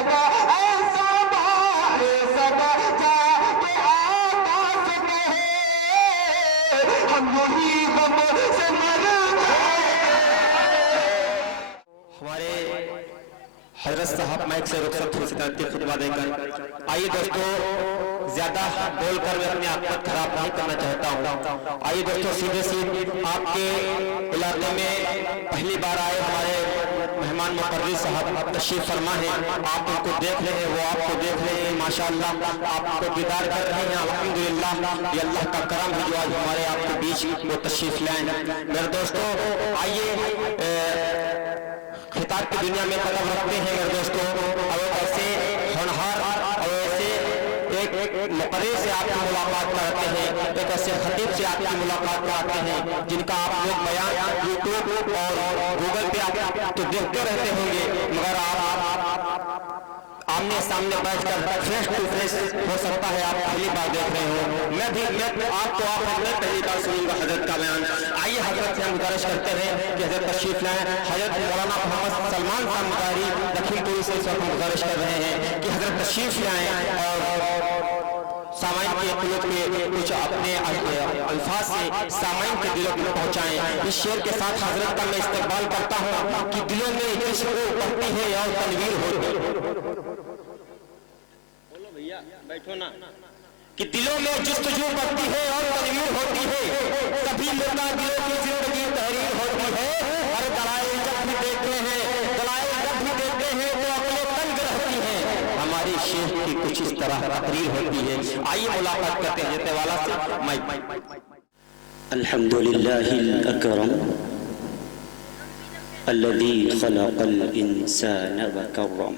लगा ऐसा बारिश लगा कि आका से कहे हम यही गम से मर गए। हमारे हजरत साहब माइक से रुखसत हो सकते खुतबा देकर। आइए दोस्तों, ज्यादा बोलकर मैं अपने आप को खराब नहीं करना चाहता हूँ। आइए दोस्तों, सीधे सीधे आपके इलाके में पहली बार आए हमारे मेहमान मुकर्रर साहब तशरीफ फरमा है। आप उनको देख रहे हैं, वो आपको देख रहे हैं, माशाअल्लाह आपको दीदार कर रहे हैं। अल्हम्दुलिल्लाह, ये अल्लाह का करम है जो आज हमारे आपके बीच वो तशरीफ लाए। मेरे दोस्तों, आइए खिताब की दुनिया में कदम रखते हैं मेरे दोस्तों, और ऐसे होनहार और ऐसे एक मुकर्रर से आपकी मुलाकात कराते हैं, एक ऐसे खतीब से आपकी मुलाकात कराते हैं जिनका आप लोग बयान यूट्यूब और गूगल पे आप तो देखते रहते होंगे, मगर आप आमने सामने बैठकर फेस टू फेस हो सकता है आप पहली बार देख रहे हो। मैं आपको मैं पहली बार सुनूंगा हजरत का बयान। आइए हजरत से हम गुजारिश करते हैं कि हजरत तशरीफ लाएं। हजरत मौलाना मोहम्मद सलमान खान मुतारी लखीमपुर से इस वक्त हम गुजारिश कर रहे हैं कि हजरत तशरीफ लाएं और सामाइन के कुलूब के कुछ अपने अल्फाज से सामाइन के दिलों में पहुंचाएं। इस शेर के साथ हजरत का मैं इस्तकबाल करता हूं कि दिलों में जिस्म बढ़ती है और तनवीर होती है। बोलो भैया, बैठो ना। कि दिलों में जुस्तजू बढ़ती है और तनवीर होती है, सभी मुर्दा दिलों की जिंदगी तहरीर होती है। और दलाइल जब भी देखते हैं, दलाइल जब भी देखते हैं तो अपने तंग रहती हैं। हमारी शेर की कुछ इस तरह तकरीर होती है। आइए मुलाकात करते हैं जते वाला से। माइक अल्हम्दुलिल्लाहिल अकरम अल्लज़ी खलक़ल इंसान व कररम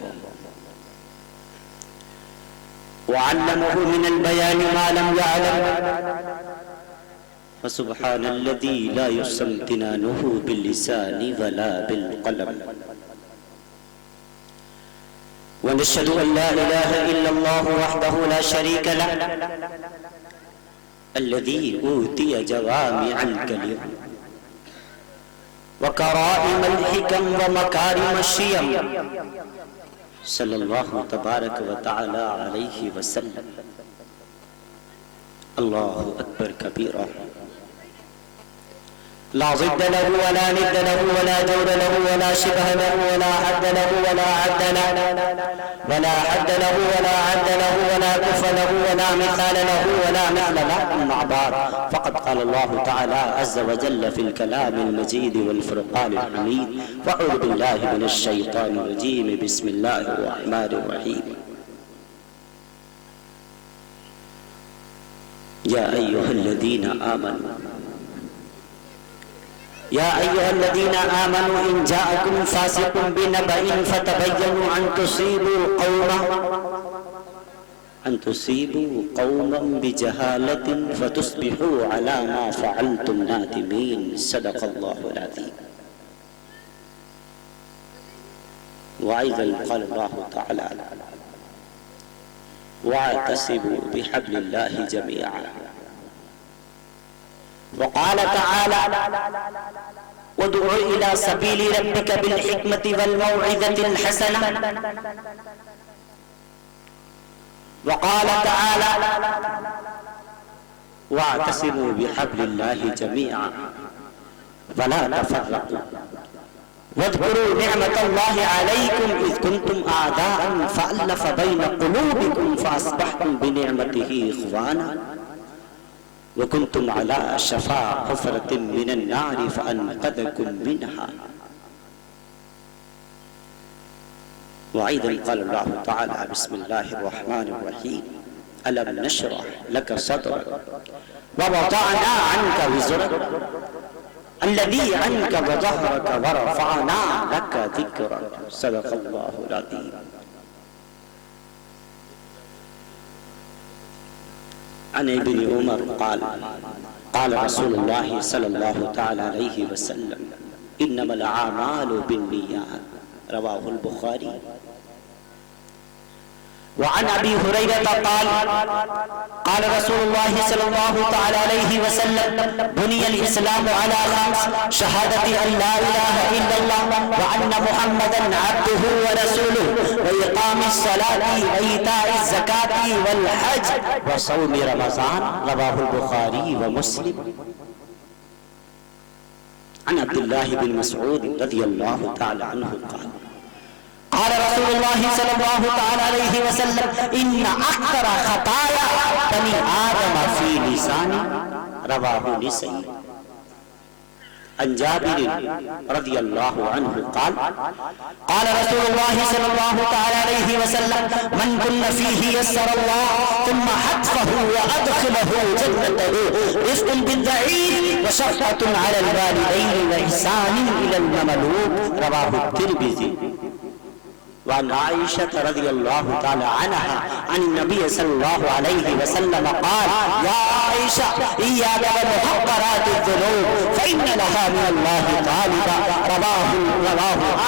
वअल्लमहु मिनल बयानि मा लम यअलम फसुब्हानल्लज़ी ला युसम्तिनानुहु बिल्लिसानि वला बिलक़लम ونشهد أن لا إله إلا الله وحده لا شريك له الذي أوتي جوامع الكلم وكرائم الحكم ومكارم الشيم صلى الله تبارك وتعالى عليه وسلم. الله أكبر كبيرا لا ضد له ولا ند له ولا جور له ولا شبه له ولا حد له ولا عد له ولا حد له ولا عد له ولا كف له ولا مثال له ولا مثل له. أما بعد فقد قال الله تعالى عز وجل في الكلام المجيد والفرقان الحميد فأعوذ بالله من الشيطان الرجيم بسم الله الرحمن الرحيم. يا أيها الذين آمنوا إن جاءكم فاسق بنبأ فتبينوا أن تصيبوا قوما بجهالة فتصبحوا على ما فعلتم نادمين. صدق الله العظيم. وأيضا قال الله تعالى واعتصموا بحبل الله جميعا. وقال تعالى وادع إلى سبيل ربك بالحكمة والموعظة الحسنة. وقال تعالى واعتصموا بحبل الله جميعا ولا تفرقوا واذكروا نعمة الله عليكم إذ كنتم أعداء فألف بين قلوبكم فأصبحتم بنعمته إخوانا وكنتم على شفا حفرة من النار فأنقذكم منها. وأيضا قال الله تعالى بسم الله الرحمن الرحيم ألم نشرح لك صدرك ووضعنا عنك وزرك الذي أنقض ظهرك ورفعنا لك ذكرك. صدق الله العظيم. عن ابن عمر قال رسول الله صلى الله تعالى عليه وسلم إنما الأعمال بالنيات. رواه البخاري. وعن أبي هريرة قال رسول الله صلى الله تعالى عليه وسلم بني الإسلام على خمس شهادة أن لا إله إلا الله وأن محمدا عبده ورسوله وإقام اقام الصلاۃ وایتاء الزکاۃ والحج وصوم رمضان رواہ البخاری ومسلم. عن عبد الله بن مسعود رضی اللہ تعالی عنہ قال قال رسول اللہ صلی اللہ تعالی علیہ وسلم ان اکثر خطایا بنی آدم فی لسانی رواہ نسائی. عن جابر رضی اللہ عنہ قال قال رسول اللہ صلی اللہ تعالی علیہ وسلم من كن فیہ یسر اللہ ثم حتفہ وادخلہ جنته رزق بالضعیف وشفقة علی الوالدین واحسان الی المملوک رواہ الترمذی. وعن عائشة رضی اللہ تعالی عنہا عن النبی صلی اللہ علیہ وسلم قال یا عائشة ایاک ومحقرات الذنوب فإن لها من اللہ غالبا رواہ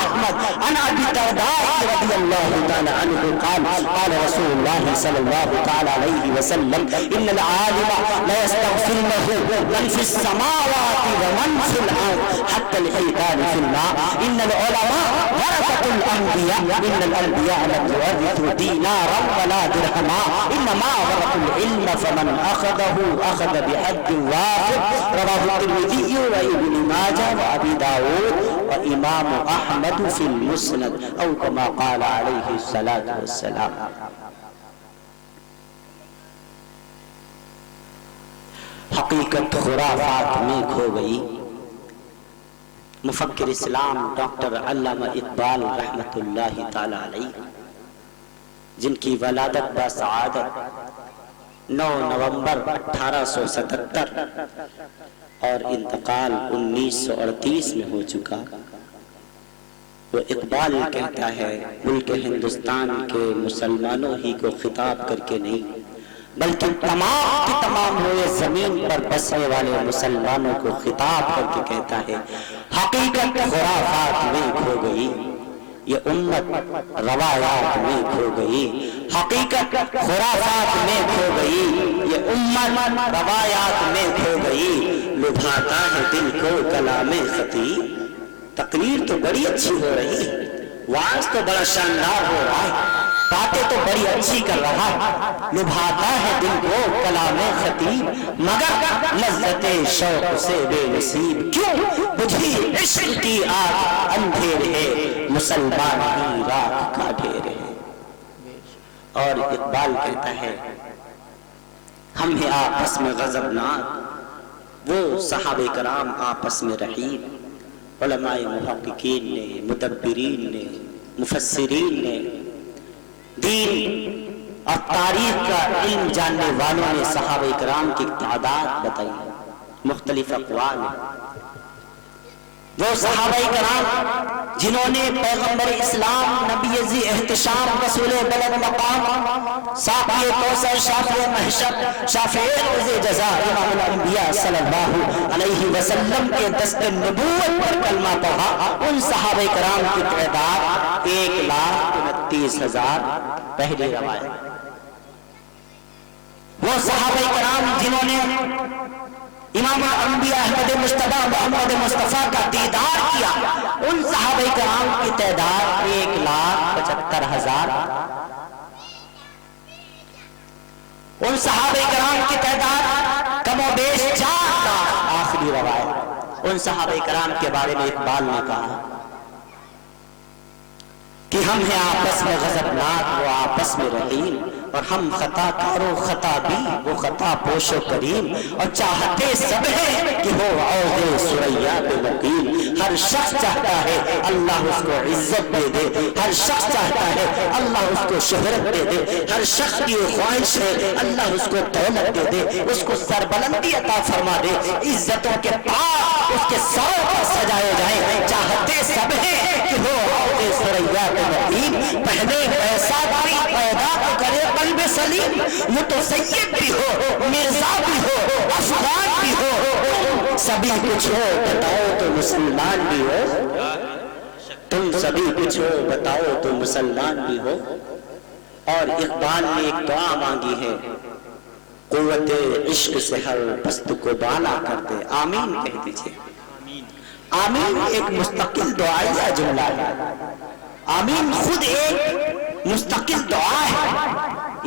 احمد. عن ابی الدرداء رضی اللہ تعالی عنہ قال قال رسول اللہ صلی اللہ تعالی علیہ وسلم ان العالم لا يستغفر له من في السماوات ومن في الارض حتى الحيتان في الماء. ان العلماء ورثة الانبیاء ان الانبیاء لم يورثوا دینارا ولا درہما انما ورثوا العلم فمن اخذه اخذ بحد وافر. رواہ الترمذی وابن ماجہ وابی داؤد وامام احمد فی المسند او کما قال علیہ الصلاۃ والسلام. حقیقت خرافات میں کھو گئی. مفکر اسلام ڈاکٹر علامہ اقبال رحمۃ اللہ تعالی علیہ جن کی ولادت بسعادت 9 نومبر 1877 اور انتقال 1938 میں ہو چکا. وہ اقبال کہتا ہے ملک ہندوستان کے مسلمانوں ہی کو خطاب کر کے نہیں بلکہ تمام کی تمام ہوئے زمین پر بسنے والے مسلمانوں کو خطاب کر کے کہتا ہے حقیقت خرافات میں کھو گئی، یہ امت روایات میں کھو گئی. حقیقت خرافات میں کھو گئی، یہ امت روایات میں کھو گئی. لبھاتا ہے دل کو کلام خطیب. تقریر تو بڑی اچھی ہو رہی ہے، واعظ تو بڑا شاندار ہو رہا ہے، باتیں تو بڑی اچھی کر رہا ہے. لبھاتا ہے دل کو کلام خطیب مگر لذت شوق سے بے نصیب. کیوں بجھی عشق کی آگ اندھیر ہے مسلمان ہی راکھ کا ڈھیر ہے. اور اقبال کہتا ہے ہم ہیں آپس میں غضبناک، وہ صحابہ کرام آپس میں رحیم. علماء محققین نے، مدبرین نے، مفسرین نے، دین اور تاریخ کا علم جاننے والوں نے صحابہ کرام کی تعداد بتائی، مختلف اقوال ہیں. وہ صحابہ کرام جنہوں نے پیغمبر اسلام، نبی ذی احتشام، رسول بلند مقام، ساقی کوثر، شافع محشر، شافع روز جزا، امام الانبیاء صلی اللہ علیہ وسلم کے دست نبوت پر کلمہ پڑھا، ان صحابہ کرام کی تعداد 1,29,000 پہلی روایت. وہ صحابہ کرام جنہوں نے امام الانبیاء احمد مجتبی محمد مصطفیٰ کا دیدار کیا، ان صحابہ کرام کی تعداد 1,75,000. ان صحابہ کرام کی تعداد کم و بیش 4 لاکھ. آخری روایت ان صحابہ کرام کے بارے میں اقبال نے کہا کہ ہم ہیں آپس میں غضبناک، وہ آپس میں رحیم، اور ہم خطا کارو خطا بھی، وہ خطا پوش و کریم، اور چاہتے سب ہیں کہ ہو عوض ثریا پہ مقیم. ہر شخص چاہتا ہے اللہ اس کو عزت دے دے، ہر شخص چاہتا ہے اللہ اس کو شہرت دے دے، ہر شخص کی خواہش ہے اللہ اس کو دولت دے دے، اس کو سربلندی عطا فرما دے، عزتوں کے پاس اس کے سروں پر سجائے جائیں. چاہتے سب ہیں کہ ہو عوض ثریا پہ مقیم. پہلے ایسا کوئی پیدا کرے قلب سلیم، متصیب بھی ہو، مرزا بھی ہو، افغان بھی ہو، سبھی کچھ ہو بتاؤ تو مسلمان بھی ہو. تم سبھی کچھ ہو بتاؤ تو مسلمان بھی ہو. اور اقبال نے ایک دعا مانگی ہے، قوت عشق سے ہر پست کو بالا کر دے. آمین کہہ دیجئے. آمین ایک مستقل دعائیہ جملہ ہے. آمین خود ایک مستقل دعا ہے۔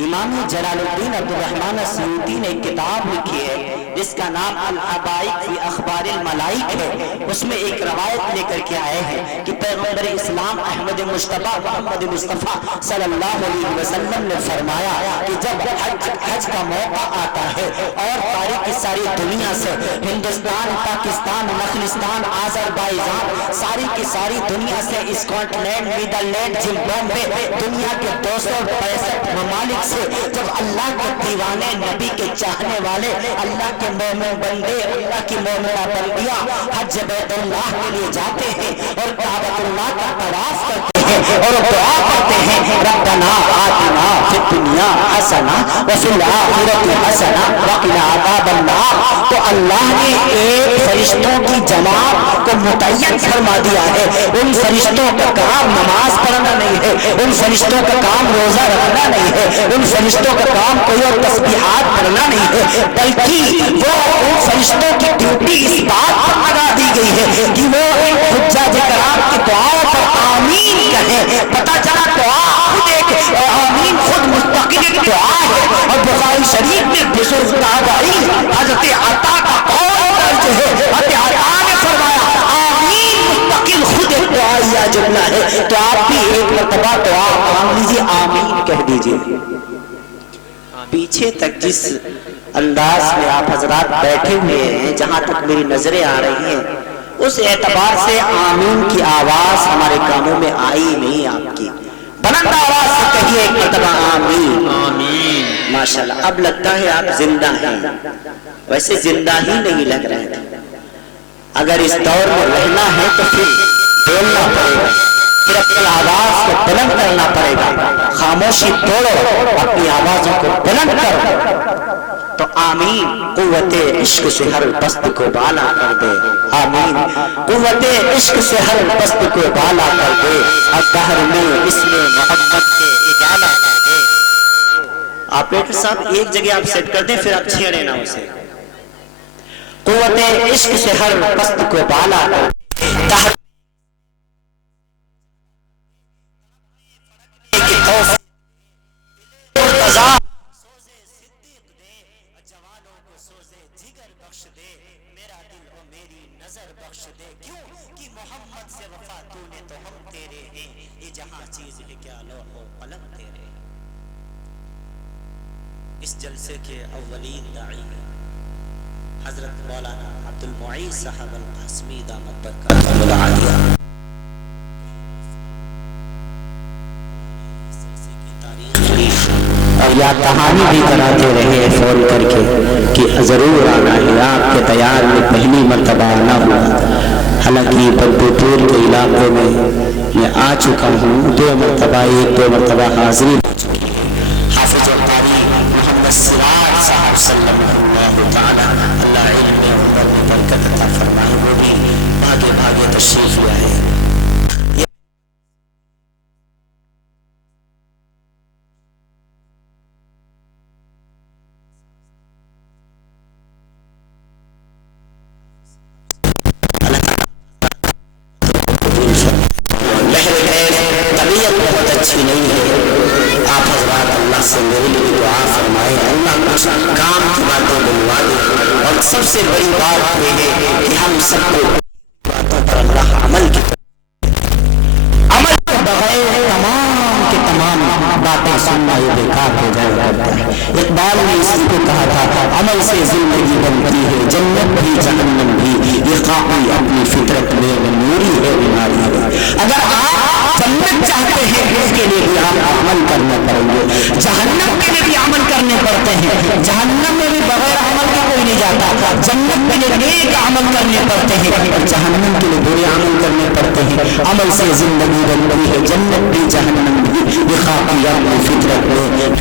امام جلال الدین عبدالرحمن السیوطی نے ایک کتاب لکھی ہے جس کا نام الحقائق فی اخبار الملائک ہے۔ اس میں ایک روایت لے کر کے آئے ہیں کہ پیغمبر اسلام احمد مصطفیٰ محمد مصطفیٰ صلی اللہ علیہ وسلم نے فرمایا کہ جب حج کا موقع آتا ہے اور ساری کی ساری دنیا سے، ہندوستان، پاکستان، نخلستان، آذربائیجان، ساری کی ساری دنیا سے، اسکاٹ لینڈ، نیدرلینڈ، زمبابوے، دنیا کے 265 ممالک سے جب اللہ کے دیوانے، نبی کے چاہنے والے، اللہ کے مومن بندے، اللہ کی مومنہ بندیاں حج بیت اللہ کے لیے جاتے ہیں اور کعبۃ اللہ کا طواف کرتے ہیں اور دعا کرتے ہیں ربنا آتنا فی الدنیا حسنہ وفی الآخرۃ حسنہ وقنا عذاب النار، تو اللہ نے ایک فرشتوں کی جماعت کو متعین فرما دیا ہے۔ ان فرشتوں کا کام نماز پڑھنا نہیں ہے، ان فرشتوں کا کام روزہ رکھنا نہیں ہے، ان فرشتوں کا کام کوئی اور تسبیحات پڑھنا نہیں ہے، بلکہ وہ ان فرشتوں کی ڈیوٹی اس بات پر لگا دی گئی ہے کہ وہ ان حجاج کرام کی دعاؤں پر آمین کہیں۔ پتہ چلا دعا خود ایک آمین خود مستقل ایک دعا ہے۔ اور بخاری شریف میں بزرگ تابعی حضرت عطا کا قول درج ہے، حضرت عطا نے فرمایا آمین مستقل خود ایک دعائیہ جملہ ہے۔ تو آپ بھی ایک مرتبہ دعا مانگ لیجیے، آمین کہہ دیجیے۔ پیچھے تک جس انداز میں آپ حضرات بیٹھے ہوئے ہیں، جہاں تک میری نظریں آ رہی ہیں، اس اعتبار سے آمین کی آواز ہمارے کانوں میں آئی نہیں آپ کی۔ بلند آواز سے کہیے ایک مرتبہ آمین۔ آمین۔ ماشاءاللہ، اب لگتا ہے آپ زندہ ہیں، ویسے زندہ ہی نہیں لگ رہے تھے۔ اگر اس دور میں رہنا ہے تو پھر بولنا پڑے گا، پھر اپنی آواز کو بلند کرنا پڑے گا۔ خاموشی توڑو، اپنی آوازوں کو بلند کرو۔ تو آمین قوت عشق سے ہر پست کو بالا کر دے، آمین قوت عشق سے ہر پست کو بالا کر دے، اور قہر میں اسم محمد سے اجالا کر دے۔ آپریٹر صاحب ایک جگہ آپ سیٹ کر دیں، پھر آپ چھیڑیں نہ اسے۔ قوت عشق سے ہر پست کو بالا کر دے، اس جلسے کے اولین داعی حضرت مولانا عبد المعین صاحب القاسمی دامت برکاتہ العالیہ۔ اور یا کہانی بھی کراتے رہے فون کر کے کہ ضرور آنا ہے، آپ کے تیار میں پہلی مرتبہ آنا ہوا۔ حالانکہ بدبوپور کے علاقے میں آ چکا ہوں، دو مرتبہ حاضری حافظ القاری محمد سراج صاحب صلی اللہ تعالی اللہ علم میں عمر میں برکت عطا فرمائے، وہ بھی بھاگے بھاگے تشریف لے آئے۔ طبیعت بہت اچھی نہیں ہے، آپ حضرات اللہ سے میرے لیے دعا فرمائے، اللہ کچھ کام کی باتیں بنوا دے، اور سب سے بڑی بات یہ ہے کہ ہم سب کو باتوں پر اللہ عمل کے بغیر تمام کے تمام باتیں سننا یہ بیکار ہو جایا کرتا ہے۔ اقبال نے اسی کو کہا تھا عمل سے زندگی بنتی ہے، جنت بھی جہنم بھی، یہ خاکی اپنی فطرت میں نوری ہے بیماری ہے۔ اگر آپ جنت چاہتے ہیں اس کے لیے بھی آپ عمل کرنا پڑیں گے، جہنم کے لیے بھی عمل کرنے پڑتے ہیں، جہنم میں بھی بغیر عمل کے کوئی نہیں جاتا، جنت کے لیے نیک عمل کرنے پڑتے ہیں اور جہنم کے لیے برے عمل کرنے پڑتے ہیں۔ عمل سے زندگی بنتی ہے، جنت بھی جہنم بھی، یہ خاکی اپنی فطرت میں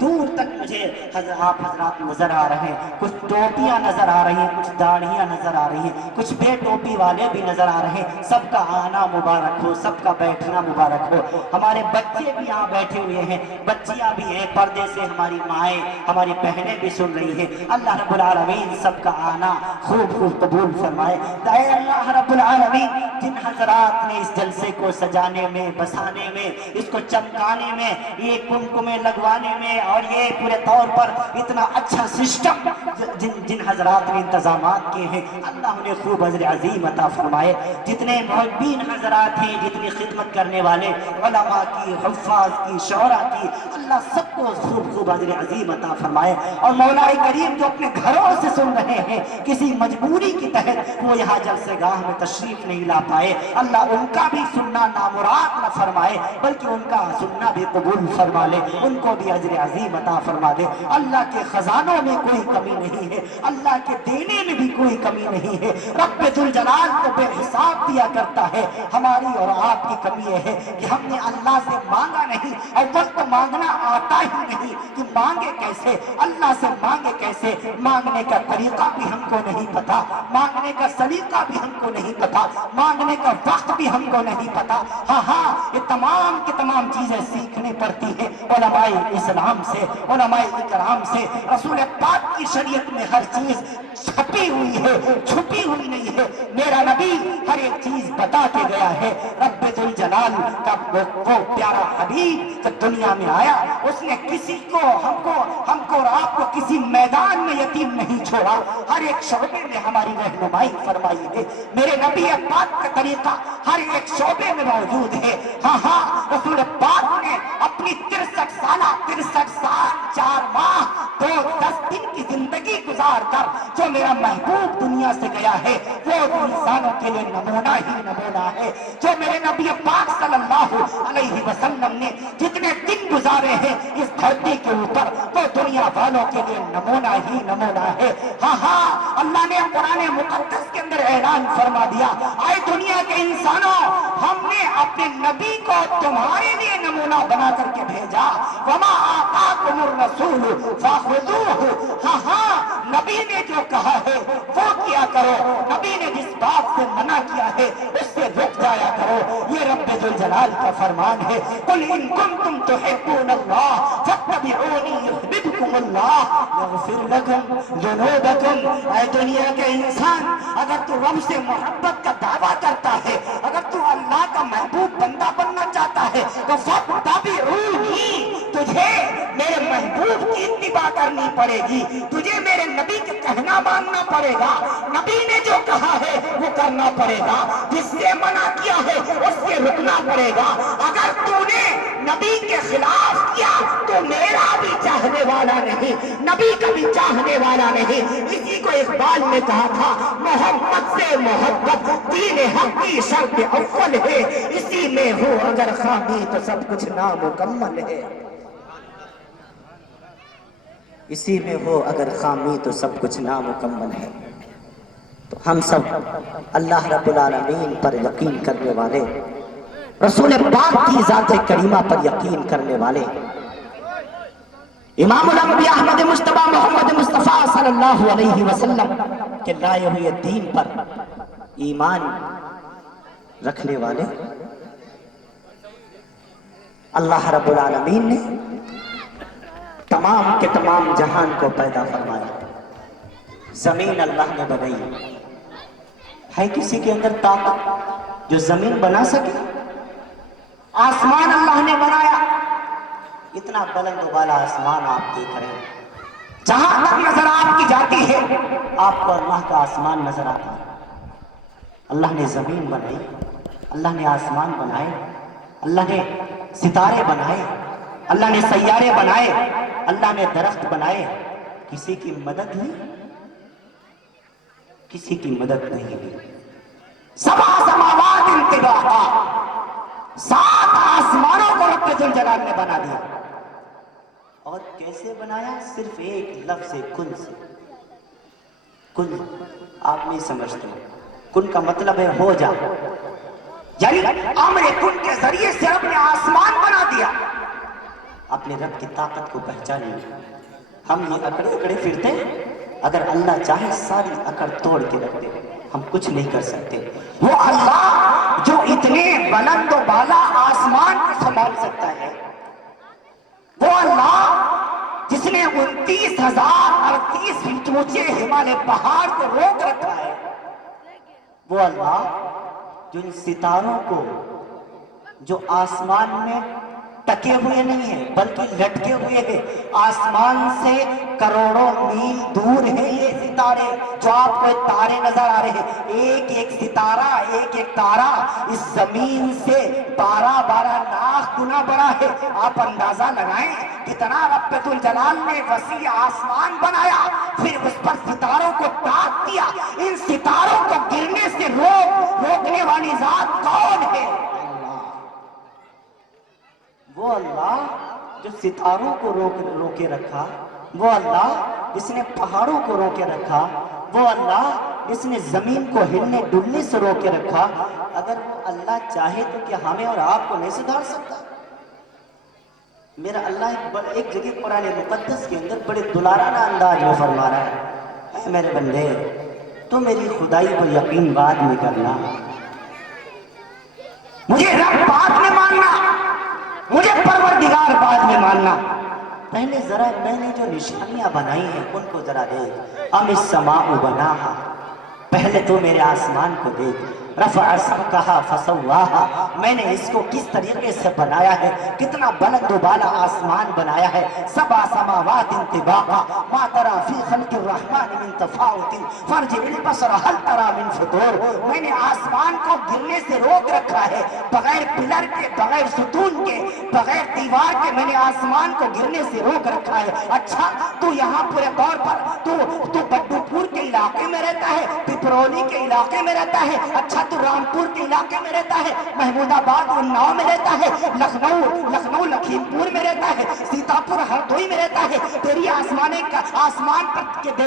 دور تک مجھے आप हजरात नजर आ रहे हैं, कुछ टोपियां नजर आ रही हैं, कुछ दाढ़ियां नजर आ रही हैं, कुछ बे टोपी वाले भी नजर आ रहे हैं। सबका आना मुबारक हो, सबका बैठना मुबारक हो। हमारे बच्चे भी यहाँ बैठे हुए हैं, बच्चियां भी हैं, पर्दे से हमारी माएँ, हमारी बहनें भी सुन रही हैं। अल्लाह रब्बुल आलमीन सबका आना खूब खूब कबूल फरमाए। दाए अल्लाह रब्बुल आलमीन जिन हजरात ने इस जलसे को सजाने में, बसाने में, इसको चमकाने में, ये कुमकुमे लगवाने में और ये पूरे तौर पर इतना अच्छा सिस्टम जिन हजरात ने इंतजामात किए हैं, अल्लाह उन्हें खूब अजर अजीम अता फरमाए। जितने मुहब्बीन हजरात हैं, जितनी खिदमत करने वाले उलमा की, हुफ्फाज की, शौरा की, अल्लाह सबको खूब खूब अजर अजीम अता फरमाए। और मौलाए करीम जो अपने घरों से सुन रहे हैं, किसी मजबूरी के तहत वो यहाँ जलसेगाह में तशरीफ नहीं ला पाए, अल्लाह उनका भी सुनना नामुराद न फरमाए, बल्कि उनका सुनना भी कबूल फरमा ले, उनको भी अजर अजीम अता फरमा दे। अल्लाह के खजानों में कोई कमी नहीं है, अल्लाह के देने में भी कोई कमी नहीं है। रब्बे जुल जलाल तो बेहिसाब दिया करता है। हमारी और आपकी कमी यह है कि हमने अल्लाह से मांगा नहीं, और वक्त मांगना आता ही नहीं कि मांगे कैसे, अल्लाह से मांगे कैसे। मांगने का तरीका भी हमको नहीं पता, मांगने का सलीका भी हमको नहीं पता, मांगने का वक्त भी हमको नहीं पता। हाँ, ये तमाम की तमाम चीजें सीखनी पड़ती है उलमाए इस्लाम से, उलमाए इकराम से। रसूल पाक की शरीयत में हर चीज छपी हुई है, छुपी हुई नहीं है। मेरा नबी हर एक चीज बता के गया है। रब्बे जुल जलाल का वो प्यारा हबीब जब दुनिया में आया, उसने किसी को, हमको और आपको किसी मैदान में यतीम नहीं छोड़ा, हर एक शोबे में हमारी रहनुमाई फरमाई है। मेरे नबी पाक का तरीका हर एक शोबे में मौजूद है। हाँ, रसूल पाक ने अपनी 63 साल 4 माह 10 दिन की जिंदगी गुजार कर जो मेरा महबूब दुनिया से गया है, वो इंसानों के लिए नमूना ही नमूना है। जो मेरे नबी पाक सल्लल्लाहु अलैहि वसल्लम ने जितने दिन गुजारे हैं इस धरती के ऊपर, तो दुनिया वालों के लिए नमूना ही नमूना है। हाँ, अल्लाह ने कुरान मुकद्दस के अंदर ऐलान फरमा दिया, आए दुनिया के इंसानों, हमने अपने नबी को तुम्हारे लिए नमूना बना करके भेजा। वमा आताकुमुर रसूल फाखुदूहु। हाँ, नबी ने जो कहा है वो किया करो, नबी ने जिस बात से मना किया है उससे रुक जाया करो। ये रब्बे जुल जलाल का फरमान है, कुल इन कुंतुम तुहिब्बूनल्लाह फत्तबिऊनी युहिब्बुकुमुल्लाह यगफिर लकुम जुनूबकुम। ऐ दुनिया के इंसान, अगर तू रब से मोहब्बत का दावा करता है, अगर तू अल्लाह का महबूब बंदा बनना चाहता है, तो फत्तबिऊनी, तुझे मेरे महबूब की इत्तिबा करनी पड़ेगी, तुझे मेरे नबी के कहना मानना पड़ेगा। नबी ने जो कहा है वो करना पड़ेगा, जिससे मना किया है उससे रुकना पड़ेगा। अगर तूने नबी के खिलाफ किया तो मेरा भी चाहने वाला नहीं, नबी का भी चाहने वाला नहीं। इसी को इकबाल ने कहा था, मोहम्मद से मोहब्बत दीन हक की शर्त अव्वल है, इसी में हो अगर खामी तो सब कुछ नामुकम्मल है। इसी में हो अगर खामी तो सब कुछ नामुकम्मल है। तो हम सब अल्लाह रब्बुल आलमीन पर यकीन करने वाले, रसूल पाक की ज़ात करीमा पर यकीन करने वाले, इमामुल अंबिया अहमद मुस्तफा मोहम्मद मुस्तफा सल्लल्लाहु अलैहि वसल्लम के लाए हुए दीन पर ईमान रखने वाले अल्लाह रब्बुल आलमीन ने तमाम के तमाम जहान को पैदा फरमाया। जमीन अल्लाह ने बनाई है, किसी के अंदर ताकत जो जमीन बना सके? आसमान अल्लाह ने बनाया, इतना बुलंद वाला आसमान आप देख रहे हैं, जहां तक नजर आपकी जाती है आपको अल्लाह का आसमान नजर आता है। अल्लाह ने जमीन बनाई, अल्लाह ने आसमान बनाए, अल्लाह ने सितारे बनाए, अल्लाह ने सैयारे बनाए, अल्लाह ने दरख्त बनाए। किसी की मदद ली? किसी की मदद नहीं ली। सबा समावात इंतिबाहा, 7 आसमानों को रब्बे जुल जलाल ने बना दिया। और कैसे बनाया? सिर्फ एक लफ्ज़ कुन से। कुन आप नहीं समझते, कुन का मतलब है हो जा, यानी अम्र कुन के जरिए से रब ने आसमान बना दिया। अपने रब की ताकत को पहचानिए। ہم یہ اکڑے اکڑے پھرتے ہیں؟ اگر اللہ چاہے ساری اکڑ توڑ کے رکھ دے، ہم کچھ نہیں کر سکتے۔ وہ اللہ جو اتنے بلند و بالا آسمان کو سنبھال سکتا ہے، وہ اللہ جس نے 29,038 فٹ اونچے ہمالیہ پہاڑ کو روک رکھا ہے، وہ اللہ جو ان ستاروں کو جو آسمان میں ٹکے ہوئے نہیں ہیں بلکہ لٹکے ہوئے ہیں، آسمان سے کروڑوں میل دور ہیں یہ ستارے، جو آپ کو تارے نظر آ رہے ہیں، ایک ایک ستارہ ایک ایک تارہ اس زمین سے 12 لاکھ گنا بڑا ہے۔ آپ اندازہ لگائیں کتنا رب الجلال نے وسیع آسمان بنایا، پھر اس پر ستاروں کو تاک دیا۔ ان ستاروں کو گرنے سے روکنے والی ذات کون ہے؟ وہ اللہ جو ستاروں کو روکے رکھا، وہ اللہ جس نے پہاڑوں کو روکے رکھا، وہ اللہ جس نے زمین کو ہلنے ڈلنے سے روکے رکھا، اگر وہ اللہ چاہے تو کیا ہمیں اور آپ کو نہیں سدھار سکتا؟ میرا اللہ ایک جگہ قرآن مقدس کے اندر بڑے دلارانہ انداز میں فرما رہا ہے، اے میرے بندے تو میری خدائی پر یقین بعد میں کرنا، مجھے رب بعد میں ماننا، مجھے پروردگار بعد میں ماننا، پہلے ذرا میں نے جو نشانیاں بنائی ہیں ان کو ذرا دیکھ۔ ام السماء بناہا، پہلے تو میرے آسمان کو دیکھ، رفع سمکہا فسواہا، میں نے اس کو کس طریقے سے بنایا ہے، کتنا بلند و بالا آسمان بنایا ہے، سبع سماوات طباقا ما تری فی خلق الرحمن من تفاوت فارجع البصر هل تری من فطور، میں نے آسمان کو گرنے سے روک رکھا ہے، بغیر پلر کے، بغیر ستون کے، بغیر دیوار کے میں نے آسمان کو گرنے سے روک رکھا ہے۔ اچھا تو یہاں پورے طور پر تو بڈو پور کے علاقے میں رہتا ہے، پپرولی کے علاقے میں رہتا ہے، اچھا تو رامپور کے علاقے میں رہتا ہے، محمود آباد اناؤ میں رہتا ہے، لکھنؤ لکھیم پور میں رہتا ہے، سیتاپور ہردوئی میں رہتا ہے، تیری آسمان پر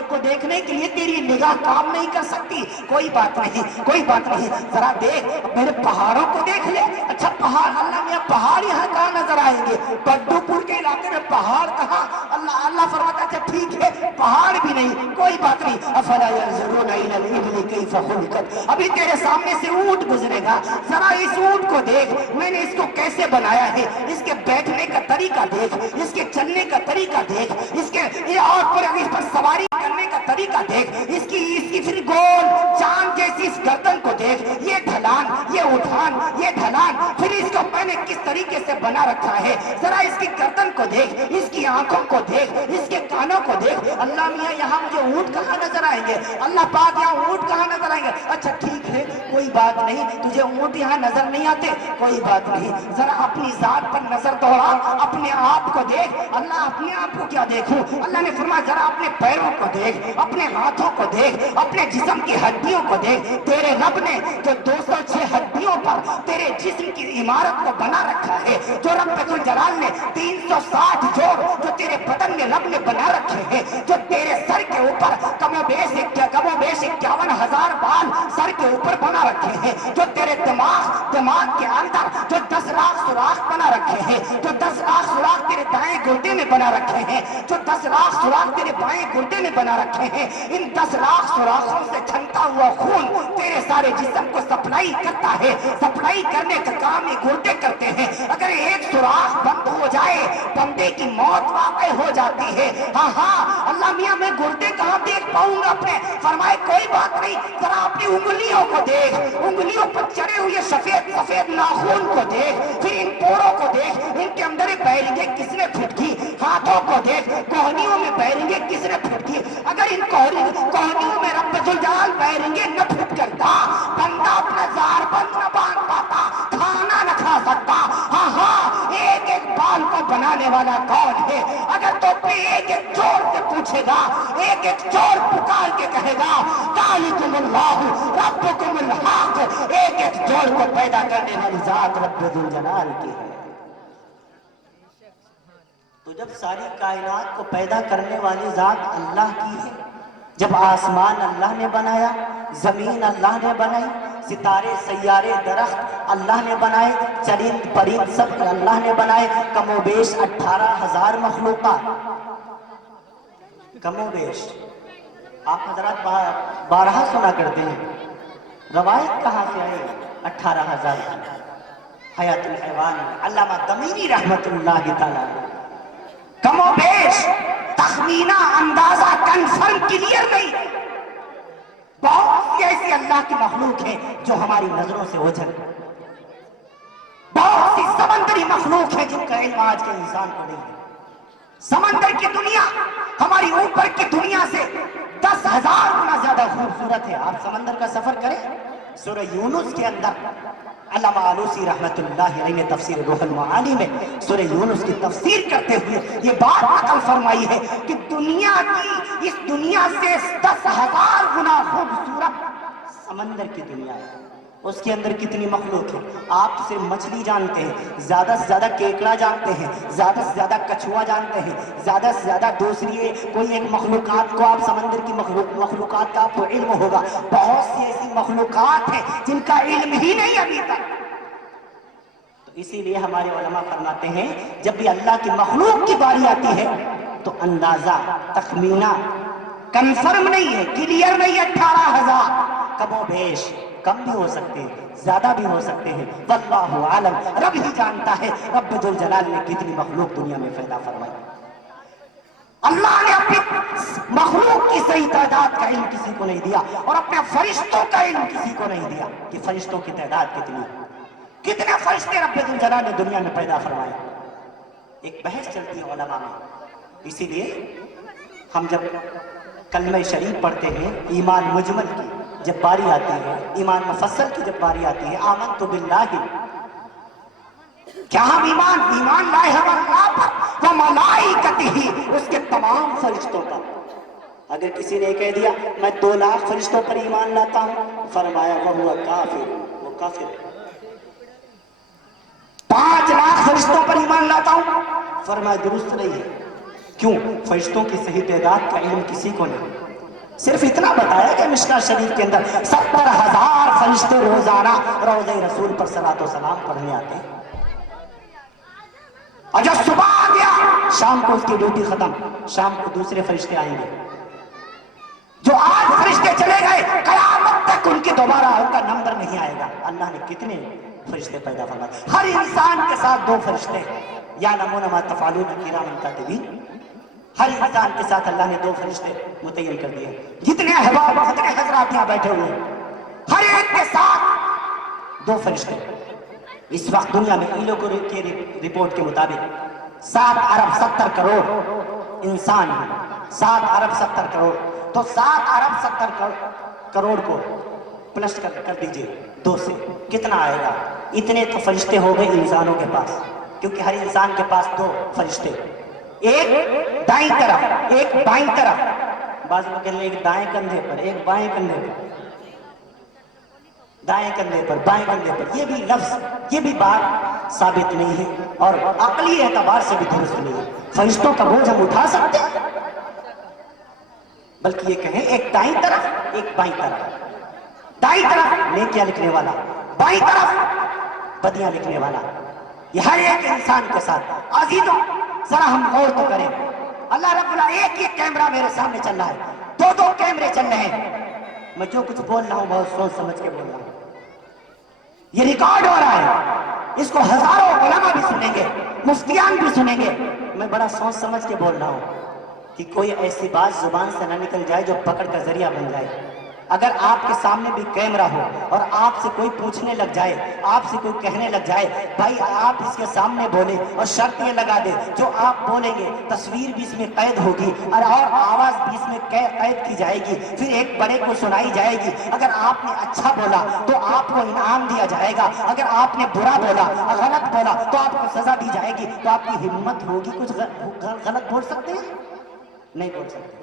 کو دیکھنے کے لیے تیری نگاہ کام نہیں کر سکتی، کوئی بات نہیں، کوئی بات نہیں، ذرا دیکھ میرے پہاڑوں کو دیکھ لے۔ اچھا پہاڑ، اللہ میاں پہاڑ یہاں کہاں نظر آئیں گے؟ بڈو پور کے علاقے میں پہاڑ کہاں؟ اللہ فرماتا ہے ٹھیک ہے پہاڑ بھی نہیں، کوئی بات نہیں، افلا ينظرون الى الابل كيف خلقت، ابھی تیرے سامنے سے اونٹ گزرے گا، ذرا اس اونٹ کو دیکھ، میں نے اس کو کیسے بنایا ہے، اس کے بیٹھنے کا طریقہ دیکھ، اس کے چلنے کا طریقہ دیکھ، اس پر سواری کرنے کا طریقہ دیکھ، اس کی پھر گول چاند جیسی اس گردن کو دیکھ، یہ ڈھلان، یہ اٹھان، یہ ڈھلان، پھر اس کو میں نے کس طریقے سے بنا رکھا ہے، ذرا اس کی گردن کو دیکھ، اس کی آنکھوں کو دیکھ، اس کے کانوں کو دیکھ۔ اللہ میاں یہاں مجھے اونٹ کہاں نظر آئیں گے؟ اللہ پاک یہاں اونٹ کہاں نظر آئیں گے؟ اچھا ٹھیک ہے کوئی بات نہیں، تجھے اونٹ یہاں نظر نہیں آتے، کوئی بات نہیں، ذرا اپنی ذات پر نظر دوڑا، اپنے آپ کو دیکھ۔ اللہ اپنے آپ کو کیا دیکھوں؟ اللہ نے فرمایا ذرا اپنے پیروں کو دیکھ، اپنے ہاتھوں کو دیکھ، اپنے جسم کی ہڈیوں کو دیکھ۔ تیرے رب نے جو 206 ہڈیوں پر تیرے جسم کی عمارت کو بنا رکھا ہے، جو رب الجلال نے 360 جوڑ جو تیرے بدن میں رب نے بنا رکھے ہیں، جو تیرے سر کے اوپر کم و بیش 51,000 بال سر کے اوپر بنا رکھے ہیں، جو تیرے دماغ کے اندر جو 10 لاکھ سوراخ بنا رکھے ہیں، جو 10 لاکھ سوراخ تیرے دائیں گردے میں بنا رکھے ہیں، جو 10 لاکھ سوراخ تیرے بائیں گردے میں بنا رکھے ہیں، ان 10 لاکھ سوراخوں سے چھنتا ہوا خون تیرے سارے جسم کو سپلائی کرتا ہے۔ سپلائی کرنے کا کام یہ گردے کرتے ہیں، اگر ایک سوراخ بند ہو جائے بندے کی موت واقع ہو جاتی ہے۔ ہاں اللہ میاں میں گردے کہاں دیکھ پاؤں گا اپنے؟ فرمائے کوئی بات نہیں، ذرا اپنی انگلیوں کو دیکھ، انگلیوں پر چڑھے ہوئے سفید ناخون کو دیکھ، پھر ان پوروں کو دیکھ، ان کے اندر بیرنگیں کس نے پھٹ کی، ہاتھوں کو دیکھ، کوہنیوں میں بیرنگیں کس نے پھٹ کی۔ اگر ان کوہنیوں میں رب الجلال بیرنگیں نہ پھٹ کرتا، بندہ اپنا زار بند نہ باندھ پاتا، کھانا نہ کھا سکتا۔ ہاں ایک ایک بال کو بنانے والا کون ہے؟ اگر تو ایک ایک جوڑ سے پوچھے گا، ایک ایک جوڑ پکار کے کہے گا ذالکم اللہ ربکم الحق، ایک ایک جوڑ کو پیدا کرنے والی ذات رب الجلال کی ہے۔ تو جب ساری کائنات کو پیدا کرنے والی ذات اللہ کی ہے، جب آسمان اللہ نے بنایا، زمین اللہ نے بنائی، ستارے سیارے درخت اللہ نے بنائے، چرند پرند سب اللہ نے بنائے، کم و بیش 18,000 مخلوقات۔ कमो बेश आप हजरात बारहा सुना करते हैं, रवायत कहाँ से आई? 18,000 हयातुल हैवान अल्लामा दमीरी रहमतुल्लाहि तआला। कमो बेश तखमीना, अंदाजा, कंफर्म, क्लियर नहीं। बहुत सी ऐसी अल्लाह की मखलूक है जो हमारी नजरों से ओझल, बहुत सी समंदरी मखलूक है जिनका इल्म आज के इंसान को नहीं है। समंदर की दुनिया हमारी ऊपर की दुनिया से 10,000 गुना ज्यादा खूबसूरत है। आप समंदर का सफर करें, सूरह यूनुस के अंदर अल्लामा आलूसी रहमतुल्लाहि अलैहि ने तफसीर रूहुल मानी में सूरह यूनुस की तफसीर करते हुए ये बात नकल फरमाई है कि दुनिया की, इस दुनिया से 10,000 गुना खूबसूरत समंदर की दुनिया है। उसके अंदर कितनी मखलूक है। आप सिर्फ मछली जानते हैं, ज्यादा से ज्यादा केकड़ा जानते हैं, ज्यादा से ज्यादा कछुआ जानते हैं, ज्यादा से ज्यादा दूसरी कोई एक मखलूकात को आप समंदर की मखलूकात का आपको इल्म होगा। बहुत सी ऐसी मखलूकात है जिनका इल्म ही नहीं अभी तक। तो इसीलिए हमारे उलमा फरमाते हैं जब भी अल्लाह की मखलूक की बारी आती है तो अंदाजा, तखमीना कंफर्म नहीं है, क्लियर नहीं। 18,000 कमो भेष, कम भी हो सकते हैं, ज्यादा भी हो सकते हैं, वल्लाहु आलम, रब ही जानता है रब जुल जलाल ने कितनी मखलूक दुनिया में पैदा फरमाई। अल्लाह ने अपनी मखलूक की सही तादाद का इल्म किसी को नहीं दिया और अपने फरिश्तों का इल्म किसी को नहीं दिया कि फरिश्तों की तादाद कितनी, कितने फरिश्ते रब जुल जलाल ने दुनिया में पैदा फरमाए। एक बहस चलती है उलमा में। इसीलिए हम जब कलमा शरीफ पढ़ते हैं, ईमान मुजमल की जब बारी आती है, ईमान मुफस्सल की जब बारी आती है, आमन्तु बिल्लाहि, क्या हम ईमान लाए हैं अल्लाह पर, व मलाइकतिही, उसके तमाम फरिश्तों पर। अगर किसी ने कह दिया मैं 2 लाख फरिश्तों पर ईमान लाता हूं, फरमाया वह काफिर, वो काफिर है। 5 लाख फरिश्तों पर ईमान लाता हूं, फरमाया दुरुस्त नहीं है। क्यों? फरिश्तों की सही तादाद का इल्म किसी को नहीं। सिर्फ इतना बताया कि मिशका शरीफ के अंदर 70,000 फरिश्ते रोजाना रोज़े रसूल पर सलातो सलाम पढ़ने आते हैं। और जब सुबह आ गया, शाम को उसकी ड्यूटी खत्म, शाम को दूसरे फरिश्ते आएंगे। जो आज फरिश्ते चले गए, कयामत तक उनके दोबारा उनका नंबर नहीं आएगा। अल्लाह ने कितने फरिश्ते पैदा फरमाए। हर इंसान के साथ 2 फरिश्ते, यालमून मा तफ़अलून किरामन कातिबीन। हर इंसान के साथ अल्लाह ने 2 फरिश्ते मुतय्यन कर दिए। जितने अहबाब, जितने हजरात यहाँ बैठे हुए हैं, हर एक के साथ 2 फरिश्ते। इस वक्त दुनिया में इन लोगों की रिपोर्ट के मुताबिक 7 अरब 70 करोड़ इंसान हैं। 7 अरब 70 करोड़, तो 7 अरब 70 करोड़ को प्लस कर दीजिए 2 से, कितना आएगा? इतने तो फरिश्ते हो गए इंसानों के पास, क्योंकि हर इंसान के पास 2 फरिश्ते, एक दाईं तरफ, एक बाईं तरफ। बाज़ लोग कहते हैं एक दाएं कंधे पर, एक बाएं कंधे पर, दाएं कंधे पर, बाएं कंधे पर। ये भी लफ्ज, ये भी बात साबित नहीं है और अकली एतबार से भी दुरुस्त नहीं है। फरिश्तों का बोझ हम उठा सकते हैं, बल्कि ये कहें एक दाईं तरफ, एक बाईं तरफ। दाईं तरफ नेकियां लिखने वाला, बाईं तरफ बदियां लिखने वाला। ये हर एक इंसान के साथ। अजीजों, जरा हम गौर तो करें, अल्लाह रब्बुल एक कैमरा मेरे सामने चल रहा है, 2 कैमरे चल रहे हैं। मैं जो कुछ बोल रहा हूं बहुत सोच समझ के बोल रहा हूं। ये रिकॉर्ड हो रहा है, इसको हजारों उलमा भी सुनेंगे, मुफ्तियान भी सुनेंगे। मैं बड़ा सोच समझ के बोल रहा हूं कि कोई ऐसी बात जुबान से ना निकल जाए जो पकड़ का जरिया बन जाए। अगर आपके सामने भी कैमरा हो और आपसे कोई पूछने लग जाए, आपसे कोई कहने लग जाए भाई आप इसके सामने बोले, और शर्त ये लगा दे जो आप बोलेंगे तस्वीर भी इसमें कैद होगी और आवाज भी इसमें कैद की जाएगी, फिर एक बड़े को सुनाई जाएगी। अगर आपने अच्छा बोला तो आपको इनाम दिया जाएगा, अगर आपने बुरा बोला, गलत बोला तो आपको सजा दी जाएगी। तो आपकी हिम्मत होगी कुछ गलत बोल सकते हैं? नहीं बोल सकते।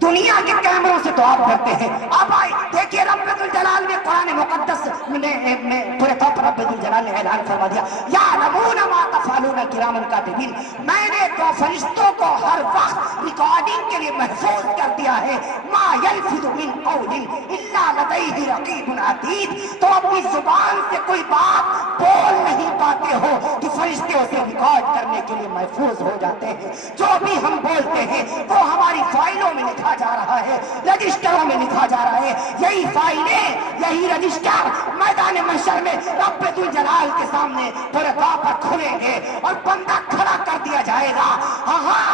दुनिया के कैमरों से तो आप डरते हैं। आप आए देखिए रब्बुल जलाल ने कुरान मुकद्दस में पूरे तौर पर रब्बुल जलाल ने ऐलान फरमा दिया, यालमून मा तफअलून किरामन कातिबीन, मैंने तो फरिश्तों को हर वक्त रिकॉर्डिंग के लिए महफूज कर दिया है। मा यल्फिज़ु मिन कौलिन इल्ला लदैहि रकीबुन अतीद, तो अपनी जुबान से कोई बात बोल नहीं पाते हो कि फरिश्ते उसे रिकॉर्ड करने के लिए महफूज हो जाते हैं। जो भी हम बोलते हैं वो हमारी फाइलों में लिखा जा रहा है, रजिस्टरों में लिखा जा रहा है। यही फाइलें, यही रजिस्टर मैदान महशर में रब्बुल जलाल के सामने पर्दा पर खुलेंगे और बंदा खड़ा कर दिया जाएगा। हाँ,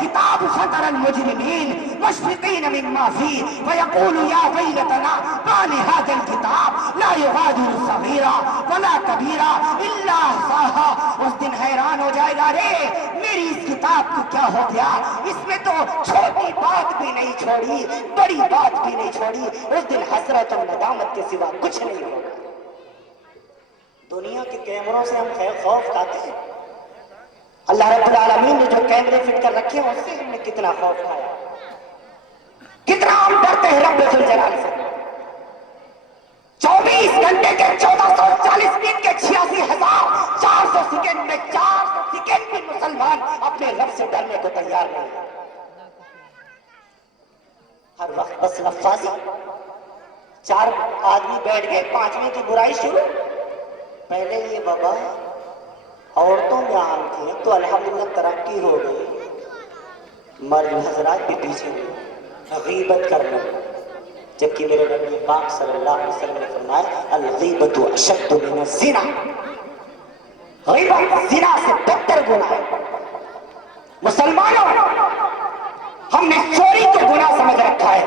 किताब फतरल मुजरिमीन मुशफिकीन मिम्मा फीह वयक़ूलू या वैलतना मा लिहाज़ल किताब ला युग़ादिरु सग़ीरा वला कबीरा इल्ला अहसाहा। उस दिन हैरान हो जाएगा, रे मेरी इस किताब को क्या हो गया, इसमें तो छोटी बात भी नहीं छोड़ी, बड़ी बात भी नहीं छोड़ी। उस दिन हसरत और नदामत के सिवा कुछ नहीं होगा। दुनिया के कैमरों से हम खौफ खाते हैं, अल्लाह रब्बुल आलमीन ने जो कैमरे फिट कर रखे हैं उससे हमने कितना खौफ खाया, कितना हम डरते हैं रब्बुल जलाल से। 24 घंटे के 1440 दिन के 86,400 सेकेंड में 400 सेकेंड में मुसलमान अपने रब से डरने को तैयार नहीं है। हर वक्त बस लफ्ज़ाज़ी, 4 आदमी बैठ गए, 5वें की बुराई शुरू। पहले ये बाबा औरतों में आम थे तो अल्हम्दुलिल्लाह तरक्की हो गई, मर्द हजरात भी पीछे हुए गीबत करने, जबकि मेरे नबी पाक सल्लल्लाहु अलैहि वसल्लम ने फरमाया अल-गीबतु अशद्दु मिन ज़िना, गीबत ज़िना से बदतर गुनाह है। मुसलमानों, हमने चोरी को गुनाह समझ रखा है,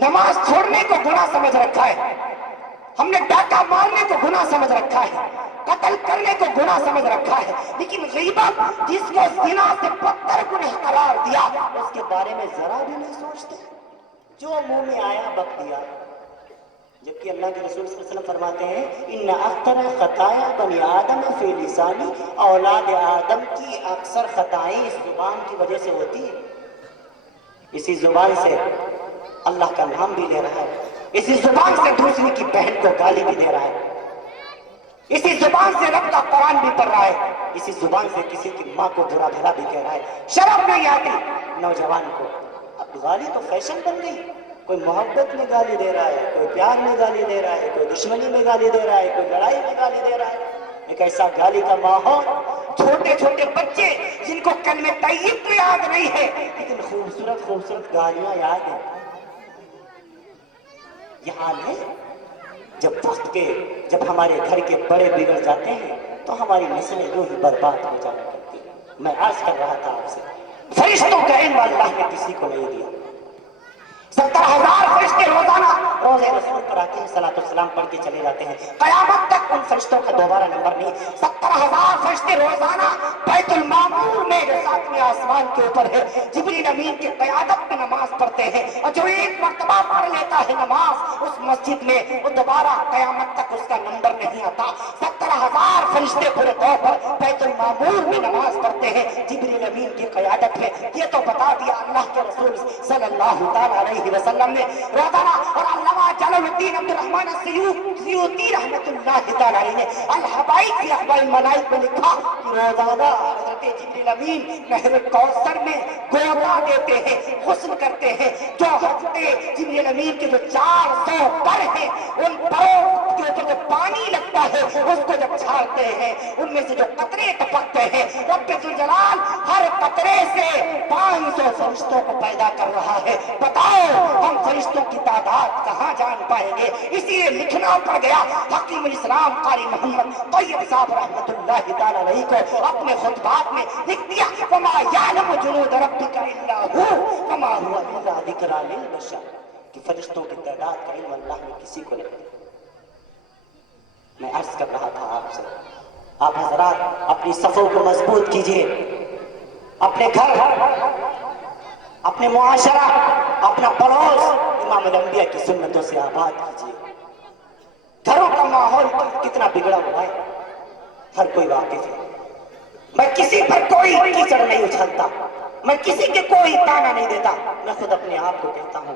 नमाज छोड़ने को गुनाह समझ रखा है, हमने डाका मारने को गुनाह समझ रखा है, कत्ल करने को गुनाह समझ रखा है। लेकिन गीबत, जिसको ज़िना से बदतर गुनाह करार दिया, उसके बारे में जरा भी नहीं सोचते, जो मुंह में आया बक दिया। जबकि अल्लाह के रसूल सल्लल्लाहु अलैहि वसल्लम फरमाते हैं इन्ना अक्तर खताया बनी आदम फी लिसानी, औलाद आदम की अक्सर खताएं इस जुबान की वजह से होती है। इसी जुबान से अल्लाह का नाम भी ले रहा है, इसी जुबान से दूसरे की बहन को गाली भी दे रहा है, इसी जुबान से रब का कुरान भी पढ़ रहा है, इसी जुबान से किसी की माँ को बुरा भला भी कह रहा है। शर्म नहीं आती नौजवान को। अब गाली तो फैशन बन गई, कोई मोहब्बत में गाली दे रहा है, कोई प्यार में गाली दे रहा है, कोई दुश्मनी में गाली दे रहा है, कोई लड़ाई में गाली दे रहा है। एक ऐसा गाली का माहौल, छोटे छोटे बच्चे जिनको कलमे तय्यब भी याद नहीं है लेकिन खूबसूरत खूबसूरत गालियां याद है। यह हाल है जब हमारे घर के बड़े बिगड़ जाते हैं तो हमारी नस्लें यूं ही बर्बाद हो जाया करती है। मैं आज कर रहा था आपसे, फरिश्तों का इल्म अल्लाह ने किसी को नहीं दिया। 70,000 फरिश्ते रोजाना रोज़े रसूल पर आते हैं, सलातो सलाम पढ़ के चले जाते हैं। क़यामत तक उन फरिश्तों का दोबारा नंबर नहीं। 70,000 फरिश्ते रोजाना बैतुल मामूर में जो 7वें आसमान के ऊपर है जिब्रील अमीन की क़यादत में नमाज पढ़ते हैं, और जो एक मर्तबा पढ़ लेता है नमाज उस मस्जिद में, वो दोबारा क़यामत तक उसका नंबर नहीं आता। 70,000 फरिश्ते पूरे तौर पर बैतुल मामूर में नमाज पढ़ते हैं जिब्रील अमीन की क़यादत में। ये तो बता दिया अल्लाह के रसूल सल्लल्लाहु अलैहि वसल्लम ने रोजाना। और अल्लामा जलालुद्दीन अब्दुल रहमान अस्सयूती रहमतुल्लाहि तआला अलैहि ने अल-हबाइब फी अखबारिल मलाइक में लिखा कि रोजाना हज़रत जिब्रील अमीन नहर कौसर में गोता देते हैं, गुस्ल करते हैं। जो हज़रत जिब्रील अमीन के जो 400 पर हैं, उन परों के ऊपर जो पानी लगता है उसको जब छाड़ते हैं उनमें से जो कतरे टपकते हैं, रब्बुल जलाल हर कतरे से 500 फरिश्तों को पैदा कर रहा है। बताओ हम फरिश्तों की तादाद कहाँ जान पाएंगे। इसीलिए लिखना पड़ गया हकीमुल इस्लाम कारी मोहम्मद तैयब साहब रहमतुल्लाहि तआला अलैहि को अपने खुतबात में लिख दिया वमा यालमु जुनूद रब्बिका इल्ला हु वमा हुवा इल्ला ज़िक्रा लिल बशर, कि फरिश्तों की तादाद का इल्म अल्लाह ने किसी को नहीं दिया। मैं अर्ज कर रहा था आपसे, आप हज़रात अपनी सफ़ों को मजबूत कीजिए, अपने घर, अपने मुआशरा, अपना पड़ोस इमाम अल-अंबिया की सुन्नतों से आबाद कीजिए। घरों का माहौल कितना बिगड़ा हुआ है हर कोई वाकिफ है। मैं किसी पर कोई कीचड़ नहीं उछलता, میں کسی کے کوئی تانا نہیں دیتا، میں خود اپنے آپ کو کہتا ہوں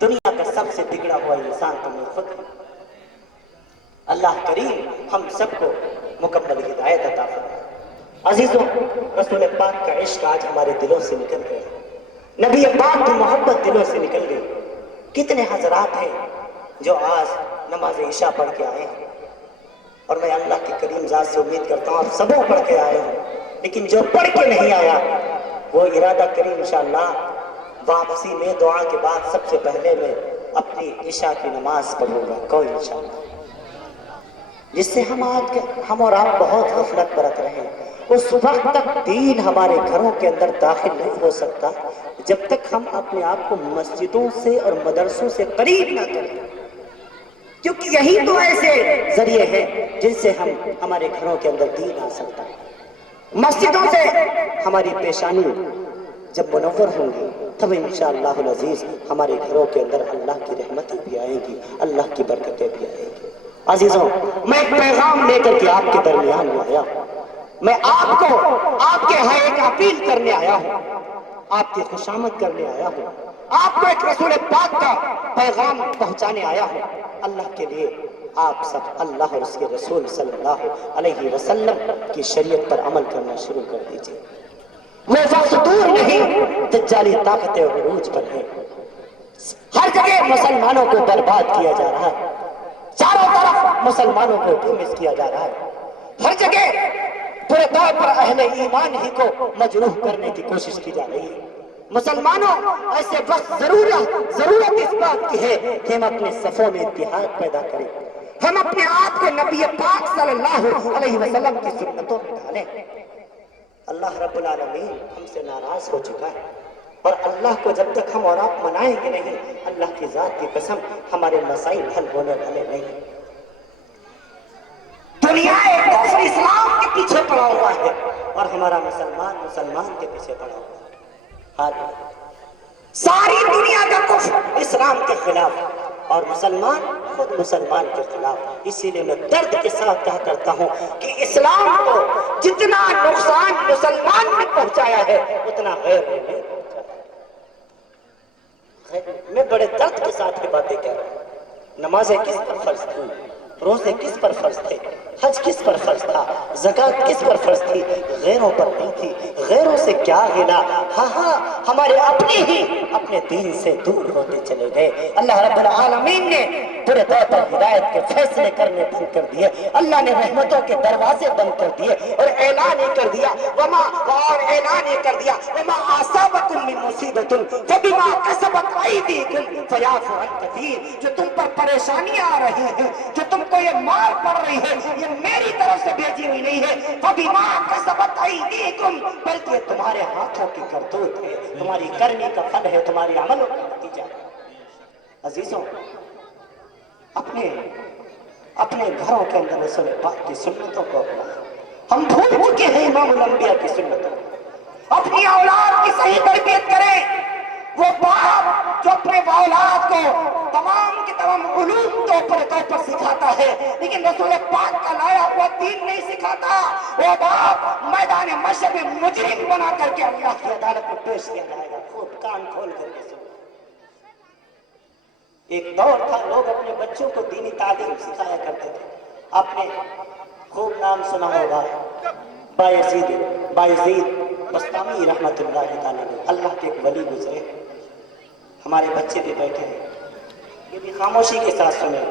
دنیا کا سب سے بگڑا ہوا انسان تو میں خود ہوں۔ اللہ کریم ہم سب کو مکمل ہدایت عطا فرمائے۔ عزیزوں، رسول پاک کا عشق آج ہمارے دلوں سے نکل گیا، نبی پاک کی محبت دلوں سے نکل گئی۔ کتنے حضرات ہیں جو آج نماز عشاء پڑھ کے آئے ہیں، اور میں اللہ کی کریم ذات سے امید کرتا ہوں آپ سبوں پڑھ کے آئے ہیں، لیکن جو پڑھ کے نہیں آیا وہ ارادہ کریں انشاءاللہ واپسی میں دعا کے بعد سب سے پہلے میں اپنی عشاء کی نماز پڑھوں گا کوئی انشاءاللہ، جس سے ہم اور آپ بہت غفلت برت رہے ہیں۔ اس وقت تک دین ہمارے گھروں کے اندر داخل نہیں ہو سکتا جب تک ہم اپنے آپ کو مسجدوں سے اور مدرسوں سے قریب نہ کریں، کیونکہ یہی تو ایسے ذریعے ہیں جن سے ہمارے گھروں کے اندر دین آ سکتا ہے۔ مسجدوں سے ہماری پیشانی جب منور ہوں گی تب انشاءاللہ العزیز ہمارے گھروں کے اندر اللہ کی رحمتیں بھی آئیں گی، اللہ کی برکتیں بھی آئیں گی۔ عزیزوں، میں ایک پیغام لے کر کے آپ کے درمیان میں آیا ہوں، میں آپ کو آپ کے ہاں ایک اپیل کرنے آیا ہوں، آپ کی خوشامد کرنے آیا ہوں، آپ کو ایک رسول پاک کا پیغام پہنچانے آیا ہوں۔ اللہ کے لیے آپ سب اللہ اور اس کے رسول صلی اللہ علیہ وسلم کی شریعت پر عمل کرنا شروع کر دیجئے۔ وہ وقت دور نہیں دجالی طاقتیں عروج پر ہیں، ہر جگہ مسلمانوں کو برباد کیا جا رہا ہے، چاروں طرف مسلمانوں کو ڈھمس کیا جا رہا ہے، ہر جگہ پورے طور پر اہل ایمان ہی کو مجروح کرنے کی کوشش کی جا رہی ہے۔ مسلمانوں، ایسے وقت ضرورت اس بات کی ہے کہ ہم اپنے صفوں میں اتحاد پیدا کریں، ہم اپنے آپ کو نبی پاک صلی اللہ علیہ وسلم کی سنتوں میں ڈالیں۔ اللہ رب العالمین ہم سے ناراض ہو چکا ہے، اور اللہ کو جب تک ہم اور آپ منائیں گے نہیں، اللہ کی ذات کی قسم ہمارے مسائل حل ہونے والے نہیں۔ دنیا ایک کفر اسلام کے پیچھے پڑا ہوا ہے، اور ہمارا مسلمان کے پیچھے پڑا ہوا ہے۔ ساری دنیا کا کفر اسلام کے خلاف، اور مسلمان خود مسلمان کے خلاف۔ اسی لیے میں درد کے ساتھ کہا کرتا ہوں کہ اسلام کو جتنا نقصان مسلمان نے پہنچایا ہے اتنا غیر نے نہیں پہنچایا۔ میں بڑے درد کے ساتھ یہ باتیں کہہ رہا ہوں۔ نمازیں کس پر فرض تھی؟ روزے کس پر فرض تھے؟ حج کس پر فرض تھا؟ زکوٰۃ کس پر فرض تھی؟ غیروں پر نہیں تھی۔ غیروں سے کیا غلا؟ ہاں ہمارے اپنے ہی اپنے دین سے دور ہوتے چلے گئے۔ اللہ رب العالمین نے پورے طور پر ہدایت کے فیصلے کرنے بند کر دیے، اللہ نے رحمتوں کے دروازے بند کر دیے، اور اعلان یہ کر دیا وما اصابکم من مصیبۃ فبما کسبت ایدیکم فیعفو عن کثیر۔ جو تم پر پریشانیاں آ رہی ہیں، جو تم کو یہ مار پڑ رہی ہے، یہ میری طرف سے بھیجی ہوئی نہیں ہے، فبما کسبت ایدیکم، بلکہ یہ تمہارے ہاتھوں کی کرتوت ہے، تمہاری کرنی کا پھل ہے، تمہاری عملوں کا نتیجہ ہے۔ عزیزوں، اپنے گھروں کے اندر رسول پاک کی سنتوں کو اپنائیں۔ ہم بھول چکے ہیں امام الانبیاء کی سنتوں کو۔ اپنی اولاد کی صحیح تربیت کریں۔ وہ باپ جو اپنے اولاد کو تمام کے تمام علوم تو طور پر سکھاتا ہے، لیکن رسول پاک کا لایا ہوا دین نہیں سکھاتا، وہ باپ میدان محشر میں مجرم بنا کر کے اللہ کی عدالت میں پیش کیا جائے گا۔ خوب کان کھول کر کے سنو۔ ایک دور تھا لوگ اپنے بچوں کو دینی تعلیم سکھایا کرتے تھے۔ آپ نے خوب نام سنا ہوگا بایزید بستامی رحمت اللہ تعالیٰ نے، اللہ کے ایک ولی گزرے، ہمارے بچے بھی بیٹھے ہیں، یہ بھی خاموشی کے ساتھ سنیں۔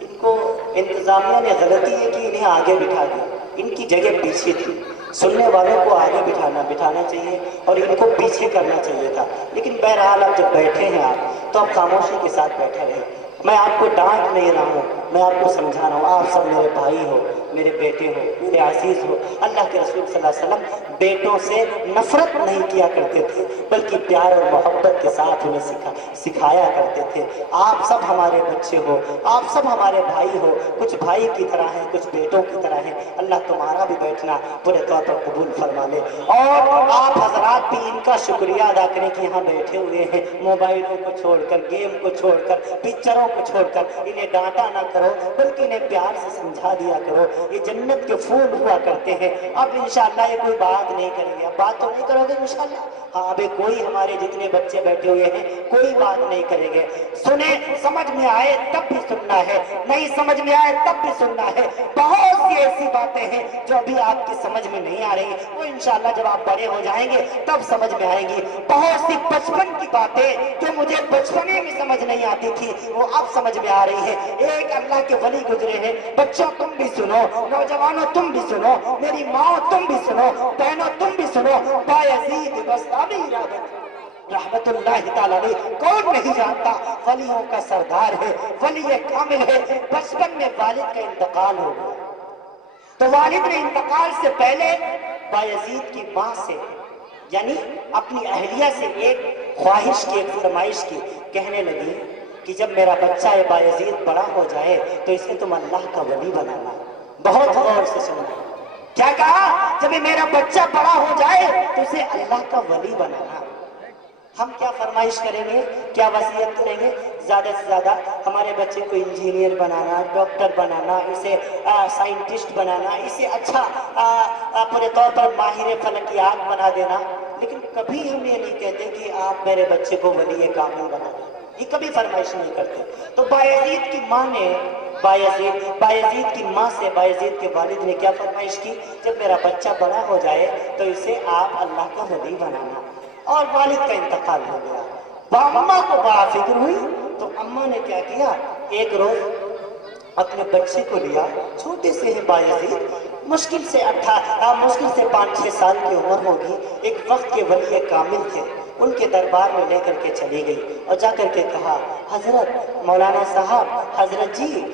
ان کو انتظامیہ نے غلطی ہے کہ انہیں آگے بٹھا دیا، ان کی جگہ پیچھے تھی۔ سننے والوں کو آگے بٹھانا چاہیے اور ان کو پیچھے کرنا چاہیے تھا، لیکن بہرحال اب جب بیٹھے ہیں آپ تو آپ خاموشی کے ساتھ بیٹھے رہیں۔ میں آپ کو ڈانٹ نہیں رہا ہوں، میں آپ کو سمجھا رہا ہوں۔ آپ سب میرے بھائی ہو، میرے بیٹے ہو، میرے عزیز ہو۔ اللہ کے رسول صلی اللہ علیہ وسلم بیٹوں سے نفرت نہیں کیا کرتے تھے، بلکہ پیار اور محبت کے ساتھ انہیں سکھایا کرتے تھے۔ آپ سب ہمارے بچے ہو، آپ سب ہمارے بھائی ہو، کچھ بھائی کی طرح ہیں، کچھ بیٹوں کی طرح ہیں۔ اللہ تمہارا بھی بیٹھنا پورے طور پر قبول فرما لے، اور آپ حضرات بھی ان کا شکریہ ادا کریں کہ یہاں بیٹھے ہوئے ہیں، موبائلوں کو چھوڑ کر، گیم کو چھوڑ کر، پکچروں को छोड़कर इन्हें डांटा ना करो, बल्कि इन्हें प्यार से समझा दिया करो। ये जन्नत के फूल हुआ करते हैं। अब इंशाअल्लाह ये कोई बात नहीं करेंगे। अब बात तो नहीं करोगे इंशाअल्लाह? हाँ, अभी कोई हमारे जितने बच्चे बैठे हुए हैं कोई बात नहीं करेंगे। सुने, समझ में आए तब भी सुनना है, नहीं समझ में आए तब भी सुनना है। बहुत सी ऐसी बातें हैं जो अभी आपकी समझ में नहीं आ रही, वो इंशाअल्लाह जब आप बड़े हो जाएंगे तब समझ में आएंगी। बहुत सी बचपन की बातें जो मुझे बचपने में समझ नहीं आती थी, वो अब समझ में आ रही है। एक अल्लाह के वली गुजरे हैं। बच्चों तुम भी सुनो, नौजवानों तुम भी सुनो, मेरी माँ तुम भी सुनो, बहनों तुम भी सुनो। बायजीद बस्तामी रहमतुल्लाह ताला अलैह, कौन नहीं जानता, वलियों का सरदार है, वली कामिल है। बचपन में वालिद का इंतकाल हो गया, तो वालिद ने इंतकाल से पहले बायजीद की माँ से, यानी अपनी अहलिया से एक ख्वाहिश की, एक फरमाइश की। कहने लगी कि जब मेरा बच्चा ये बायजीद बड़ा हो जाए तो इसे तुम अल्लाह का वली बनाना। बहुत गौर से सुनना। क्या कहा? जब ये मेरा बच्चा बड़ा हो जाए तो इसे अल्लाह का वली बनाना। हम क्या फरमाइश करेंगे, क्या वसीयत करेंगे? ज़्यादा से ज़्यादा हमारे बच्चे को इंजीनियर बनाना, डॉक्टर बनाना, इसे साइंटिस्ट बनाना, इसे अच्छा पूरे तौर पर माहिर फलकियात बना देना। लेकिन कभी हम ये नहीं कहते कि आप मेरे बच्चे को वली कामिल बना दें, ये कभी फरमाइश नहीं करते। तो बायजीद की माँ ने बायजीद की माँ से बायजीद के वालिद ने क्या फरमाइश की? जब मेरा बच्चा बड़ा हो जाए तो इसे आप अल्लाह का वली बनाना। और वालिद का इंतकाल हो गया। अम्मा को बड़ा फिक्र हुई, तो अम्मा ने क्या किया, एक रोज अपने बच्चे को लिया, छोटे से है बायजीद, मुश्किल से 5-6 साल की उम्र होगी। एक वक्त के वली कामिल थे, उनके दरबार में लेकर के चली गई और जाकर के कहा, हजरत मौलाना साहब, हजरत जी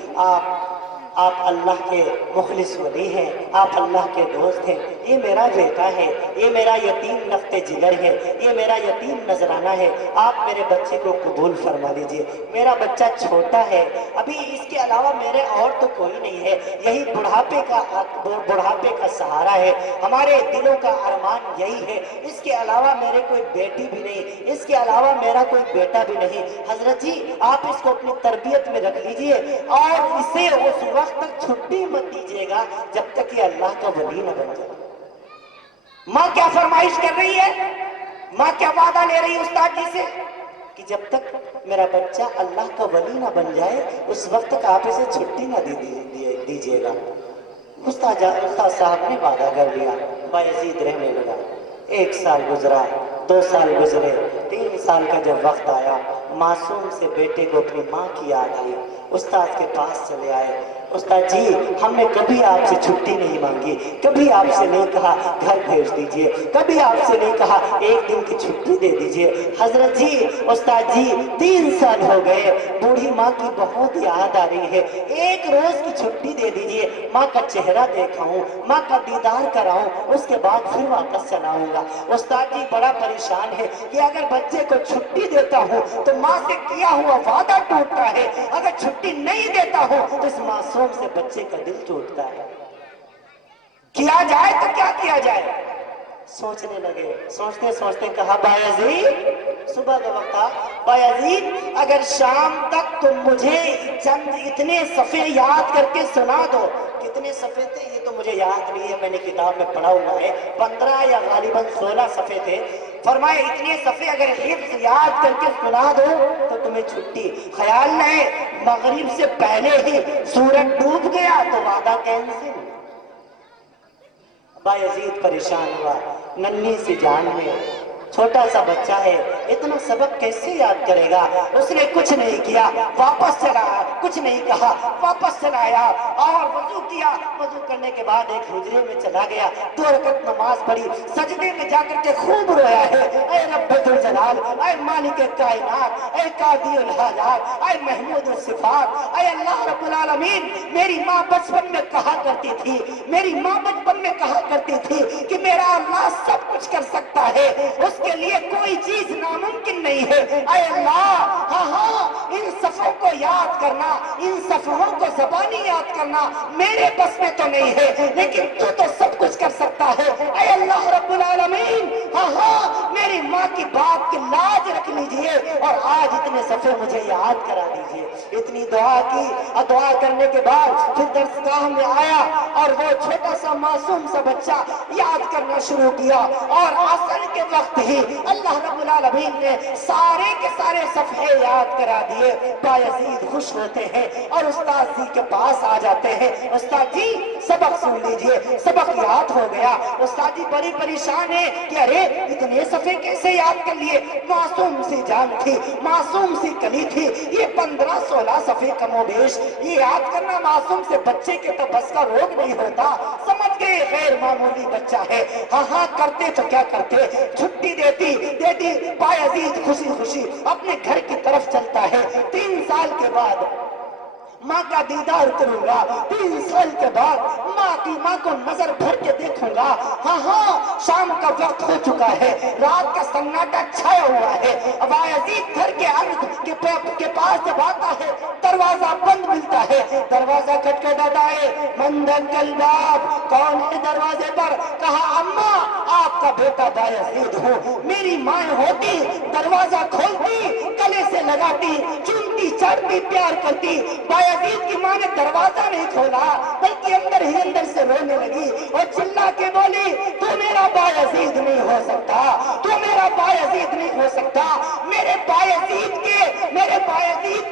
आप अल्लाह के मुखलिस वली हैं, आप अल्लाह के दोस्त हैं। ये मेरा बेटा है, ये मेरा यतीम नफ्ते जिगर है, ये मेरा यतीम नजराना है। आप मेरे बच्चे को कबूल फरमा लीजिए। मेरा बच्चा छोटा है, अभी इसके अलावा मेरे और तो कोई नहीं है। यही बुढ़ापे का सहारा है, हमारे दिलों का अरमान यही है। इसके अलावा मेरे कोई बेटी भी नहीं, इसके अलावा मेरा कोई बेटा भी नहीं। हजरत जी आप इसको अपनी तरबियत में रख लीजिए और इसे उस वक्त तक छुट्टी मत दीजिएगा जब तक ये अल्लाह का वली न बन जाए। माँ क्या फरमाइश कर रही है, माँ क्या वादा ले रही है उस्ताद जी से कि जब तक मेरा बच्चा अल्लाह का वली ना बन जाए उस वक्त तक आप इसे छुट्टी ना दीजिएगा। उस्ताद साहब ने वादा कर लिया। बायजीद रहने लगा। 1 साल गुजरा, 2 साल गुजरे, 3 साल का जब वक्त आया, मासूम से बेटे को अपनी माँ की याद आई। उस्ताद के पास चले आए। उस्ताद जी हमने कभी आपसे छुट्टी नहीं मांगी, कभी आपसे नहीं कहा घर भेज दीजिए, कभी आपसे नहीं कहा 1 दिन की छुट्टी दे दीजिए। हजरत जी, उस्ताद जी 3 साल हो गए, बूढ़ी माँ की बहुत याद आ रही है, 1 रोज की छुट्टी दे दीजिए, माँ का चेहरा देखाऊं, माँ का दीदार कराऊं, उसके बाद फिर वापस चलाऊंगा। उस्ताद जी बड़ा परेशान है कि अगर बच्चे को छुट्टी देता हूँ तो माँ से किया हुआ वादा टूटता है, अगर छुट्टी नहीं देता हूँ तो इस मासूम से बच्चे का दिल टूटता है। किया जाए तो क्या किया जाए? सोचने लगे। सोचते सोचते कहा, बायजीद, सुबह का वक्त था, बायजीद अगर शाम तक तुम मुझे चंद इतने सफ़े याद करके सुना दो। कितने सफ़े थे ये तो मुझे याद नहीं है, मैंने किताब में पढ़ा हुआ है, 15 या गालिबन 16 सफ़े थे। फरमाए इतने सफ़े अगर हिफ्ज़ याद करके सुना दो तो तुम्हें छुट्टी। ख्याल नहीं, मगरिब से पहले ही सूरज डूब गया तो वादा कैंसिल। बायजीद परेशान हुआ। नन्ही सी जान में छोटा सा बच्चा है, इतना सबक कैसे याद करेगा? उसने कुछ नहीं किया, वापस चला, कुछ नहीं कहा, वापस चला आया और वजू किया। वजू करने के बाद एक हुजरे में चला गया, 2 रकत नमाज पढ़ी, सजदे में जाकर के खूब रोया है, ऐ रब्बुल जलाल, ऐ मालिक कायनात, ऐ कादियुल हाजात, ऐ महमूद सिफात, ऐ अल्लाह रब्बुल आलमीन। मेरी माँ बचपन में कहा करती थी, मेरी माँ बचपन में कहा करती थी कि मेरा अल्लाह सब कुछ कर सकता है, उसके लिए कोई चीज नामुमकिन नहीं है। ऐ अल्लाह, हाँ इन सफरों को याद करना, इन सफरों को ज़बानी याद करना मेरे बस में तो नहीं है, लेकिन तू तो सब कुछ कर सकता है। ऐ अल्लाह रब्बुल आलमीन, हाँ मेरी माँ की बात की लाज रख लीजिए और آج اتنے صفحے مجھے یاد کرا دیجئے. اتنی دعا کی اور دعا کرنے کے بعد پھر درسگاہ میں آیا اور وہ چھوٹا سا معصوم سا بچہ یاد کرنا شروع کیا اور عصر کے وقت ہی اللہ رب العالمین نے سارے کے سارے صفحے یاد کرا دیے. بایزید خوش ہوتے ہیں اور استاد جی کے پاس آ جاتے ہیں. استاد جی سبق سن لیجئے, سبق یاد ہو گیا. استاد جی بڑی پریشان ہے کہ ارے اتنے صفحے کیسے یاد کر لیے. معصوم سی جان تھی, معصوم سی کلی تھی, یہ 15-16 صفحے کم و بیش یہ یاد کرنا معصوم سے بچے کے تو بس کا روگ نہیں ہوتا. سمجھ گئے غیر معمولی بچہ ہے. ہاں کرتے تو کیا کرتے, چھٹی دیتی بایزید خوشی خوشی اپنے گھر کی طرف چلتا ہے. 3 سال کے بعد ماں کا دیدار کروں گا, 3 سال کے بعد ماں کو نظر بھر کے دیکھوں گا. ہاں شام کا وقت ہو چکا ہے, رات کا سناٹا چھایا ہوا ہے. بایزید گھر کے ارد کے پاس جب آتا ہے دروازہ بند ملتا ہے. دروازہ کھٹکھٹاتا ہے, من دق الباب, کون ہے دروازے پر؟ کہا اماں آپ کا بیٹا بایزید ہوں. میری ماں ہوتی دروازہ کھولتی, گلے سے لگاتی, چومتی چاٹتی, پیار کرتی. بایزید کی ماں نے دروازہ نہیں کھولا بلکہ اندر ہی اندر سے رونے لگی اور چلا کے بولی تو میرا بایزید نہیں ہو سکتا, تو میرا بایزید نہیں ہو سکتا. میرے بایزید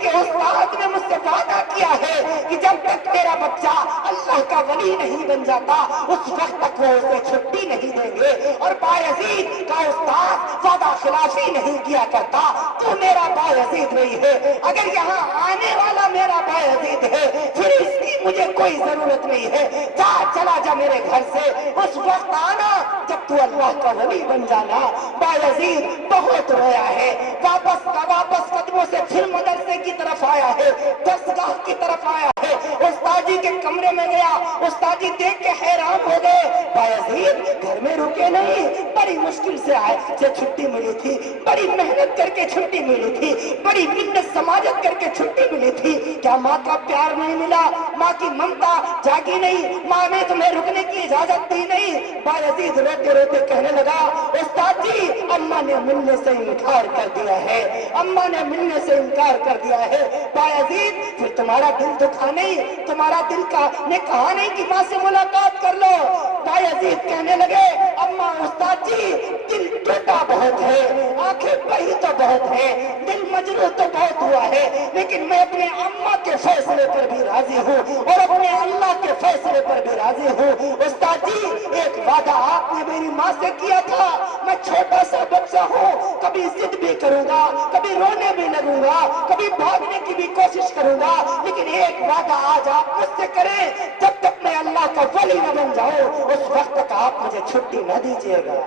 کے استاد نے مجھ سے وعدہ کیا ہے کہ جب تک میرا بچہ اللہ کا ولی نہیں بن جاتا اس وقت تک وہ اسے چھٹی نہیں دیں گے. اور بایزید کا استاد وعدہ خلافی نہیں کیا کرتا. تو میرا بایزید نہیں ہے, اگر یہاں آنے والا میرا بایزید ہے پھر اس کی مجھے کوئی ضرورت نہیں ہے. چلا جا میرے گھر سے, اس وقت آنا جب تو اللہ کا ولی بن جانا. بایزید بہت رویا ہے, واپس قدموں سے پھر مدرسے کی طرف آیا ہے, درسگاہ کی طرف آیا ہے. استاد جی کے کمرے میں گیا, استاد جی دیکھ کے حیران ہو گئے. بایزید گھر میں رکے نہیں, بڑی مشکل سے آئے سے چھٹی ملی تھی, بڑی محنت کر کے چھٹی ملی تھی, بڑی منت سماجت کر کے چھٹی ملی تھی. کیا ماں کا پیار نہیں ملا, ماں کی ممتا جاگی نہیں, ماں نے تمہیں رکنے کی اجازت دی نہیں؟ بایزید روتے روتے کہنے لگا استاد جی اماں نے ملنے سے انکار کر دیا ہے, اماں نے ملنے سے انکار کر دیا ہے. بایزید پھر تمہارا دل دکھا نہیں, تمہارا دل نے کہا نہیں کہ ماں سے ملاقات کر لو. بایزید کہنے لگے اماں استاد جی دل ٹوٹا بہت ہے, آنکھیں بہی تو بہت ہے, دل مجروح تو بہت ہوا ہے, لیکن میں اپنے اماں کے فیصلے پر بھی راضی ہوں اور اپنے اللہ کے فیصلے پر بھی راضی ہوں. استاد جی ایک وعدہ آپ نے میری ماں سے کیا تھا, میں چھوٹا سا بچہ ہوں, کبھی ضد بھی کروں گا, کبھی رونے بھی لگوں گا, کبھی بھاگنے کی بھی کوشش کروں گا, لیکن ایک وعدہ آج آپ مجھ سے کریں, جب تک میں اللہ کا ولی نہ بن جاؤں اس وقت تک آپ مجھے چھٹی نہ دیجیے گا.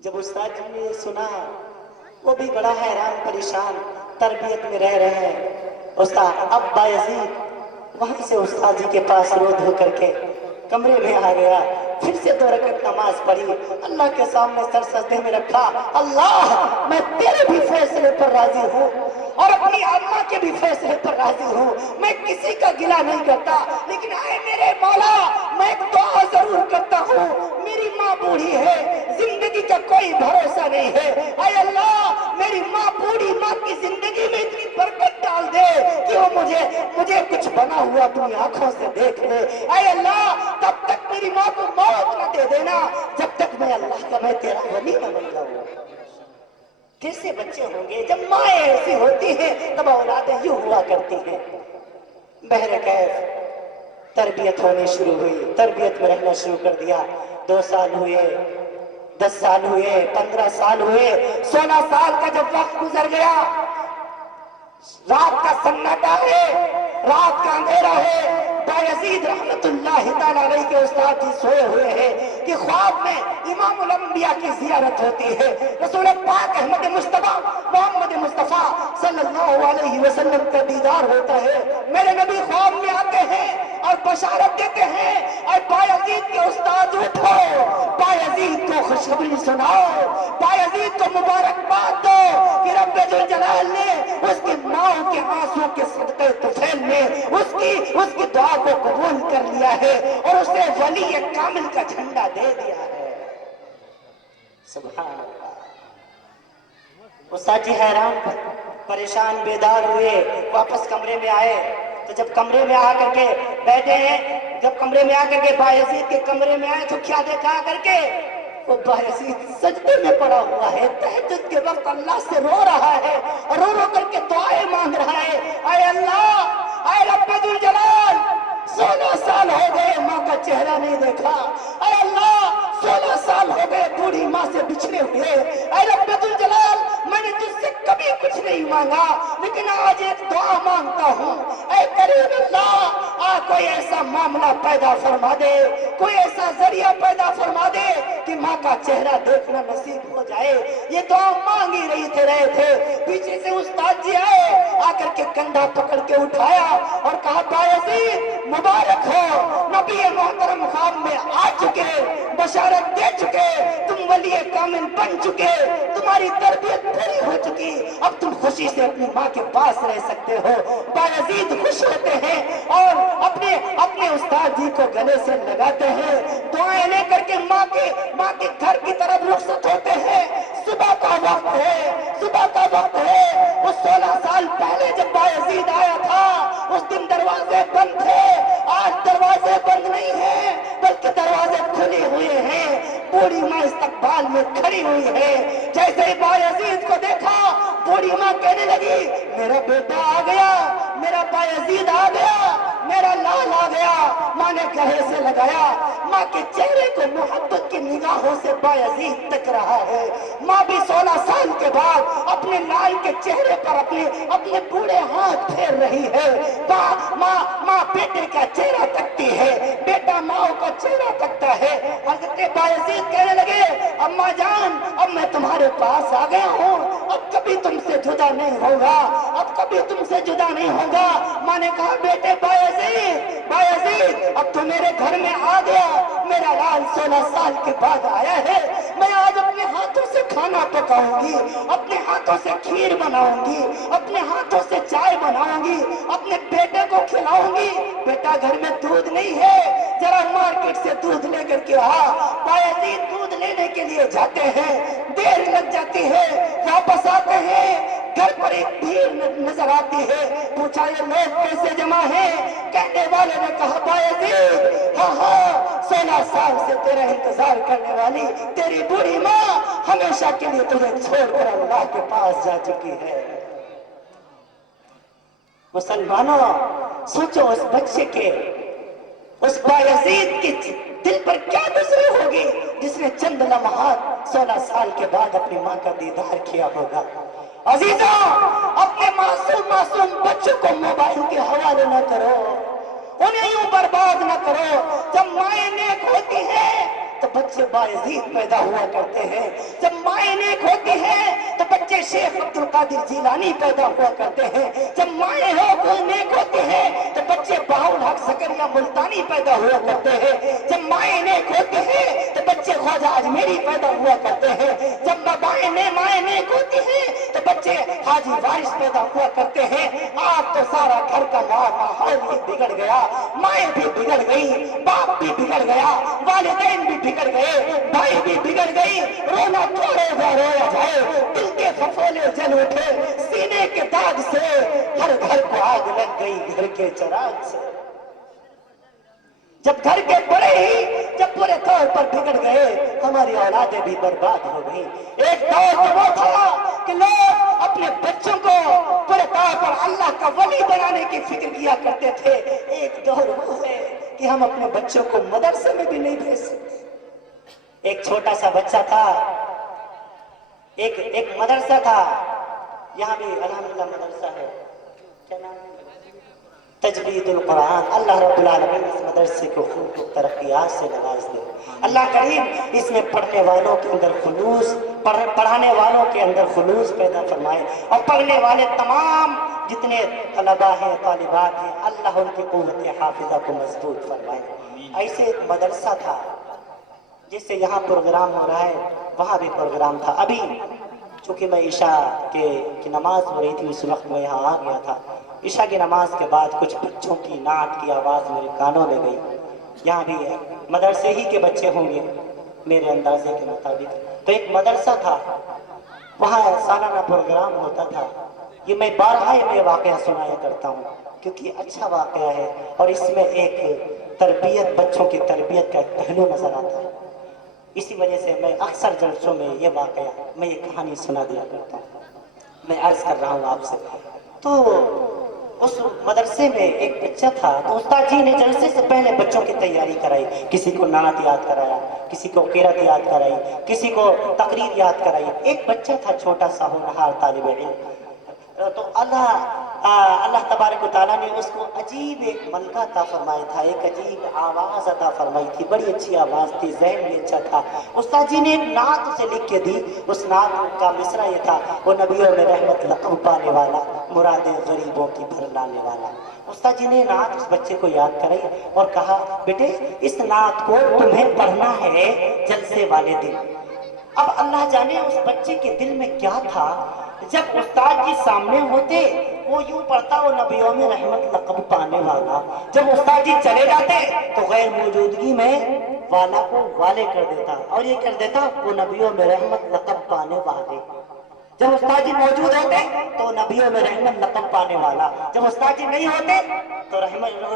جب استاد جی نے یہ سنا وہ بھی بڑا حیران پریشان, تربیت میں رہ رہے ہیں. استاد اب بایزید وہاں سے استاد جی کے پاس رو دھو کر کے کمرے میں آ گیا, پھر سے 2 رکعت نماز پڑھی, اللہ کے سامنے سر سجدے میں رکھا. اللہ میں تیرے بھی فیصلے پر راضی ہوں اور اپنی اماں کے بھی فیصلے پر راضی ہوں, میں کسی کا گلہ نہیں کرتا, لیکن اے میرے مولا میں ایک دعا ضرور کرتا ہوں, میری ماں بوڑھی ہے, زندگی کا کوئی بھروسہ نہیں ہے, اے اللہ میری ماں بوڑھی ماں کی زندگی میں اتنی برکت ڈال دے کہ وہ مجھے کچھ بنا ہوا اپنی آنکھوں سے دیکھ لے. اے اللہ تب تک میری ماں کو موت نہ دے دینا جب تک میں اللہ کا میں تیرا ولی نہ بن جاؤں. کیسے بچے ہوں گے جب مائیں ایسی ہوتی ہیں تب اولادیں یوں ہوا کرتی ہیں. بہرکیف تربیت ہونی شروع ہوئی, تربیت میں رہنا شروع کر دیا. 2 سال ہوئے, 10 سال ہوئے, 15 سال ہوئے, 16 سال کا جب وقت گزر گیا, رات کا سناٹا ہے, رات کا اندھیرا ہے. بایزید رحمت اللہ تعالیٰ علیہ کے استاد جی سوئے ہوئے ہیں کہ خواب میں امام الانبیاء کی زیارت ہوتی ہے, رسول پاک احمد مصطفیٰ محمد مصطفیٰ صلی اللہ علیہ وسلم کا دیدار ہوتا ہے. میرے نبی خواب میں آتے ہیں اور بشارت دیتے ہیں, اور بایزید کے استاد اٹھو, بایزید کو خوشخبری سناؤ, بایزید کو مبارکباد دو کہ رب ذوالجلال نے اس کی ماں کے آنسوں کے صدقے طفیل میں اس کی دعا کو قبول کر لیا ہے اور اسے ولی کامل کا جھنڈا دے دیا ہے. سبحان اللہ. उस्ताद जी हैरान परेशान बेदार हुए, वापस कमरे में आए। तो जब कमरे में आकर के बैठे हैं, जब कमरे में आकर के बायजीद के कमरे में आए तो क्या देखा आकर के, वो बायजीद सजदे में पड़ा हुआ है, तहज्जुद के वक्त अल्लाह से रो रहा है और रो रो करके दुआएं मांग रहा है। आए अल्लाह, आए रब्बुल जलाल, 16 साल हो गए माँ का चेहरा नहीं देखा। आए अल्लाह, 16 साल हो गए बूढ़ी माँ से बिछड़े हुए। आए रब्बुल जलाल, मैंने तुझसे कभी कुछ नहीं मांगा, लेकिन आज एक दुआ मांगता हूँ। ऐ करीम अल्लाह, कोई ऐसा मामला पैदा फरमा दे, कोई ऐसा जरिया पैदा फरमा दे कि माँ का चेहरा देखना नसीब हो जाए। ये दुआ मांग ही रहे थे। पीछे से उस्ताद जी आए, आकर के कंधा पकड़ के उठाया और कहा, बायजीद मुबारक हो, नबी मोहतरम ख्वाब में आ चुके, बशारत दे चुके, तुम वली कामिल बन चुके, तुम्हारी तरबियत पूरी हो चुकी, अब तुम खुशी से अपनी माँ के पास रह सकते हो। बायजीद खुश होते हैं और अपने उस्ताद जी को गले से लगाते हैं, दुआएं लेकर के माँ के घर की तरफ रुखसत होते हैं। सुबह का वक्त है, सुबह का वक्त है। उस 16 साल पहले जब बायजीद आया था, उस दिन दरवाजे बंद थे, आज दरवाजे बंद नहीं है, बल्कि दरवाजे खुले हुए हैं। बूढ़ी माँ इस्तकबाल में खड़ी हुई है। जैसे ही बायजीद को देखा, बूढ़ी माँ कहने लगी, मेरा बेटा आ गया, मेरा बायजीद आ गया, मेरा लाल आ गया। माँ ने गले से लगाया, माँ के चेहरे को मोहब्बत की निगाहों से बायजीद तक रहा है। माँ भी 16 साल के बाद अपने लाल के चेहरे पर अपने बूढ़े हाथ फेर रही है। माँ बेटे का चेहरा तकती है, बेटा माँ का चेहरा तकता है। हज़रत बायजीद कहने लगे, अम्मा जान, अब मैं तुम्हारे पास आ गया हूँ, अब कभी तुमसे जुदा नहीं होगा, अब कभी तुमसे जुदा नहीं होगा। माँ ने कहा, बेटे बायजीद, अब तो मेरे घर में आ गया, मेरा लाल 16 साल के बाद आया है। मैं आज अपने हाथों से खाना पकाऊंगी, अपने हाथों से खीर बनाऊंगी, अपने हाथों से चाय बनाऊंगी, अपने बेटे को खिलाऊंगी। बेटा घर में दूध नहीं है, जरा मार्केट से दूध लेकर के आ। बायजीद दूध लेने के लिए जाते हैं, देर लग जाती है, वापस आते हैं, घर पर एक भीड़ नजर आती है। पूछा, ये लोग कैसे जमा है? कहने वाले ने कहा, बायजीद, हाँ 16 साल से तेरा इंतजार करने वाली तेरी बूढ़ी माँ हमेशा के लिए तुझे छोड़कर अल्लाह के पास जा चुकी है। मुसलमानों, सोचो उस बच्चे के, उस बायजीद के दिल पर क्या गुजरी होगी जिसने चंद लम्हात 16 साल के बाद अपनी माँ का दीदार किया होगा। अजीजों, अपने मासूम बच्चों को मोबाइल के हवाले न करो, उन्हें यूं बर्बाद न करो। जब माएं नेक होती हैं तो बच्चे बायजीद पैदा हुआ करते हैं, जब माएं नेक होती हैं तो बच्चे शेख अब्दुल कादिर जिलानी पैदा हुआ करते हैं, जब माएं नेक होती हैं तो बच्चे बाउल हक सकरिया मुल्तानी पैदा हुआ करते हैं, जब माएं नेक होती हैं तो बच्चे ख्वाजा अजमेरी पैदा हुआ करते हैं, जब माएं नेक होती हैं तो बच्चे हाजी वारिस पैदा हुआ करते हैं। आज तो सारा घर का माहौल भी बिगड़ गया, माएं भी बिगड़ गई, बाप भी बिगड़ गया, वालिदैन भी बिगड़ गए, भाई भी बिगड़ गई। रोना रोया जाए, दिल के फफोले जल उठे, सीने के दाग से हर घर को आग लग गई घर के चिराग से। जब घर के बड़े ही जब पूरे तौर पर बिगड़ गए, हमारी औलादें भी बर्बाद हो गई। एक दौर तो वो था कि लोग अपने बच्चों को पूरे तौर पर अल्लाह का वली बनाने की फिक्र किया करते थे। एक दौर वो है कि हम अपने बच्चों को मदरसे में भी नहीं भेज सकते। एक छोटा सा बच्चा था, एक मदरसा था, यहाँ भी अल्हम्दुलिल्लाह मदरसा है, क्या नाम है, तजवीदुल कुरान। अल्लाह रब्बुल आलमीन इस मदरसे को खूब तरक्कियात से नवाज दे। अल्लाह करीम इसमें पढ़ने वालों के अंदर खुलूस, पढ़ाने वालों के अंदर खुलूस पैदा फरमाए, और पढ़ने वाले तमाम जितने तलबा हैं, तालिबात हैं, अल्लाह उनकी क़ुव्वत हाफिज़ा को मजबूत फरमाए। ऐसे एक मदरसा था जिससे यहाँ प्रोग्राम हो रहा है, वहाँ भी प्रोग्राम था। अभी चूँकि मैं ईशा की नमाज हो रही थी, उस वक्त मैं यहाँ आ गया था। ईशा की नमाज के बाद कुछ बच्चों की नात की आवाज़ मेरे कानों में गई। यहाँ भी है, मदरसे ही के बच्चे होंगे मेरे अंदाजे के मुताबिक। तो एक मदरसा था, وہاں سالانہ پروگرام ہوتا تھا. یہ میں بارہا میں واقعہ سنایا کرتا ہوں کیونکہ اچھا واقعہ ہے اور اس میں ایک تربیت، بچوں کی تربیت کا ایک پہلو نظر آتا ہے. اسی وجہ سے میں اکثر جلسوں میں یہ واقعہ، میں یہ کہانی سنا دیا کرتا ہوں. میں عرض کر رہا ہوں آپ سے، تو اس مدرسے میں ایک بچہ تھا، تو استاد جی نے جلسے سے پہلے بچوں کی تیاری کرائی. کسی کو نعت یاد کرایا، کسی کو قرات یاد کرائی، کسی کو تقریر یاد کرائی. ایک بچہ تھا چھوٹا سا ہونہار طالب علم، تو اللہ تبارک و تعالیٰ نے اس کو عجیب ایک ملکہ عطا فرمایا تھا، ایک عجیب آواز عطا فرمائی تھی. بڑی اچھی آواز تھی، ذہن بھی اچھا تھا. استاد جی نے ایک نعت اسے لکھ کے دی. اس نعت کا مصرع یہ تھا: وہ نبیوں میں رحمت لقب پانے والا، مرادیں غریبوں کی بھر لانے والا. استاد جی نے نعت اس بچے کو یاد کرائی اور کہا بیٹے اس نعت کو تمہیں پڑھنا ہے جلسے والے دن. اب اللہ جانے اس بچے کے دل میں کیا تھا. جب استاد جی سامنے ہوتے وہ یوں پڑھتا: وہ نبیوں میں رحمت لقب پانے والا. جب استاد جی چلے جاتے تو غیر موجودگی میں والا کو والے کر دیتا اور یہ کر دیتا: وہ نبیوں میں رحمت لقب پانے والے. جب استاد جی موجود ہوتے تو نبیوں میں رحمت لقب پانے والا. جب استاد جی نہیں ہوتے تو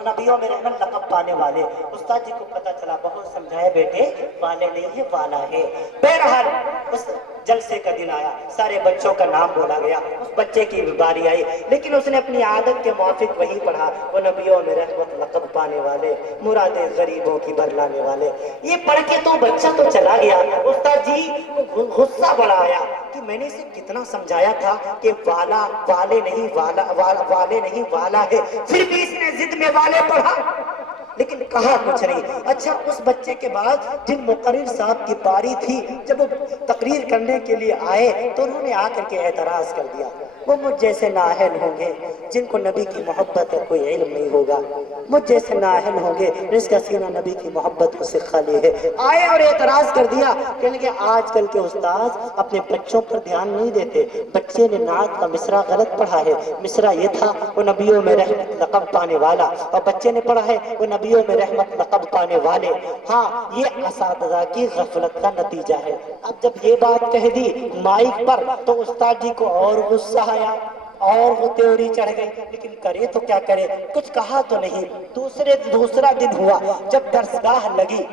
نبیوں میں رحمت لقب پانے والے. استاد جی کو پتا چلا، بہت سمجھایا بیٹے والے نہیں ہے والا ہے. بہرحال اس جلسے کا دن آیا، سارے بچوں کا نام بولا گیا. اس بچے کی باری آئی لیکن اس نے اپنی عادت کے موافق وہی پڑھا: وہ نبیوں میں رحمت لقب پانے والے، مرادیں غریبوں کی بھر لانے والے. یہ پڑھ کے تو بچہ تو چلا گیا. استاد جی کو غصہ بڑا آیا کہ میں نے اسے کتنا سمجھایا تھا کہ والا والے نہیں، والے نہیں والا ہے، پھر بھی اس نے ضد میں والے پڑھا لیکن کہا کچھ نہیں. اچھا اس بچے کے بعد جن مقرر صاحب کی باری تھی، جب وہ تقریر کرنے کے لیے آئے تو انہوں نے آ کر کے اعتراض کر دیا: وہ مجھ جیسے نااہل ہوں گے جن کو نبی کی محبت اور کوئی علم نہیں ہوگا، مجھ جیسے نااہل ہوں گے جس کا سینہ نبی کی محبت سے خالی ہے. آئے اور اعتراض کر دیا کہ آج کل کے استاذ اپنے بچوں پر دھیان نہیں دیتے. بچے نے نعت کا مصرع غلط پڑھا ہے. مصرع یہ تھا: وہ نبیوں میں رحمت لقب پانے والا، اور بچے نے پڑھا ہے وہ نبیوں میں رحمت لقب پانے والے. ہاں یہ اساتذہ کی غفلت کا نتیجہ ہے. اب جب یہ بات کہہ دی مائک پر تو استاد جی کو اور غصہ آیا اور وہ تیوری چڑھ گئی، لیکن کرے تو کیا کرے، کچھ کہا تو نہیں. دوسرا دن ہوا، جب درسگاہ لگی،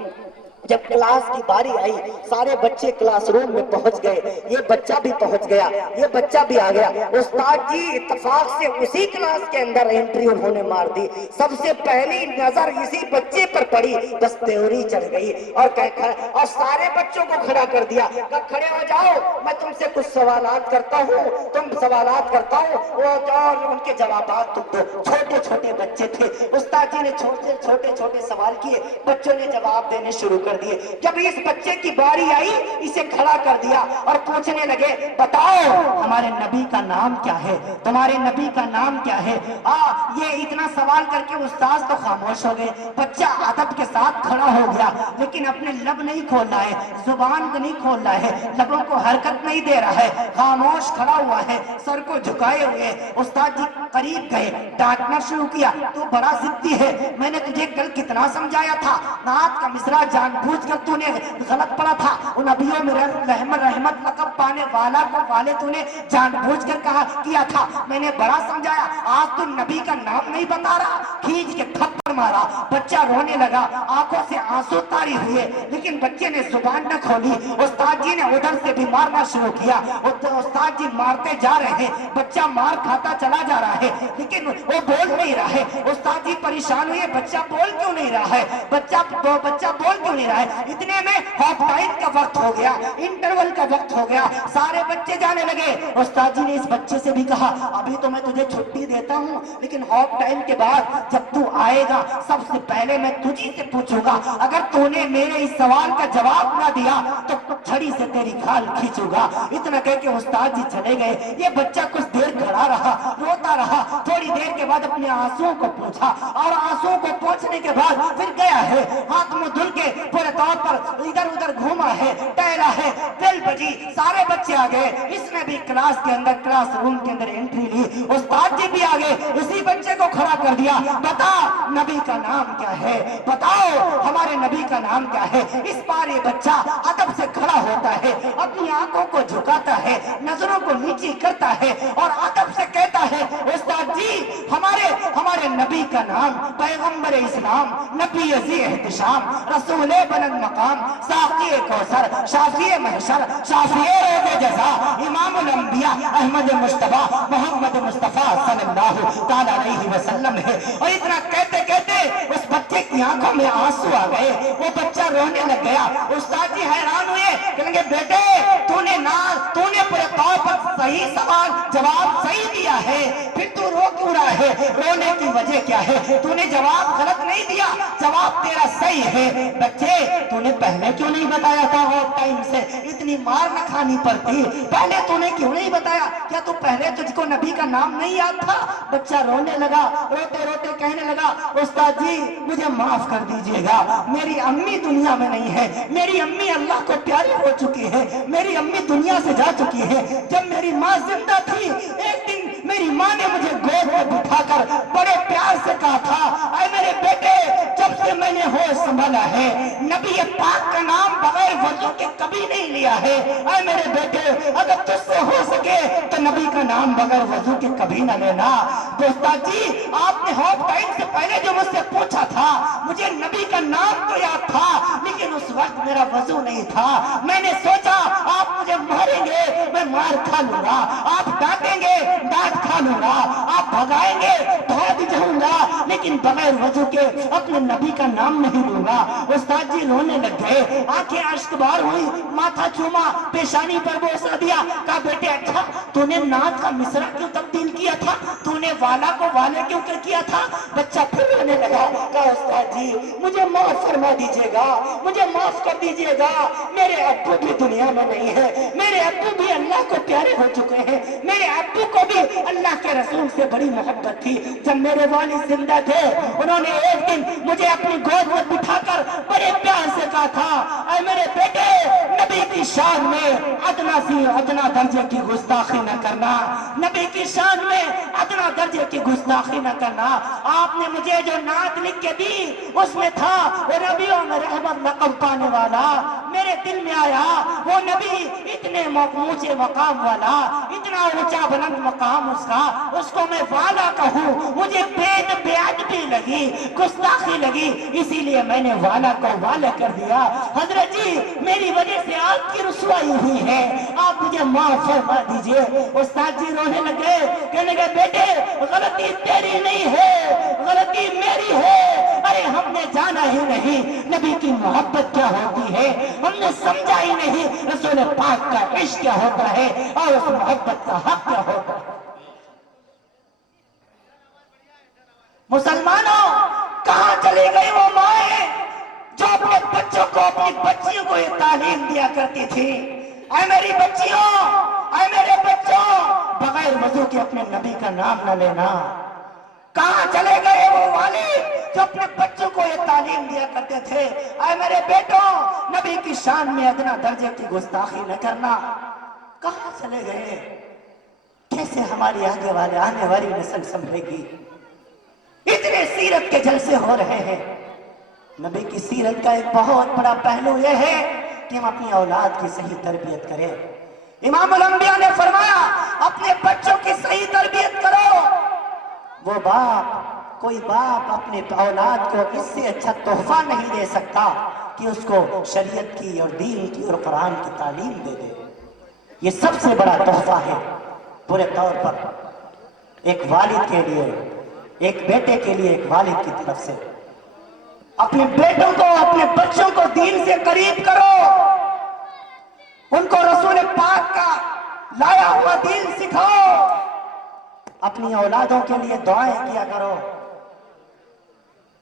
جب کلاس کی باری آئی، سارے بچے کلاس روم میں پہنچ گئے. یہ بچہ بھی پہنچ گیا، یہ بچہ بھی آ گیا. استاد جی اتفاق سے اسی کلاس کے اندر انٹری انہوں نے مار دی. سب سے پہلی نظر اسی بچے پر پڑی، بس تیوری چڑھ گئی اور سارے بچوں کو کھڑا کر دیا کہ کھڑے ہو جاؤ، میں تم سے کچھ سوالات کرتا ہوں، تم سوالات کرتا ہوں اور ان کے جوابات تم دو. چھوٹے چھوٹے بچے تھے. استاد جی نے چھوٹے چھوٹے سوال کیے، بچوں نے جواب دینے شروع کر دیے. جب اس بچے کی باری آئی اسے کھڑا کر دیا اور پوچھنے لگے: بتاؤ ہمارے نبی کا نام کیا ہے، تمہارے نبی کا نام کیا ہے. یہ اتنا سوال کر کے استاد تو خاموش ہو گئے. بچہ ادب کے ساتھ کھڑا ہو گیا لیکن اپنے لب نہیں کھول رہا ہے، زبان کو نہیں کھول رہا ہے، لبوں کو حرکت نہیں دے رہا ہے، خاموش کھڑا ہوا ہے، سر کو جھکائے ہوئے. استاد جی قریب گئے، ڈانٹنا شروع کیا: تو بڑا ضدی ہے، میں نے تجھے کل کتنا سمجھایا تھا، نعت کا مصرع جان بوجھ کر تو نے غلط پڑھا تھا، وہ نبیوں میں رحمت لقب پانے والا کو والے تو نے جان بوجھ کر کہا کیا تھا، میں نے بڑا سمجھایا، آج تو نبی کا نام نہیں بتا رہا. کھینچ کے تھپڑ مارا. بچہ رونے لگا، آنکھوں سے آنسو طاری ہوئے لیکن بچے نے زبان نہ کھولی. استاد جی نے ادھر سے بھی مارنا شروع کیا. استاد جی مارتے جا رہے ہیں، بچہ مار کھاتا چلا جا رہا ہے لیکن وہ بول نہیں رہا ہے. استاد جی پریشان ہوئے، بچہ بول کیوں نہیں رہا ہے، بچہ بول کیوں نہیں رہا ہے. اتنے میں ہاف ٹائم کا وقت ہو گیا، انٹرول کا وقت ہو گیا، سارے بچے جانے لگے. استاد جی نے اس بچے سے بھی کہا: ابھی تو میں تجھے چھٹی دیتا ہوں لیکن ہاف ٹائم کے بعد جب تو آئے گا سب سے پہلے میں تجھی سے پوچھوں گا، اگر تو نے میرے اس سوال کا جواب نہ دیا تو چھڑی سے تیری کھال کھینچوں گا. اتنا کہہ کے استاد جی چلے گئے. یہ بچہ کچھ دیر کھڑا رہا، روتا روتا रहा। थोड़ी देर के बाद अपने आंसुओं को पोंछा और आंसुओं को पोंछने के बाद फिर गया है, हाथ मुंह धुल के पूरे तौर पर इधर उधर घूमा है, टहला है। बेल बजी, सारे बच्चे आ गए, इसने भी क्लास के अंदर, क्लास रूम के अंदर एंट्री ली। उस्ताद जी भी आ गए, इसी बच्चे को खड़ा कर दिया। बता नबी का नाम क्या है, बताओ हमारे नबी का नाम क्या है। इस बार ये बच्चा अदब से खड़ा होता है, अपनी आंखों को झुकाता है, नजरों को नीची करता है और अदब से कहता है, उस्ताद जी हमारे नबी का नाम, पैगंबर इस्लाम, नबी अज़ी एहतिशाम, रसूल बुलंद मकाम, साक़ी कौसर, शाफ़ी महशर, शाफ़ी रोज़े जज़ा, इमामुल अंबिया अहमद मुस्तफा मोहम्मद मुस्तफा सल्लल्लाहु ताला अलैहि वसल्लम है। और इतना कहते कहते उस बच्चे की आंखों में आंसू आ गए, वो बच्चा रोने लग गया। उस्ताद जी हैरान हुए, कहेंगे बेटे तूने पूरे तौर पर सही सवाल जवाब सही दिया है, फिर तू रो क्यों रहा है, रोने की वजह क्या है, तूने जवाब गलत नहीं दिया, जवाब तेरा सही है। बच्चे तूने पहले क्यों नहीं बताया था, और टाइम से इतनी मार न खानी पड़ती, पहले तूने क्यों नहीं बताया, क्या तू पहले तुझको नबी का नाम नहीं याद था। बच्चा रोने लगा, रोते रोते कहने लगा, उस्ताद जी मुझे माफ कर दीजिएगा, मेरी अम्मी दुनिया में नहीं है, मेरी अम्मी अल्लाह को प्यारी हो चुकी है, मेरी अम्मी दुनिया से जा चुकी है। जब मेरी माँ जिंदा थी, एक दिन मेरी माँ ने मुझे गोद में बिठाकर बड़े प्यार से कहा था, ऐ मेरे बेटे जब से मैंने होश संभाला है, नबी पाक का नाम बगैर वजू के कभी नहीं लिया है। ऐ मेरे बेटे अगर तुझसे हो सके तो नबी का नाम बगैर वजू के कभी न लेना। उस्ताद जी आपने हाफ टाइम से पहले जो मुझसे पूछा था, मुझे नबी का नाम तो याद था, लेकिन उस वक्त मेरा वजू नहीं था। मैंने सोचा आप मुझे मारेंगे, मैं मार खा लूंगा, आप डांटेंगे, डांट खा लूंगा, आप भगाएंगे, भाग जाऊंगा, लेकिन बगैर वजू के अपने नबी का नाम नहीं लूंगा। उस्ताद जी रोने लग गए, आंखें अश्कबार हुई, माथा चूमा, पेशानी पर बोसा दिया, कहा बेटे अच्छा तूने नात का मिसरा क्यों तब्दील किया था, तूने वाला को वाले क्यों किया था। बच्चा फिर रोने लगा, कहा उस्ताद जी मुझे माफ फरमा दीजिएगा, मुझे माफ कर दीजिएगा, मेरे अब्बू भी दुनिया में नहीं है, मेरे अब्बू भी अल्लाह को प्यारे हो चुके हैं, मेरे अब्बू को भी अल्लाह के रसूल से बड़ी मोहब्बत थी। जब मेरे वालिद जिंदा थे, उन्होंने एक दिन मुझे अपनी गोद में बिठाकर बड़े प्यार से कहा था, ऐ मेरे बेटे नबी की शान में अदना दर्जे की गुस्ताखी न करना, नबी की शान में अदना दर्जे की गुस्ताखी न करना। आपने मुझे जो नात लिख के दी उसमें था वो नबियों में रहमत लक़ब पाने वाला, मेरे दिल में आया वो नबी इतने ऊंचे मकाम वाला, इतना ऊंचा बुलंद मकाम उसका, उसको मैं वाला कहूँ, मुझे बेअदबी लगी, गुस्ताखी लगी, इसीलिए मैंने वाला को वाला कर दिया। हजरत जी मेरी वजह से आपकी रुसवाई हुई है, आप मुझे माफ फरमा दीजिए। उस्ताद जी रोने लगे, कहने लगे बेटे गलती तेरी नहीं है, गलती मेरी है। अरे हमने जाना ही नहीं नबी की मोहब्बत क्या होती है, हमने समझा ही नहीं रसूल पाक का इश्क क्या होता है और उस मोहब्बत का हक क्या होता है। मुसलमानों कहां चली गई वो माए जो अपने बच्चों को, अपनी बच्चियों को ये तालीम दिया करती थी, ऐ मेरी बच्चियों, ऐ मेरे बच्चों बगैर वजू के अपने नबी का नाम न लेना। कहां चले गए वो वाले जो अपने बच्चों को ये तालीम दिया करते थे, ऐ मेरे बेटों नबी की शान में अदना दर्जे की गुस्ताखी न करना। कहां चले गए, कैसे हमारी आने वाली नस्ल संभलेगी। इतने सीरत के जलसे हो रहे हैं, नबी की सीरत का एक बहुत बड़ा पहलू यह है कि हम अपनी औलाद की सही तरबियत करें। इमामुल अंबिया ने फरमाया अपने बच्चों की सही तरबियत करो। वो बाप, कोई बाप अपने औलाद को इससे अच्छा तोहफा नहीं दे सकता कि उसको शरीयत की और दीन की और कुरान की तालीम दे दे। ये सबसे बड़ा तोहफा है पूरे तौर पर एक वालिद के लिए, एक बेटे के लिए, एक वालिद की तरफ से। अपने बेटों को, अपने बच्चों को दीन से करीब करो, उनको रसूल पाक का लाया हुआ दीन सिखाओ, अपनी औलादों के लिए दुआएं किया करो।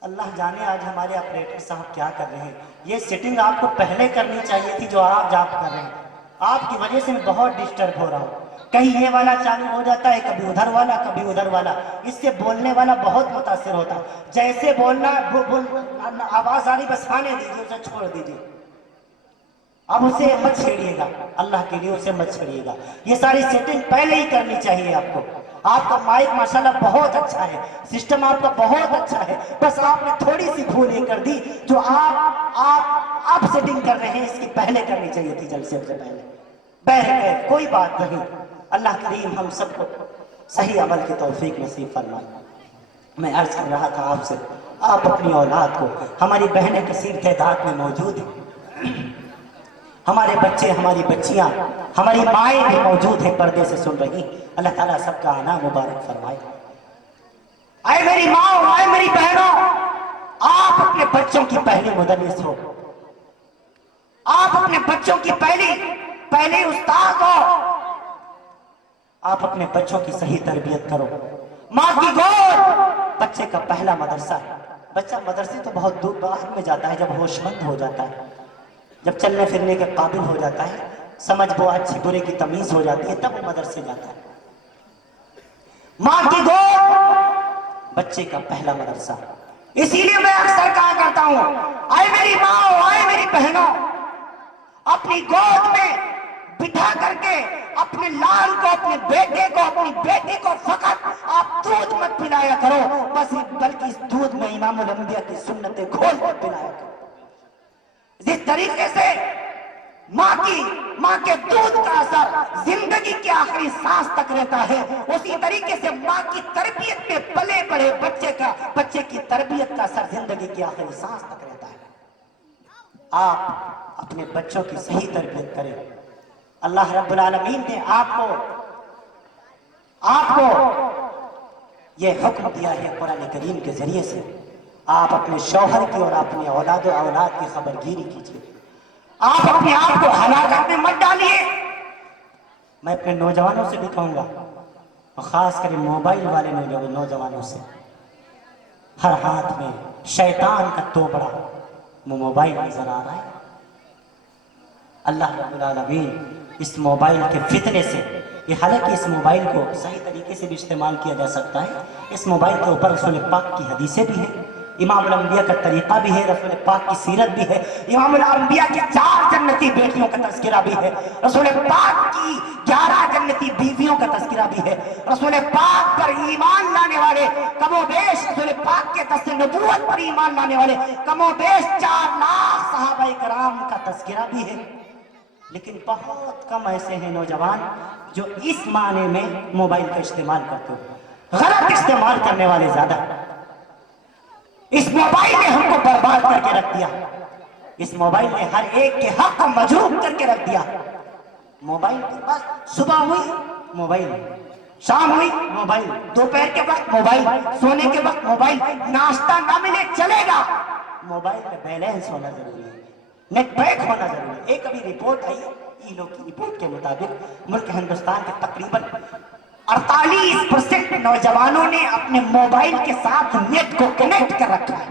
अल्लाह जाने आज हमारे ऑपरेटर साहब क्या कर रहे हैं। ये सेटिंग आपको पहले करनी चाहिए थी जो आप कर रहे हैं। आपकी वजह से मैं बहुत डिस्टर्ब हो रहा हूँ। کہیں یہ والا چالو ہو جاتا ہے، کبھی ادھر والا کبھی ادھر والا، اس سے بولنے والا بہت متاثر ہوتا ہے. جیسے بولنا آواز آ رہی بس آنے دیجیے، اسے چھوڑ دیجیے. اب اسے مت چھیڑیے گا، اللہ کے لیے اسے مت چھیڑیے گا. یہ ساری سیٹنگ پہلے ہی کرنی چاہیے آپ کو. آپ کا مائک ماشاءاللہ بہت اچھا ہے، سسٹم آپ کا بہت اچھا ہے، بس آپ نے تھوڑی سی بھول یہ کر دی جو آپ سیٹنگ کر رہے ہیں اس کی پہلے کرنی چاہیے تھی، جلسے سے پہلے. بہرکیف کوئی بات نہیں، اللہ کریم ہم سب کو صحیح عمل کی توفیق نصیب فرمائے. میں عرض کر رہا تھا آپ سے، آپ اپنی اولاد کو، ہماری بہنیں کثیر تعداد میں موجود ہیں، ہمارے بچے، ہماری بچیاں، ہماری مائیں بھی موجود ہیں پردے سے سن رہی. اللہ تعالیٰ سب کا آنا مبارک فرمائے. اے میری ماں، اے میری بہنوں، آپ اپنے بچوں کی پہلی مدرس ہو، آپ اپنے بچوں کی پہلی استاد ہو. آپ اپنے بچوں کی صحیح تربیت کرو. ماں کی گود بچے کا پہلا مدرسہ ہے. بچہ مدرسے تو بہت دور بعد میں جاتا ہے، جب ہوش مند ہو جاتا ہے، جب چلنے پھرنے کے قابل ہو جاتا ہے، سمجھ وہ اچھی برے کی تمیز ہو جاتی ہے، تب وہ مدرسے جاتا ہے. ماں کی گود بچے کا پہلا مدرسہ. اسی لیے میں اکثر کہا کرتا ہوں، اے میری ماں، اے میری بہنوں، اپنی گود میں بٹھا کر کے اپنے لال کو، اپنے بیٹے کو، اپنی بیٹی کو فقط آپ دودھ مت پلایا کرو، بس بلکہ اس دودھ میں امام الانبیاء کی سنتیں کھول کر پلایا کرو. جس طریقے سے ماں کے دودھ کا اثر زندگی کی آخری سانس تک رہتا ہے، اسی طریقے سے ماں کی تربیت میں پلے بڑے بچے کی تربیت کا اثر زندگی کی آخری سانس تک رہتا ہے. آپ اپنے بچوں کی صحیح تربیت کریں. اللہ رب العالمین نے آپ کو یہ حکم دیا ہے قرآن کریم کے ذریعے سے، آپ اپنے شوہر کی اور اپنے اولاد و اولاد کی خبرگیری کیجیے. آپ اپنے آپ کو ہلاکت میں مت ڈالیے. میں اپنے نوجوانوں سے بھی کہوں گا، اور خاص کر موبائل والے نوجوانوں سے، ہر ہاتھ میں شیطان کا توبڑا وہ موبائل نظر آ رہا ہے. اللہ رب العالمین اس موبائل کے فتنے سے، یہ حالانکہ اس موبائل کو صحیح طریقے سے بھی استعمال کیا جا سکتا ہے، اس موبائل کے اوپر رسول پاک کی حدیثیں بھی ہیں، امام الانبیاء کا طریقہ بھی ہے، رسول پاک کی سیرت بھی ہے، امام الانبیاء کی 4 جنتی بیٹیوں کا تذکرہ بھی ہے، رسول پاک کی 11 جنتی بیویوں کا تذکرہ بھی ہے، رسول پاک پر ایمان لانے والے کم و بیش، رسول پاک کے دست نبوت پر ایمان لانے والے کم و بیش 4 لاکھ صحابہ کرام کا تذکرہ بھی ہے. لیکن بہت کم ایسے ہیں نوجوان جو اس معنی میں موبائل کا استعمال کرتے ہیں. غلط استعمال کرنے والے زیادہ. اس موبائل نے ہم کو برباد کر کے رکھ دیا. اس موبائل نے ہر ایک کے حق کو مجروح کر کے رکھ دیا. موبائل بس صبح ہوئی موبائل، شام ہوئی موبائل، دوپہر کے وقت موبائل، سونے کے وقت موبائل، ناشتہ نہ ملے چلے گا. موبائل میں بیلنس ہونا ضروری ہے، نیٹ پیک ہونا ضروری ہے. ایک ابھی رپورٹ آئی ای لوگ کی رپورٹ کے مطابق ملک ہندوستان کے تقریباً 48% نوجوانوں نے اپنے موبائل کے ساتھ نیٹ کو کنیکٹ کر رکھا ہے،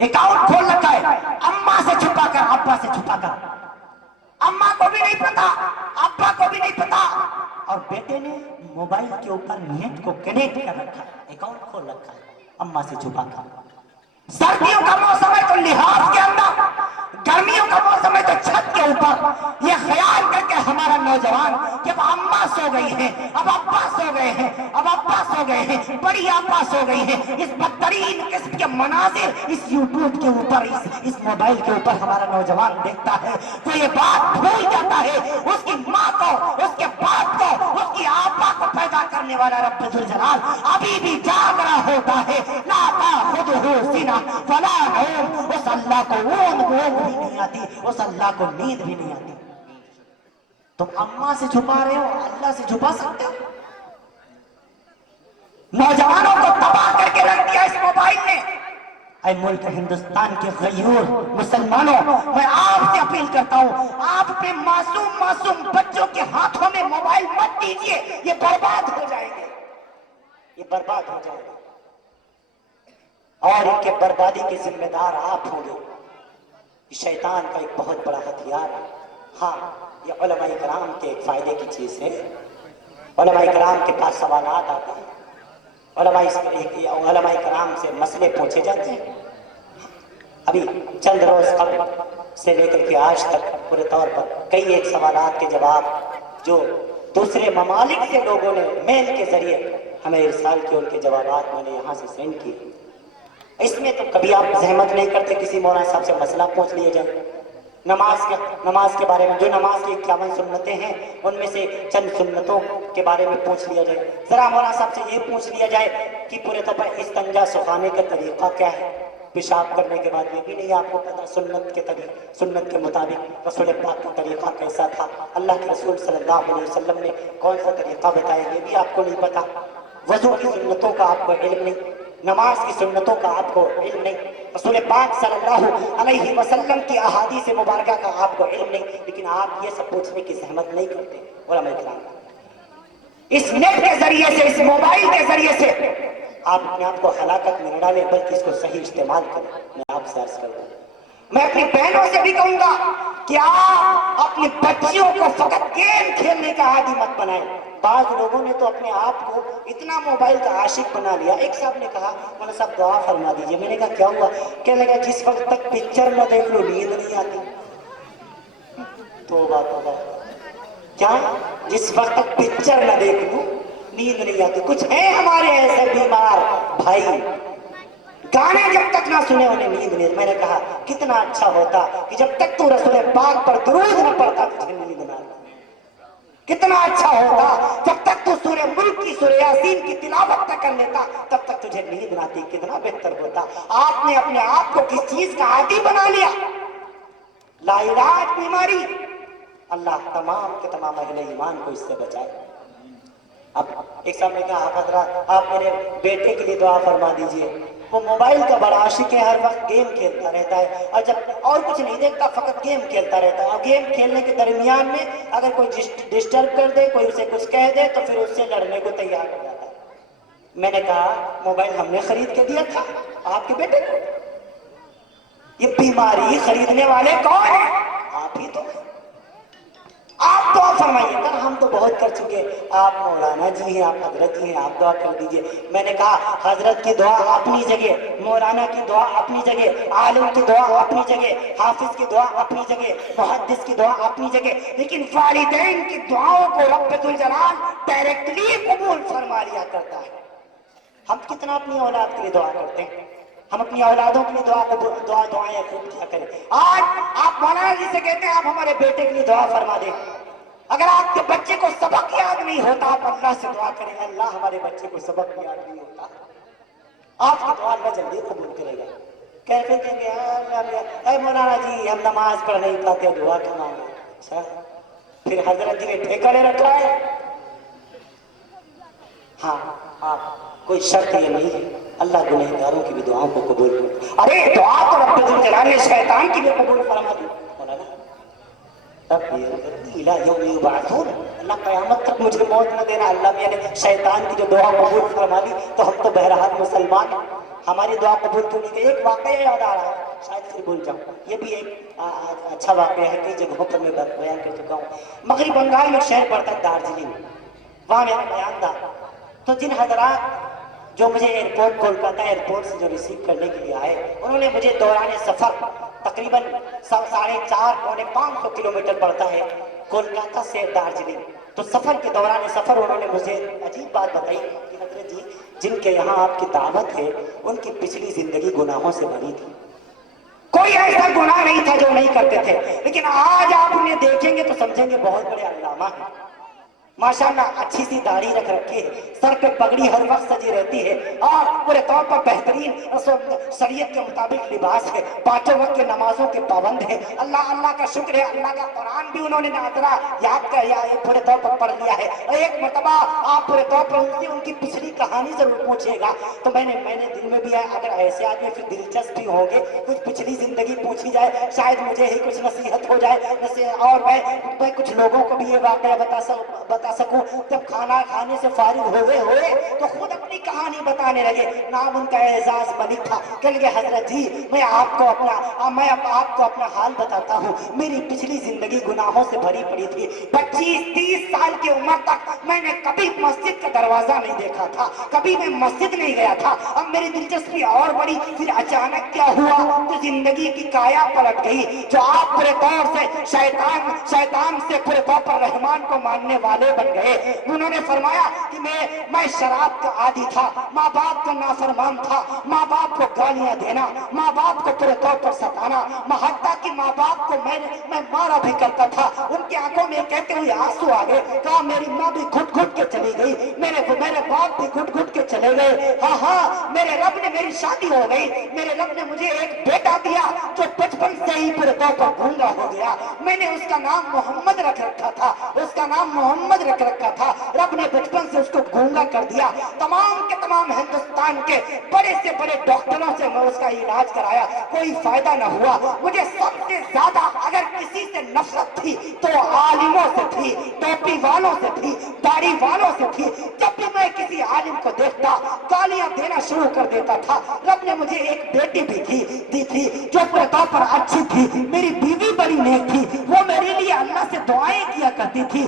اکاؤنٹ کھول رکھا ہے، اماں سے چھپا کر، ابا سے چھپا کر. اماں کو بھی نہیں پتا، ابا کو بھی نہیں پتا، اور بیٹے نے موبائل کے اوپر نیٹ کو کنیکٹ کر رکھا ہے، اکاؤنٹ کھول رکھا ہے اماں سے چھپا کر. سردیوں کا موسم ہے تو لحاظ کے اندر، گرمیوں کا موسم ہے تو چھت کے اوپر. یہ خیال کر کے ہمارا نوجوان کہ اب اماں سو گئی ہے، اب ابا سو گئے ہیں، اب ابا سو گئے ہیں، بڑی آپا سو گئی ہیں، اس بدترین قسم کے مناظر اس یوٹیوب کے اوپر، اس موبائل کے اوپر ہمارا نوجوان دیکھتا ہے تو یہ بات بھول جاتا ہے اس کی ماں کو، اس کے باپ کو، اس کی آپا کو پیدا کرنے والا رب ذوالجلال ابھی بھی جاگ رہا ہوتا ہے. لا تاخذہ سنہ ولا نوم. اس اللہ کو اونگ بھی نہیں آتی، اس اللہ کو نیند بھی نہیں آتی. تم اماں سے چھپا رہے ہو، اللہ سے چھپا سکتے ہو؟ نوجوانوں کو تباہ کر کے رکھ دیا اس موبائل نے. اے ملک ہندوستان کے غیور مسلمانوں، میں آپ سے اپیل کرتا ہوں، آپ اپنے معصوم بچوں کے ہاتھوں میں موبائل مت دیجیے. یہ برباد ہو جائیں گے، یہ برباد ہو جائیں گے، اور ان کے بربادی کے ذمہ دار آپ ہوں گے. شیطان کا ایک بہت بڑا ہتھیار ہے. ہاں، یہ علماء کرام کے ایک فائدے کی چیز ہے. علماء کرام کے پاس سوالات آتے ہیں, علماء کرام سے مسئلے پوچھے جاتے ہیں. ابھی چند روز قبل سے لے کر کے آج تک پورے طور پر کئی ایک سوالات کے جواب جو دوسرے ممالک سے لوگوں نے میل کے ذریعے ہمیں ارسال کیے, ان کے جوابات میں نے یہاں سے سینڈ کیے. اس میں تو کبھی آپ زحمت نہیں کرتے کسی مولانا صاحب سے مسئلہ پوچھ لیے جائے. نماز کے بارے میں جو نماز کی 51 سنتیں ہیں ان میں سے چند سنتوں کے بارے میں پوچھ لیا جائے. ذرا مولانا صاحب سے یہ پوچھ لیا جائے کہ پورے طور پر استنجا سکھانے کا طریقہ کیا ہے. پیشاب کرنے کے بعد یہ بھی نہیں آپ کو پتا سنت کے مطابق رسول پاک کا طریقہ کیسا تھا, اللہ کے رسول صلی اللہ علیہ وسلم نے کون سا طریقہ بتایا یہ بھی آپ کو نہیں پتا. وضو کی سنتوں کا آپ کو علم نہیں, نماز کی سنتوں کا آپ کو علم نہیں, رسول پاک صلی اللہ علیہ وسلم کی احادیث مبارکہ کا آپ کو علم نہیں, لیکن آپ یہ سب پوچھنے کی زحمت نہیں کرتے. علماء کرام اس نیٹ کے ذریعے سے, اس موبائل کے ذریعے سے آپ اپنے آپ کو ہلاکت میں نہ ڈالیں بلکہ اس کو صحیح استعمال کریں. میں آپ سے عرض کروں, میں اپنی بہنوں سے بھی کہوں گا کہ آپ اپنی بچیوں کو فقط گیم کھیلنے کا عادی مت بنائیں. بعض لوگوں نے تو اپنے آپ کو اتنا موبائل کا عاشق بنا لیا. ایک صاحب نے کہا مولانا صاحب دعا فرما دیجئے. میں نے کہا کیا ہوا؟ کہنے لگا جس وقت تک پکچر نہ دیکھ لو نیند نہیں آتی. توبہ توبہ, کیا جس وقت تک پکچر نہ دیکھ لو نیند نہیں آتی؟ کچھ ہیں ہمارے ایسے بیمار بھائی, گانے جب تک نہ سنے انہیں نیند نہیں. میں نے کہا کتنا اچھا ہوتا کہ جب تک تو رسول پاک پر درود نہ پڑتا تجھے نیند نہ آتی. کتنا اچھا ہوتا جب تک تو سورہ ملک کی, سورہ یاسین کی تلاوت نہ کر لیتا تب تک تجھے نیند نہ آتی. کتنا بہتر ہوتا. آپ نے اپنے آپ کو کس چیز کا عادی بنا لیا, لا علاج بیماری. اللہ تمام کے تمام اہل ایمان کو اس سے بچائے. اب ایک صاحب نے کہا آپ حضرات آپ میرے بیٹے کے لیے دعا فرما دیجئے, وہ موبائل کا بڑا عاشق ہے, ہر وقت گیم کھیلتا رہتا ہے اور جب اور کچھ نہیں دیکھتا فقط گیم کھیلتا رہتا ہے. اور گیم کھیلنے کے درمیان میں اگر کوئی ڈسٹرب کر دے, کوئی اسے کچھ کہہ دے تو پھر اس سے لڑنے کو تیار ہو جاتا ہے. میں نے کہا موبائل ہم نے خرید کے دیا تھا آپ کے بیٹے کو. یہ بیماری خریدنے والے کون ہیں؟ آپ ہی تو. آپ دعا فرمائیے. کر ہم تو بہت کر چکے, آپ مولانا جی ہیں, آپ حضرت جی ہیں, آپ دعا کر دیجئے. میں نے کہا حضرت کی دعا اپنی جگہ, مولانا کی دعا اپنی جگہ, عالم کی دعا اپنی جگہ, حافظ کی دعا اپنی جگہ, محدث کی دعا اپنی جگہ, لیکن والدین کی دعاؤں کو رب ذوالجلال ڈائریکٹلی قبول فرما لیا کرتا ہے. ہم کتنا اپنی اولاد کے لیے دعا کرتے ہیں, ہم اپنی اولادوں کے لیے دعائیں خوب کیا کریں. آج آپ مولانا جی سے کہتے ہیں آپ ہمارے بیٹے کے لیے دعا فرما دیں. اگر آپ کے بچے کو سبق یاد نہیں ہوتا آپ اللہ سے دعا کریں, اللہ ہمارے بچے کو سبق یاد نہیں ہوتا, آپ کی دعا اللہ جلدی قبول کرے گا. کہتے کہیں گے اے مولانا جی ہم نماز پڑھ نہیں پاتے, دعا کا مانگے. اچھا پھر حضرت جی نے ٹھیکہ لے رکھا ہے. ہاں آپ کوئی شرط یہ نہیں ہے, اللہ گنہگاروں کی بھی دعاؤں کو قبول کرے. ارے دعا تو رب ذوالجلال نے شیطان کی بھی قبول فرما دی. اللہ قیامت تک مجھے موت نہ دینا. اللہ میں نے شیطان کی جو دعا قبول فرما دی تو ہم تو بہرحال مسلمان ہیں, ہماری دعا قبول کیوں نہیں. کہ ایک واقعہ یاد آ رہا ہے, شاید پھر بھول جاؤں. یہ بھی ایک اچھا واقعہ ہے, کئی جگہوں پر میں بیان کر چکا ہوں. مغربی بنگال میں شہر پڑتا ہے دارجلنگ, وہاں میرا بیان تھا. تو جن حضرات جو مجھے ایئرپورٹ کولکاتہ ایئرپورٹ سے جو ریسیو کرنے کے لیے آئے, انہوں نے مجھے دوران سفر تقریباً 450-500 کلومیٹر پڑتا ہے کولکاتہ سے دارجلنگ. تو سفر کے دوران سفر انہوں نے مجھے عجیب بات بتائی کہ حضرت جی جن کے یہاں آپ کی دعوت ہے ان کی پچھلی زندگی گناہوں سے بھری تھی, کوئی ایسا گناہ نہیں تھا جو نہیں کرتے تھے, لیکن آج آپ انہیں دیکھیں گے تو سمجھیں گے بہت بڑے علامہ ہیں. ماشاءاللہ اچھی سی داڑھی رکھ رکھی ہے, سر پہ پگڑی ہر وقت سجی رہتی ہے, اور پورے طور پر بہترین شریعت کے مطابق لباس ہے, 5 وقت کی نمازوں کے پابند ہے. اللہ کا شکر ہے, اللہ کا قرآن بھی انہوں نے ناظرہ یاد کر یا پورے طور پر پڑھ لیا ہے. ایک مرتبہ آپ پورے طور پر ان کی پچھلی کہانی ضرور پوچھے گا. تو میں نے دل میں بھی اگر ایسے آدمی پھر دلچسپ بھی ہوں گے, کچھ پچھلی زندگی پوچھی جائے, شاید مجھے ہی کچھ نصیحت ہو جائے. اور میں کچھ لوگوں کو بھی یہ واقعہ بتا बता सकूं। जब खाना खाने से फारिग हो गए तो खुद अपनी कहानी बताने लगे। नाम उनका एजाज मलिक था। कह लगे हजरत जी मैं आपको अपना हाल बताता हूँ। मेरी पिछली जिंदगी गुनाहों से भरी पड़ी थी। 25-30 साल की उम्र तक मैंने कभी मस्जिद का दरवाजा नहीं देखा था, कभी मैं मस्जिद नहीं गया था। अब मेरी दिलचस्पी और बड़ी, फिर अचानक क्या हुआ तो जिंदगी की काया पलट गई। जो आप पूरे तौर से शैतान से पूरे तौर पर रहमान को मानने वाले बन गए। उन्होंने फरमाया कि मैं शराब का आदी था, माँ बाप का नाफरमान था, माँ बाप को गालियां देना, माँ बाप को पूरे तौर पर सताना, हत्ता कि माँ बाप को मैं मारा भी करता था। उनकी आंखों में कहते हुए आंसू आ गए। कहा मेरी माँ भी घुट घुट के चली गई, मेरे बाप भी घुट घुट के चले गए। हाँ मेरे रब ने, मेरी शादी हो गई, मेरे रब ने मुझे एक बेटा दिया जो बचपन से ही पूरे तौर पर गूंगा हो गया। मैंने उसका नाम मोहम्मद रख रखा था। रब ने बचपन से उसको गूंगा कर दिया। तमाम के तमाम हिंदुस्तान के बड़े से बड़े डॉक्टरों से मैं उसका इलाज कराया, कोई फायदा न हुआ। मुझे सबसे ज्यादा अगर किसी से नफरत थी तो आलिमों से थी, टोपी वालों से थी, दाढ़ी वालों से थी। जब भी मैं किसी आलिम को देखता गालियां देना शुरू कर देता था। रब ने मुझे एक बेटी भी दी थी जो पूरे तौर पर अच्छी थी। मेरी बीवी बड़ी नेक थी, वो मेरे लिए अल्लाह से दुआएं किया करती थी।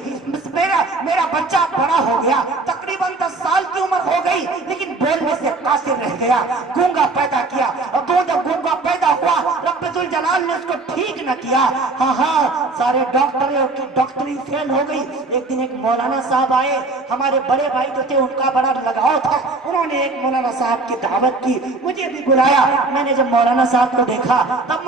मेरा बच्चा बड़ा हो गया, तकरीबन 10 साल की उम्र हो गई, लेकिन बोलने से कासिर रह गया। गूंगा पैदा किया, और जब गूंगा पैदा हुआ रब्बुल जलाल ने उसको ठीक न किया। हाँ सारे डॉक्टरी फेल हो गई। एक दिन एक मौलाना साहब आए, हमारे बड़े भाई जो थे उनका बड़ा लगाव था। उन्होंने एक मौलाना साहब की दावत की, मुझे भी बुलाया। मैंने जब मौलाना साहब को देखा तब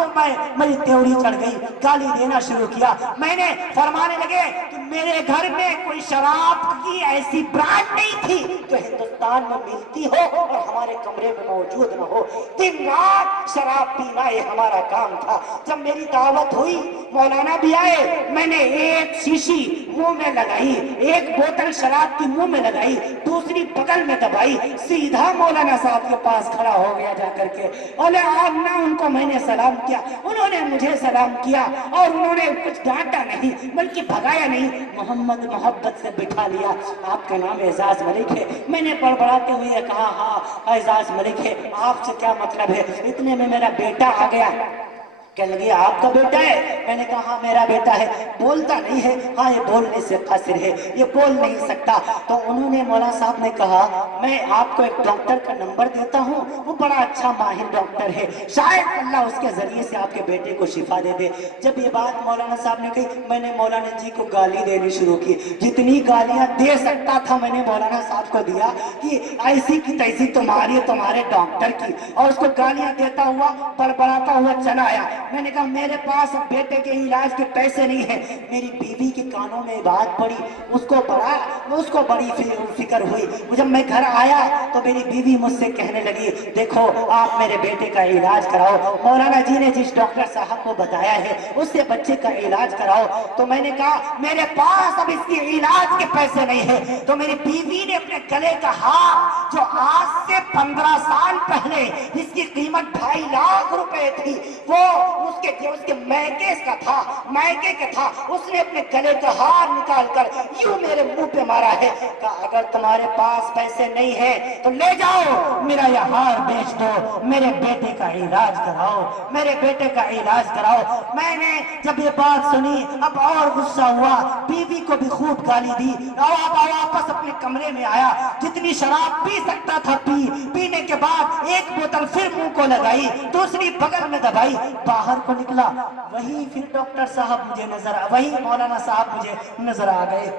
मेरी त्योरी चढ़ गई, गाली देना शुरू किया। मैंने फरमाने लगे कि मेरे घर में कोई शराब की ऐसी ब्रांड नहीं थी जो हिंदुस्तान में मिलती हो और हमारे कमरे में मौजूद न हो। दिन रात शराब पीना ये हमारा काम था। जब मेरी दावत हुई मौलाना भी आए, मैंने एक शीशी मुंह में लगाई, एक बोतल शराब की मुंह में लगाई, दूसरी बगल में दबाई, सीधा मौलाना साहब के पास खड़ा हो गया जाकर के। और ना उनको मैंने सलाम किया, उन्होंने मुझे सलाम किया, और उन्होंने कुछ डांटा नहीं बल्कि भगाया नहीं, मोहब्बत से बिठा लिया। आपका नाम एजाज मलिक है। मैंने बड़बड़ाते हुए कहा हाँ एजाज मलिक है, आपसे क्या मतलब है। इतने में मेरा बेटा आ गया। कहने लगी आपका बेटा है? मैंने कहा हाँ मेरा बेटा है। बोलता नहीं है? हाँ ये बोलने से कासिर है, ये बोल नहीं सकता। तो उन्होंने मौलाना साहब ने कहा मैं आपको एक डॉक्टर का नंबर देता हूँ, वो बड़ा अच्छा माहिर डॉक्टर है, शायद अल्लाह उसके जरिए से आपके बेटे को शिफा दे दे। जब ये बात मौलाना साहब ने कही, मैंने मौलाना जी को गाली देनी शुरू की। जितनी गालियां दे सकता था मैंने मौलाना साहब को दिया कि ऐसी की तैसी तुम्हारे डॉक्टर की, और उसको गालियां देता हुआ बड़बड़ाता हुआ चला आया। मैंने कहा मेरे पास बेटे के इलाज के पैसे नहीं है। मेरी बीवी के कानों में बात पड़ी, उसको बड़ी फिक्र हुई। जब मैं घर आया तो मेरी बीवी मुझसे कहने लगी देखो आप मेरे बेटे का इलाज कराओ, मौलाना जी ने जिस डॉक्टर साहब को बताया है उससे बच्चे का इलाज कराओ। तो मैंने कहा मेरे पास अब इसके इलाज के पैसे नहीं है। तो मेरी बीवी ने अपने गले का हार जो आज से 15 साल पहले जिसकी कीमत 2.5 लाख रुपए थी, वो उसके मैके का था, उसने अपने गले का हार निकाल कर यूं मेरे मुंह पे मारा है। कहा अगर तुम्हारे पास पैसे नहीं है तो ले जाओ मेरा यह हार बेच दो, मेरे बेटे का इलाज कराओ। मैंने जब ये बात सुनी अब और गुस्सा हुआ, बीवी को भी खूब गाली दी, वापस अपने कमरे में आया। जितनी शराब पी सकता था पीने के बाद एक बोतल फिर मुंह को लगाई, दूसरी बगल में दबाई, बाहर को निकला। वही फिर डॉक्टर साहब वही मौलाना साहब मुझे नजर आ गए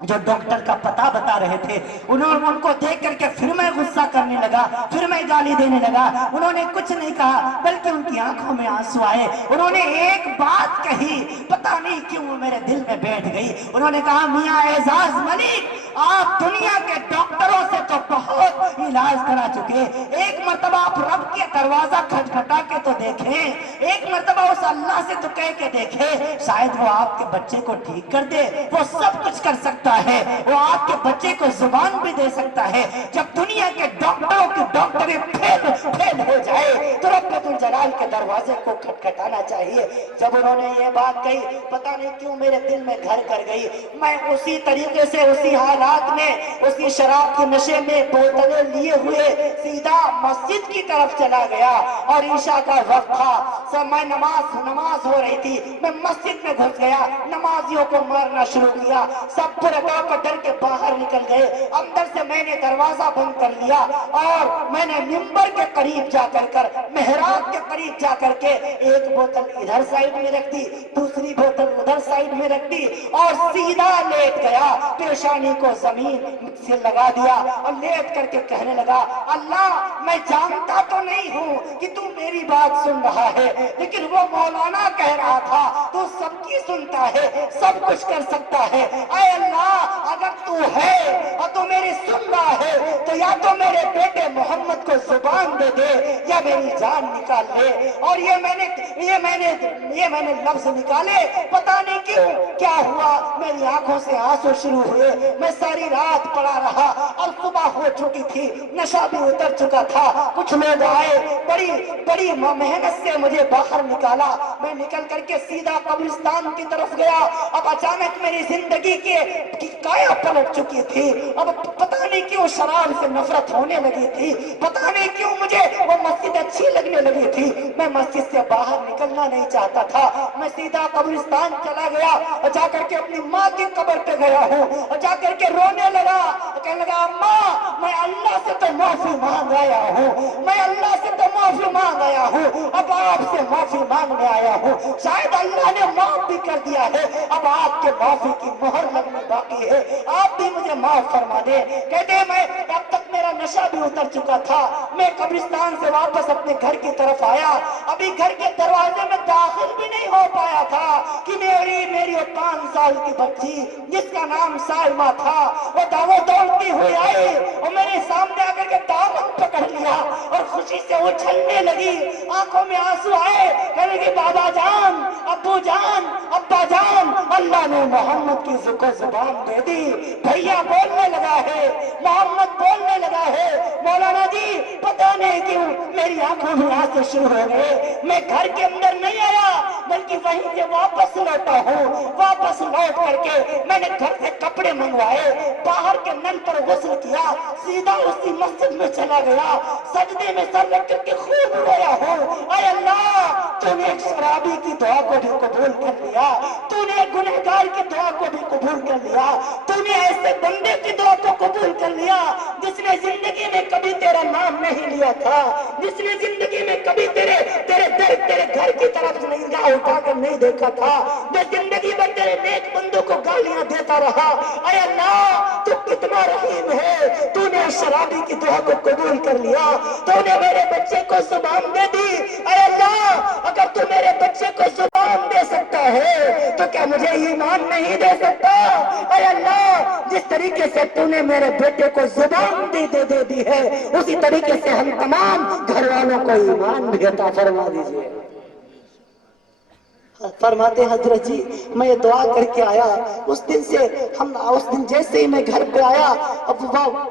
जो डॉक्टर का पता बता रहे थे। उनको देख करके फिर मैं गुस्सा करने लगा, फिर मैं गाली देने लगा। उन्होंने कुछ नहीं कहा बल्कि उनकी आंखों में आंसू आए। उन्होंने एक बात कही, पता नहीं क्यों वो मेरे दिल में बैठ गई। उन्होंने कहा मियां एजाज मलिक आप दुनिया के डॉक्टरों से तो बहुत इलाज नमाज करा चुके, एक मर्तबा आप रब के दरवाजा खटखटा के तो देखें, एक मर्तबा उस अल्लाह से तो कह के देखें, शायद वो आपके बच्चे को ठीक कर दे। वो सब कुछ कर सकता है, वो आपके बच्चे को जुबान भी दे सकता है। जब दुनिया के डॉक्टरों की डॉक्टरी फेल हो जाए तो रब्बुल जलाल के दरवाजे को खटखटाना चाहिए। जब उन्होंने ये बात कही, पता नहीं क्यों मेरे दिल में घर कर गई। मैं उसी तरीके से, उसी हालात में, उसी शराब के नशे में बोतलें लिए हुए सीधा मस्जिद की तरफ चला गया और ईशा का वक्त था। सब मैं नमाज हो रही थी, मैं मस्जिद में घुस गया, नमाजियों को मारना शुरू किया। सब पूरे तौर पर डर के बाहर निकल गए। अंदर से मैंने दरवाजा बंद कर लिया और मैंने मिंबर के करीब जाकर मेहराब के करीब जाकर के एक बोतल इधर साइड में रख दी, दूसरी बोतल उधर साइड में रख दी और सीधा लेट गया। पेशानी को जमीन से लगा दिया और लेट करके कहने लगा, अल्लाह मैं जानता तो नहीं हूँ कि तू मेरी बात सुन रहा है, लेकिन वो मौलाना कह रहा था तू सबकी सुनता है, सब कुछ कर सकता है। ऐ अल्लाह अगर तू है और तू मेरी सुन रहा है तो या तो मेरे बेटे मोहम्मद को जुबान दे दे या मेरी जान निकाल ले। और ये मैंने लफ्ज निकाले, पता नहीं क्यों क्या हुआ, मेरी आंखों से आंसू शुरू हुए। मैं सारी रात पड़ा रहा और सुबह हो चुकी थी, नशा भी उतर चुका था। कुछ लोग आए, बड़ी मेहनत से मुझे बाहर निकाला। मैं निकल करके सीधा कब्रिस्तान की तरफ गया। अब अचानक मेरी जिंदगी की काया पलट चुकी थी। अब पता नहीं क्यों शराब से नफरत होने लगी थी, पता नहीं क्यों मुझे वो मस्जिद अच्छी लगने लगी थी। मैं मस्जिद से बाहर निकलना नहीं चाहता था। मैं सीधा कब्रिस्तान चला गया और जाकर के अपनी माँ की कब्र पे गया हूँ और जाकर के रोने लगा, कहने लगा, अम्मा मैं अल्लाह से तो माफी मांग आया हूँ, मैं अल्लाह से तो माफी मांग आया हूँ, अब आपसे माफी मांगने आया हूँ। शायद अल्लाह ने माफ भी कर दिया है, अब आपके माफी की मोहर लगनी बाकी है, आप भी मुझे माफ फरमा दे। कहते मैं अब तक मेरा नशा भी उतर चुका था। मैं कब्रिस्तान से वापस अपने घर की तरफ आया, अभी घर के दरवाजे में दाखिल भी नहीं हो पाया था कि मेरी 5 साल की बच्ची जिसका नाम साइमा था वो दौड़ती हुई आई और मेरे सामने आकर के दामन पकड़ लिया और खुशी से उछलने लगी, आंखों में आंसू आए। कहने लगी, बाबा जान, अब्बू जान, अब्बा जान, अल्लाह ने मोहम्मद की जुबान दे दी। भैया बोलने लगा है, मोहम्मद बोलने लगा है। मौलाना जी पता नहीं क्यों मेरी आंखों में आंसू शुरू हो गए। मैं घर के अंदर नहीं आया बल्कि वहीं से वापस लौटा हूँ। वापस लौट करके मैंने घर से कपड़े मंगवाए, बाहर के नल पर गुस्ल किया, सीधा उसी मस्जिद में चला गया, सजदे में सर रख करके खूब रोया हूँ। ऐ अल्लाह तूने एक शराबी की दुआ को भी कबूल कर लिया, तूने गुनहगार की दुआ को भी कबूल कर लिया, तूने ऐसे बंदे की दुआ को कबूल कर लिया जिसने जिंदगी में कभी तेरा नाम नहीं लिया था, जिसने जिंदगी में कभी तेरे घर की तरफ निगाह उठाकर नहीं देखा था, जो जिंदगी भर तेरे नेक बंदों को गालियां देता रहा। ऐ अल्लाह तू कितना रहीम है, तूने शराबी की दुआ को कबूल कर लिया, तूने मेरे बच्चे को जुबान दे दी। ऐ अल्लाह अगर तू मेरे बच्चे को जुबान दे सकता है तो क्या मुझे ईमान नहीं दे सकता? ऐ अल्लाह जिस तरीके से तूने मेरे बेटे को जुबान दे दी है उसी तरीके से हम तमाम घर वालों को ईमान भी अता फरमा दीजिए। फरमाते हजरत जी मैं ये दुआ करके आया, उस दिन जैसे ही मैं घर पे आया, अब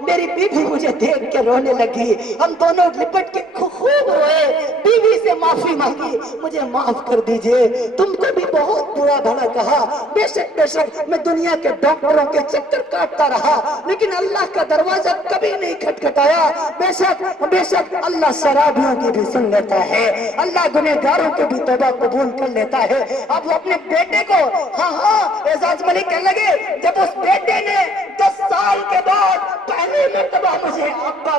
मेरी बीवी मुझे देख के रोने लगी, हम दोनों लिपट के खूब रोए, बीवी से माफी मांगी, मुझे माफ कर दीजिए, तुमको भी बहुत बुरा भला कहा, बेशक मैं दुनिया के डॉक्टरों के चक्कर काटता रहा लेकिन अल्लाह का दरवाजा कभी नहीं खटखटाया। बेशक अल्लाह शराबियों की भी सुन लेता है, अल्लाह गुनहगारों के भी तौबा कबूल कर लेता है। अब वो अपने बेटे को एजाज मलिक कहने लगे, जब उस बेटे ने 10 साल के बाद पहली मर्तबा मुझे अब्बा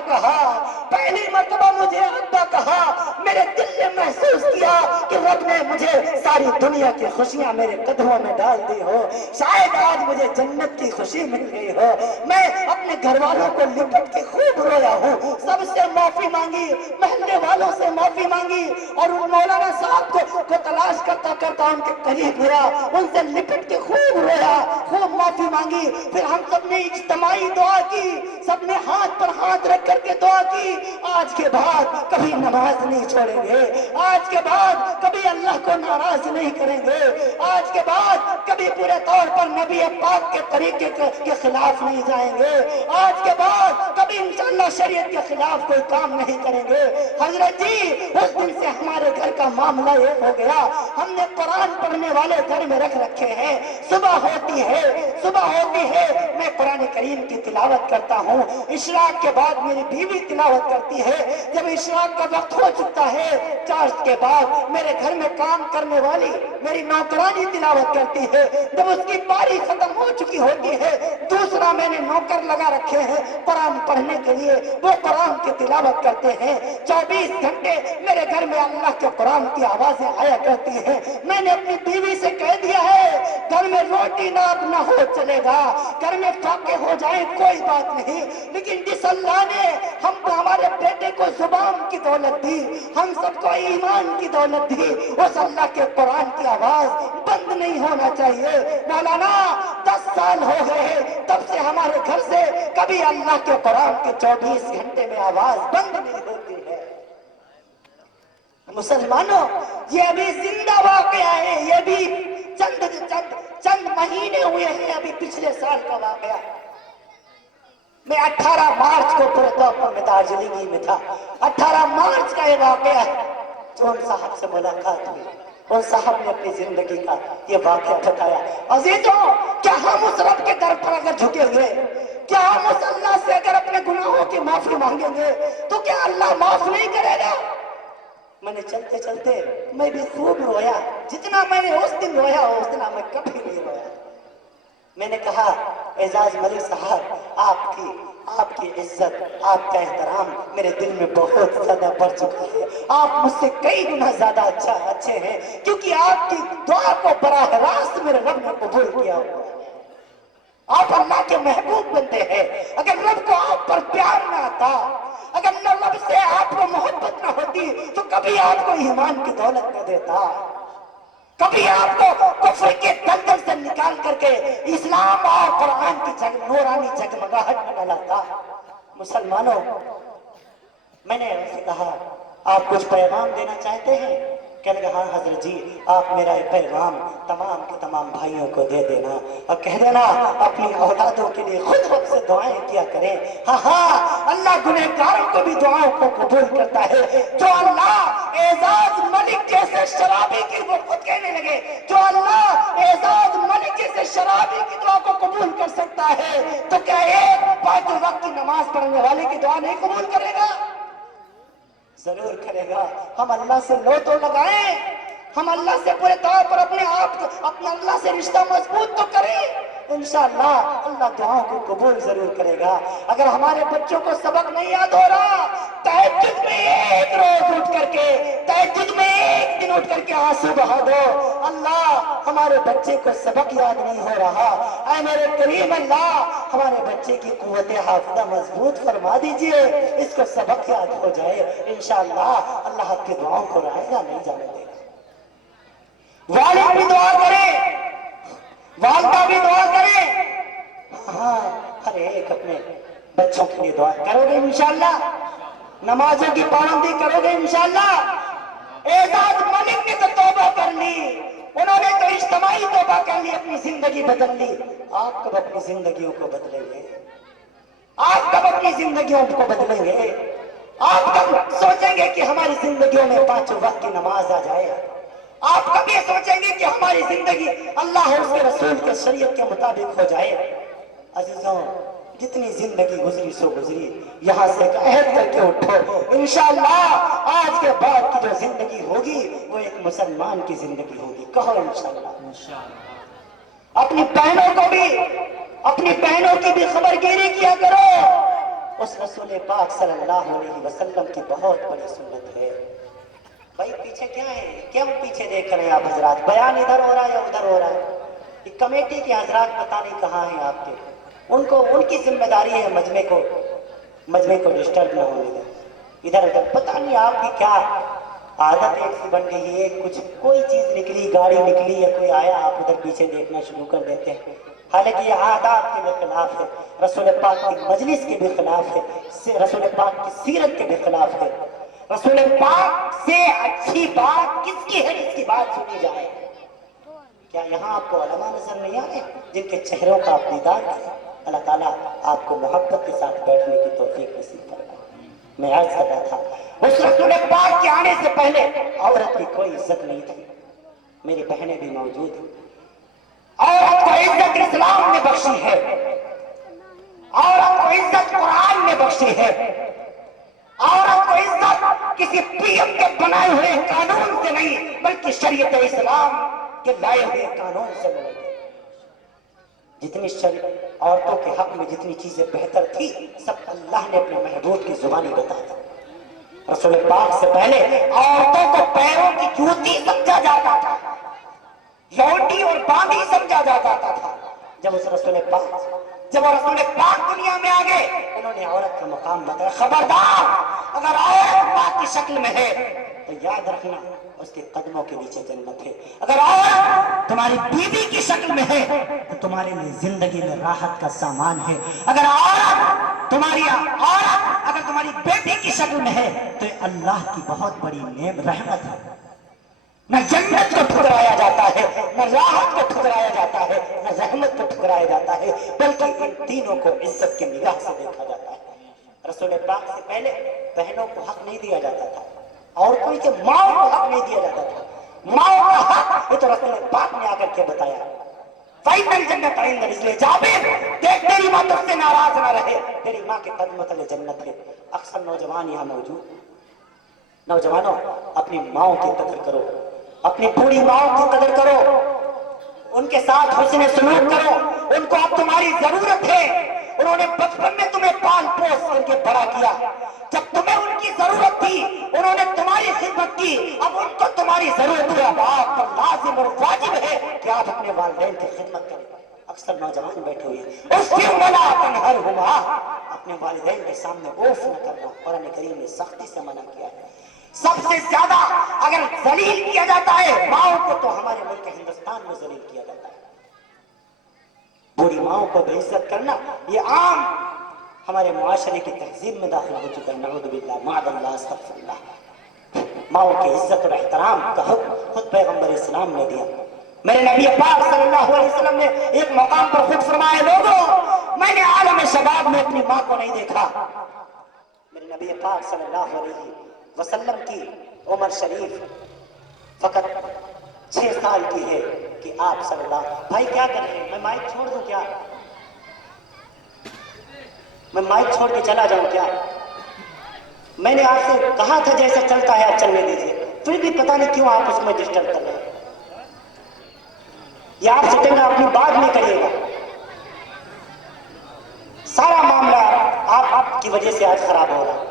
कहा, मेरे दिल ने महसूस किया कि रब ने मुझे सारी दुनिया की खुशियां मेरे कदमों में डाल दी हो, शायद आज मुझे जन्नत की खुशी मिल गई हो। मैं अपने अपने घर वालों को लिपट के खूब रोया हूँ, सबसे माफी मांगी, महल्ले वालों से माफी मांगी, और उन मौलाना साहब को तलाश करता करता उनके करीब गया, उनसे लिपट के खूब रोया, खूब माफी मांगी। फिर हम सबने इज्तिमाई दुआ की, सबने हाथ पर हाथ रख करके दुआ की, आज के बाद कभी नमाज नहीं छोड़ेंगे, आज के बाद कभी अल्लाह को नाराज नहीं करेंगे, आज के बाद कभी पूरे तौर पर नबी पाक के तरीके के खिलाफ नहीं जाएंगे, आज के बाद कभी इंशाअल्लाह शरीयत के खिलाफ कोई काम नहीं करेंगे। हजरत जी उस दिन से हमारे घर का मामला ये हो गया, हमने कुरान पढ़ने वाले घर में रख रखे हैं, सुबह होती है मैं कुरान करीम की तिलावत करता हूँ, इशराक के बाद मेरी बीवी तिलावत करती है, जब इशराक का वक्त हो चुका है चार्ज के बाद मेरे घर में काम करने वाली मेरी नौकरानी तिलावत करती है, जब उसकी बारी खत्म हो चुकी होती है दूसरा मैंने नौकर लगा रखे हैं कुरान पढ़ने के लिए, वो कुरान की तिलावत करते हैं। 24 घंटे मेरे घर में अल्लाह के कुरान की आवाजें आया करती हैं। मैंने अपनी बीवी से कह दिया है घर में रोटी नाप ना हो चलेगा, घर में फाके हो जाए कोई बात नहीं, लेकिन जिस अल्लाह ने हमको हमारे बेटे को जुबान की दौलत दी, हम सबको ईमान की दौलत दी, उस अल्लाह के कुरान की आवाज बंद नहीं होना चाहिए। मौलाना 10 साल हो गए तब से हमारे घर से कभी अल्लाह के कुरान के 24 घंटे में आवाज बंद नहीं होती है। मुसलमानों ये अभी जिंदा वाकया है, ये भी चंद महीने हुए हैं, अभी पिछले साल का वाकया। मैं 18 मार्च को पूरे तौर पर मैं दार्जिलिंग में था, 18 मार्च का ये वाकया है। जो उन साहब से मुलाकात हुई, उन साहब ने अपनी जिंदगी का ये वाकया बताया। अजीजों क्या हम उस रब के दर पर अगर झुके हुए, क्या हम उस अल्लाह से अगर अपने गुनाहों की माफी मांगेंगे तो क्या अल्लाह माफ नहीं करेगा? मैंने चलते चलते मैं भी खूब रोया, जितना मैंने उस दिन रोया उतना मैं कभी नहीं रोया। मैंने कहा एजाज मलिक साहब आपकी इज्जत, आपका एहतराम मेरे दिल में बहुत ज्यादा बढ़ चुका है, आप मुझसे कई गुना ज्यादा अच्छे हैं, क्योंकि आपकी दुआ को बराह रास्त मेरे रब ने कबूल किया हुआ है। आप अल्लाह के महबूब बनते हैं। अगर रब को आप पर प्यार ना आता, अगर न रब से आपको मोहब्बत ना होती तो कभी आपको ईमान की दौलत न देता, कभी आपको कुफ्र के दलदल से निकाल करके इस्लाम और कुरान की नूरानी जगमगाहट में न लाता। मुसलमानों मैंने उनसे कहा आप कुछ पैगाम देना चाहते हैं? कहने लगा हाँ हजरत जी, आप मेरा ये पैगाम तमाम के तमाम भाइयों को दे देना और कह देना अपनी औलादों के लिए खुद से दुआएं किया करें। हाँ अल्लाह गुनहगारों को भी दुआओं को कबूल करता है। जो अल्लाह एजाज मलिक जैसे शराबी की, वो खुद कहने लगे, जो अल्लाह एजाज मलिक जैसे शराबी की दुआ को कबूल कर सकता है तो क्या एक 5 वक्त की नमाज पढ़ने वाले की दुआ नहीं कबूल करेगा? जरूर करेगा। हम अल्लाह से लो तो लगाएं, हम अल्लाह से पूरे तौर पर अपने अल्लाह से रिश्ता मजबूत तो करें, इंशाअल्लाह अल्लाह दुआओं को कबूल जरूर करेगा। अगर हमारे बच्चों को सबक नहीं याद हो रहा, तहज्जुद में एक रोज उठ करके, तहज्जुद में एक दिन उठ करके आंसू बहा दो, अल्लाह हमारे बच्चे को सबक याद नहीं हो रहा, ऐ मेरे करीम अल्लाह हमारे बच्चे की कुव्वत हाफिज़ा मजबूत फरमा दीजिए, इसको सबक याद हो जाए, इंशाअल्लाह अल्लाह आपकी दुआओं को रहेगा नहीं जाने देगा। वालिद भी दुआ करें, वालिदा भी दुआ करें, हाँ हर एक अपने बच्चों के लिए दुआ करोगे इंशाअल्लाह, नमाजों की पाबंदी करोगे इंशाअल्लाह। एजाज मलिक ने तो तौबा कर ली, उन्होंने तो इज्तिमाई तौबा कर ली, अपनी जिंदगी बदल ली। आप कब अपनी जिंदगियों को बदलेंगे? आप कब अपनी जिंदगियों को बदलेंगे? आप कब सोचेंगे कि हमारी जिंदगियों में 5 वक्त की नमाज आ जाए? आप कभी सोचेंगे कि हमारी जिंदगी अल्लाह और उसके रसूल के शरीयत के मुताबिक हो जाए? अजीजों जितनी जिंदगी गुजरी सो गुजरी, यहाँ से एक अहद करके उठो, इंशाअल्लाह आज के बाद की जो जिंदगी होगी वो एक मुसलमान की जिंदगी होगी। कहो इंशाअल्लाह। अपनी बहनों की भी खबरगिरी किया करो। उस रसूल पाक सल्लल्लाहु अलैहि वसल्लम की बहुत बड़ी सुन्नत है। भाई पीछे क्या है, क्यों पीछे देख रहे हैं आप हजरात? बयान इधर हो रहा है या उधर हो रहा है? ये कमेटी के हजरात पता नहीं कहाँ हैं आपके, ان کی ذمہ داری ہے مجمع کو ڈسٹرب نہ ہونے دیں. ادھر ادھر پتہ نہیں آپ کی کیا عادت ایک سی بن گئی ہے، کوئی چیز نکلی، گاڑی نکلی یا کوئی آیا، آپ ادھر پیچھے دیکھنا شروع کر دیتے ہیں. حالانکہ یہ عادات کے بھی خلاف ہے، رسول پاک کی مجلس کے بھی خلاف ہے، رسول پاک کی سیرت کے بھی خلاف ہے. رسول پاک سے اچھی بات کس کی ہے جس کی بات سنی جائے؟ کیا یہاں آپ کو علماء نظر نہیں آ رہے جن کے چہروں کا آپ دیدار کریں؟ اللہ تعالیٰ آپ کو محبت کے ساتھ بیٹھنے کی توفیق نصیب فرمائے. میں عرض کر رہا تھا اس رسول پاک کے آنے سے پہلے عورت کی کوئی عزت نہیں تھی. میری بہنیں بھی موجود ہیں. عورت کو عزت اسلام نے بخشی ہے، عورت کو عزت قرآن نے بخشی ہے، عورت کو عزت کسی پی ایم کے بنائے ہوئے قانون سے نہیں بلکہ شریعت اسلام کے لائے ہوئے قانون سے ملی. جتنی عورتوں کے حق میں جتنی چیزیں بہتر تھی سب اللہ نے اپنے محبوب کی زبانی بتایا. رسول پاک سے پہلے عورتوں کو پیروں کی جوتی سمجھا جاتا تھا، لوٹی اور باندھی سمجھا جاتا تھا. جب رسول پاک دنیا میں آ گئے انہوں نے عورت کا مقام بتایا. خبردار اگر عورت پاک کی شکل میں ہے تو یاد رکھنا اس کے قدموں کے نیچے جنت ہے. اگر عورت تمہاری بیوی کی شکل میں ہے تو تمہارے لیے زندگی میں راحت کا سامان ہے. اگر تمہاری بیٹی کی شکل میں ہے تو یہ اللہ کی بہت بڑی رحمت ہے. نہ جنت کو ٹھکرایا جاتا ہے، نہ راحت کو ٹھکرایا جاتا ہے، نہ رحمت کو ٹھکرایا جاتا ہے، بلکہ ان تینوں کو عزت کی نگاہ سے دیکھا جاتا ہے. رسول پاک سے پہلے بہنوں کو حق نہیں دیا جاتا تھا، عورتوں کے ماؤں کو حق نہیں دیا جاتا تھا. ماؤں کا حق یہ تو رسول پاک نے آ کر کے بتایا. فَإِنَّ الْجَنَّةَ عِندَ رِجْلِ جابر، دیکھ تیری ماں تجھ سے ناراض نہ رہے، تیری ماں کے قدموں تلے جنت ہے. اکثر نوجوان یہاں موجود. نوجوانوں اپنی ماؤں کی قدر کرو، اپنی بوڑھی ماؤں کی قدر کرو، ان کے ساتھ حسن سلوک کرو. ان کو اب تمہاری ضرورت ہے. انہوں نے بچپن میں تمہیں پال پوس کر کے بڑا کیا. جب تمہیں ان کی ضرورت تھی انہوں نے تمہاری خدمت کی. اب ان کو تمہاری ضرورت ہے. اب آپ پر لازم اور واجب ہے کہ آپ اپنے والدین کی خدمت کریں. اکثر نوجوان بیٹھے ہوئے ہیں اس کی ولا تنہرہما، اپنے والدین کے سامنے اوف نہ کرنا. قرآن کریم نے سختی سے منع کیا ہے. سب سے زیادہ اگر ذلیل کیا جاتا ہے ماؤں کو تو ہمارے ملک ہندوستان میں ذلیل کیا جاتا ہے. بوڑھی ماؤں کو بے عزت کرنا یہ عام ہمارے معاشرے کی تہذیب میں داخل ہو چکا ہے. نعوذ باللہ، معاذ اللہ، استغفر اللہ. ماؤں کی عزت اور احترام کا حکم خود پیغمبر اسلام نے دیا. میرے نبی پاک صلی اللہ علیہ وسلم نے ایک مقام پر خود فرمایا، لوگوں میں نے عالم شباب میں اپنی ماں کو نہیں دیکھا. میرے نبی پاک صلی اللہ علیہ وسلم کی عمر شریف فقط 6 سال کی ہے کہ آپ صلی اللہ. بھائی کیا کر رہے ہیں؟ میں مائک چھوڑ دوں کیا؟ میں مائک چھوڑ کے چلا جاؤں کیا؟ میں نے آپ سے کہا تھا جیسا چلتا ہے آپ چلنے دیجیے، پھر بھی پتہ نہیں کیوں آپ اس میں ڈسٹرب کر رہے ہیں. یا آپ سٹنگ اپنی بات نہیں کریے گا. سارا معاملہ آپ کی وجہ سے آج خراب ہو رہا ہے.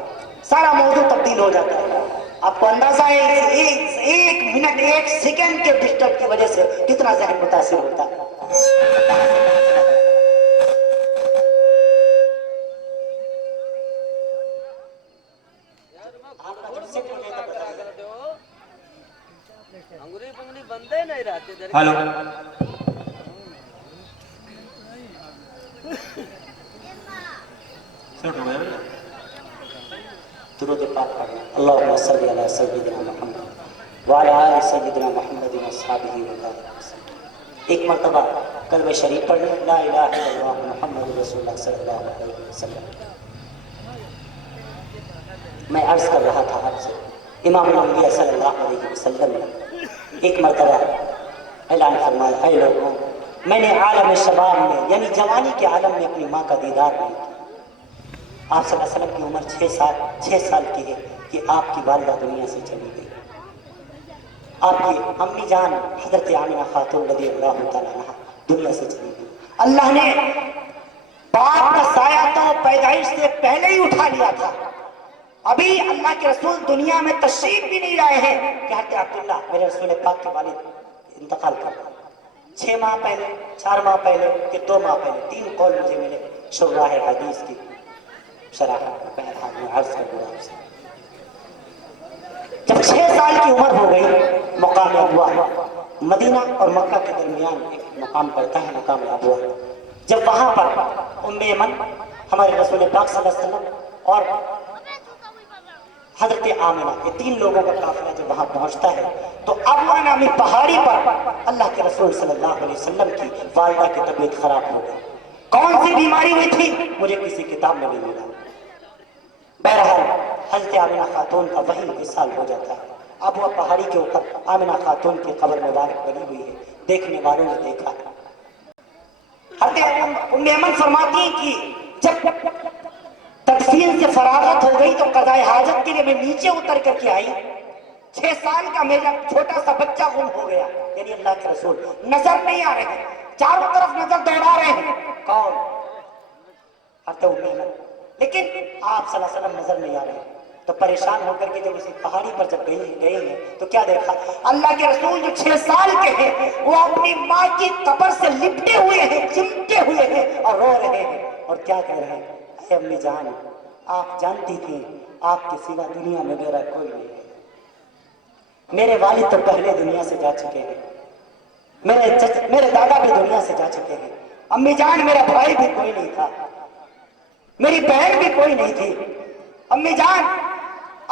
سارا موضوع تبدیل ہو جاتا ہے. آپ کو اندازہ ہے ایک منٹ 1 سیکنڈ کے ڈسٹرب کی وجہ سے کتنا ذہن متاثر ہوتا ہے. ہلو، درود پاک پڑھنا. اللہم صلی علی سیدنا محمد وعلی آل سیدنا محمد واصحابہ وسلم. ایک مرتبہ کلمہ شریف پڑھنا، لا الہ الا اللہ محمد رسول اللہ صلی اللہ علیہ وسلم. میں عرض کر رہا تھا آپ سے، امام الانبیاء صلی اللہ علیہ وسلم نے ایک مرتبہ اعلان فرمایا، اے لوگوں میں نے عالم شباب میں یعنی جوانی کے عالم میں اپنی ماں کا دیدار نہیں کیا. آپ صلی اللہ علیہ وسلم کی عمر 6 سال کی ہے کہ آپ کی والدہ دنیا سے چلی گئی. آپ کی امی جان حضرت آمنہ خاتون رضی اللہ تعالیٰ عنہا دنیا سے چلی گئی. اللہ نے باپ کا سایہ تو پیدائش سے پہلے ہی اٹھا لیا تھا. ابھی اللہ کے رسول دنیا میں تشریف بھی نہیں لائے ہیں کہ حضرت عبداللہ میرے رسول پاک کے والد انتقال کر گئے. 6 माह पहले, 4 माह पहले कि 2 माह पहले, 3 कौल मुझे मिले शुर्राह हदीस की शराह बहरहाल में अर्ज कर दूँ आपसे। जब 6 साल की उम्र हो गई, मुकाम अबुआ, मदीना और मक्का के दरमियान एक मुकाम पड़ता है मुकाम अबुआ। जब वहाँ पर उम्मे अमन हमारे रसूल पाक सल्लल्लाहु अलैहि वसल्लम और हजरत आमिना, ये 3 लोगों का काफिला जब वहाँ पहुँचता है तो अबुआ नामी पहाड़ी पर अल्लाह के रसूल सल्लल्लाहु अलैहि वसल्लम की वालिदा की तबीयत खराब हो गई। कौन सी बीमारी हुई थी मुझे किसी किताब में नहीं मिला। बहरहाल हजरत आमिना खातून का वही विसाल हो जाता है। अबुआ पहाड़ी के ऊपर आमिना खातून की कब्र मुबारक बनी हुई है, देखने वालों ने देखा। हजरत उम्मे अमन फरमाती हैं कि जब तदफीन से फरागत हो गई तो कज़ाए हाजत के लिए मैं नीचे उतर करके आई। 6 साल का मेरा छोटा सा बच्चा गुम हो गया, यानी अल्लाह के रसूल नजर नहीं आ रहे, चारों तरफ नजर दौड़ा रहे हैं। कौन? हजरत उम्मे अमन। लेकिन आप सल्लल्लाहु अलैहि वसल्लम नजर नहीं आ रहे। तो परेशान होकर के जब उसी पहाड़ी पर जब गए हैं तो क्या देखा? अल्लाह के रसूल जो 6 साल के हैं वो अपनी माँ की कब्र से लिपटे हुए हैं, चिमटे हुए हैं और रो रहे हैं। और क्या कह रहे हैं? अम्मी जान, आप जानती थी आपके सिवा दुनिया में मेरा कोई नहीं है। मेरे वालिद तो पहले दुनिया से जा चुके हैं, मेरे दादा भी दुनिया से जा चुके हैं। अम्मी जान, मेरा भाई भी कोई नहीं था, मेरी बहन भी कोई नहीं थी। अम्मी जान,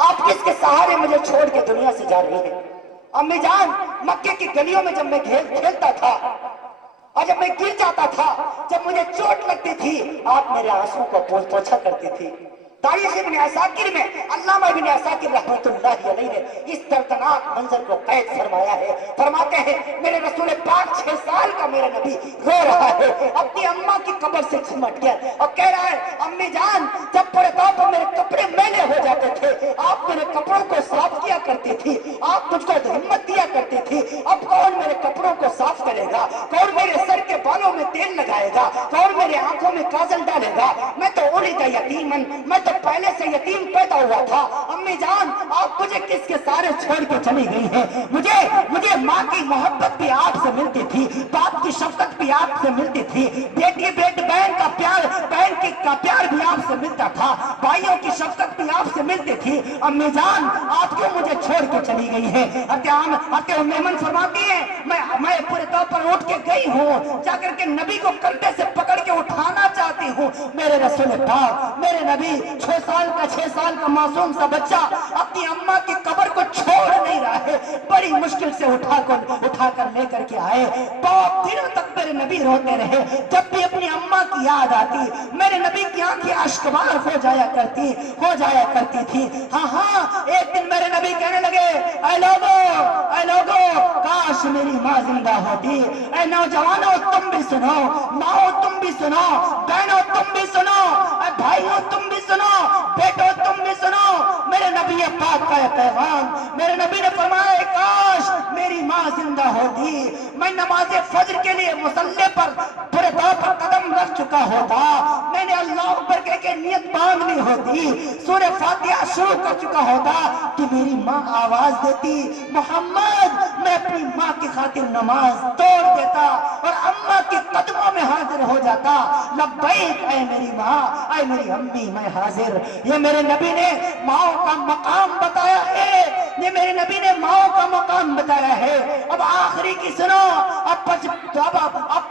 आप किसके सहारे मुझे छोड़ के दुनिया से जा रही हैं? अम्मी जान, मक्के की गलियों में जब मैं खेलता था और जब मैं गिर जाता था, जब मुझे चोट लगती थी, आप मेरे आंसू को पोंछा करती थी। तारीख इब्न असाकिर में अल्लामा इब्न असाकिर रहमतुल्लाहि अलैहि ने इस दर्दनाक मंजर को कैद फरमाया है। फरमाते हैं मेरे रसूल पाक 6 साल का मेरा नबी रो रहा है, अपनी अम्मा की कब्र से चिमट गया और कह रहा है, अम्मी जान, जब बड़े तौर पर मेरे कपड़े मैले हो जाते थे, आप मेरे कपड़ों को साफ किया करती थी, आप मुझको हिम्मत दिया करती थी। अब कौन मेरे कपड़ों को साफ करेगा? कौन मेरे सर के बालों में तेल लगाएगा? कौन मेरे आंखों में काजल डालेगा? मैं तो उलिदा यतीमन, मैं तो पहले से यतीम पैदा हुआ था। अम्मी जान, आप मुझे किसके सारे छोड़ के चली गई हैं? मुझे माँ की मोहब्बत भी आपसे मिलती थी, बाप की शफकत भी आपसे मिलती थी, बेटी बहन का प्यार भी आपसे मिलता था, भाइयों की शफकत भी आपसे मिलती थी। अम्मी जान, आप क्यों मुझे छोड़ के चली गई है? हजरत उम्मे अमन फरमाती है, मैं पूरे तौर पर उठ के गई हूँ, जाकर के नबी को कंधे से पकड़ के उठाना चाहती हूँ। मेरे रसूल पाक, मेरे नबी 6 साल का मासूम सा बच्चा अपनी अम्मा की कब्र को छोड़ नहीं रहा है, बड़ी मुश्किल से उठाकर लेकर के आए। बहुत दिनों तक मेरे नबी रोते रहे। जब भी अपनी अम्मा की याद आती, मेरे नबी की आंखें अश्कबार हो जाया करती थी। हाँ, एक दिन मेरे नबी कहने लगे, ऐ लोगो, काश मेरी माँ जिंदा होती। ऐ नौजवानों, तुम भी सुनो, माओ तुम भी सुनो, बहनों तुम भी सुनो, भाइयों तुम भी सुनो, बेटो तुम भी सुनो। मेरे नबी पाक का पैगाम, मेरे नबी ने फरमाया, काश मेरी माँ जिंदा होती, मैं नमाज फज्र के लिए मुसल्ले पर पूरे तौर पर कदम रख चुका होता, मैंने अल्लाह पर कह के नियत बांध ली होती, सूरह फातिहा शुरू कर चुका होता कि मेरी माँ आवाज देती, मोहम्मद, मैं अपनी माँ की खातिर नमाज तोड़ देता और अम्मा के कदमों में हाजिर हो जाता। लब्बैक ऐ मेरी माँ, ऐ मेरी अम्मी, मैं हाजिर। ये मेरे नबी ने माओ का मकाम बताया है, ये मेरे नबी ने माओ का मकाम बताया है। अब आखिरी की सुनो, अब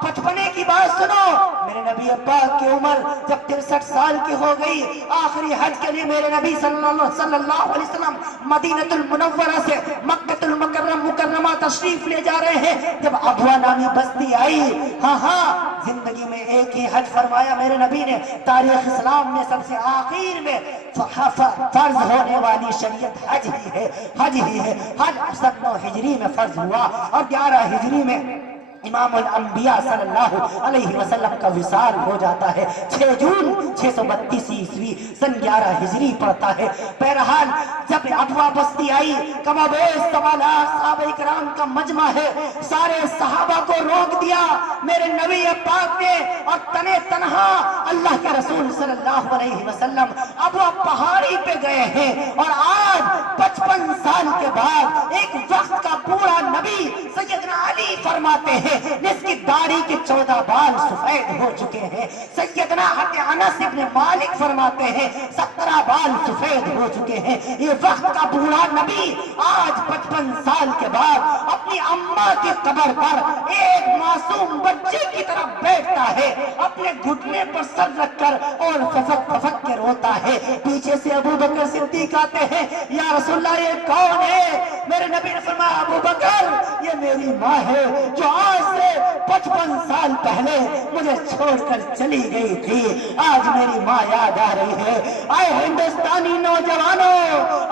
55 की बात सुनो। मेरे नबी अब्बा की उम्र जब 63 साल की हो गई, आखिरी हज के लिए मेरे नबी सल्लल्लाहु अलैहि वसल्लम मदीनतुल मुनव्वरा से मक्कतुल मुकर्रमा तशरीफ ले जा रहे हैं। जब अबुआ नामी बस्ती आई, हाँ, जिंदगी में एक ही हज फरमाया मेरे नबी ने। तारीख इस्लाम में सबसे आखिर में फर्ज होने वाली शरीयत हज ही है। हज 9 हिजरी में फर्ज हुआ और 11 हिजरी में इमामुल अंबिया सल्लल्लाहु अलैहि वसल्लम का विसाल हो जाता है। 6 जून 632 ईस्वी सन 11 हिजरी पड़ता है। बहरहाल जब अबुआ बस्ती आई, कमाबेश सवालात सहाबा इकराम का मजमा है, सारे सहाबा को रोक दिया मेरे नबी पाक ने और तने तनहा अल्लाह के रसूल सल्लल्लाहु अलैहि वसल्लम अबुआ पहाड़ी पे गए हैं। और आज 55 साल के बाद एक वक्त का पूरा नबी सैयदना अली फरमाते हैं, जिसके दाढ़ी के 14 बाल सफेद हो चुके हैं। सैयदना अनस इब्न मालिक फरमाते हैं 17 बाल सफेद हो चुके हैं। ये वक्त का बूढ़ा नबी आज 55 साल के बाद अपनी अम्मा की कब्र पर एक मासूम बच्चे की तरफ बैठता है, अपने घुटने पर सर रखकर और फफक फफक के रोता है। पीछे से अबू बकर सिद्दीक आते हैं, या रसूलल्लाह ये कौन है? मेरे नबी ने फरमाया अबू बकर ये मेरी माँ है जो आज से 55 साल पहले मुझे छोड़कर चली गई थी। आज मेरी माँ याद आ रही है। आए हिंदुस्तानी नौजवानों,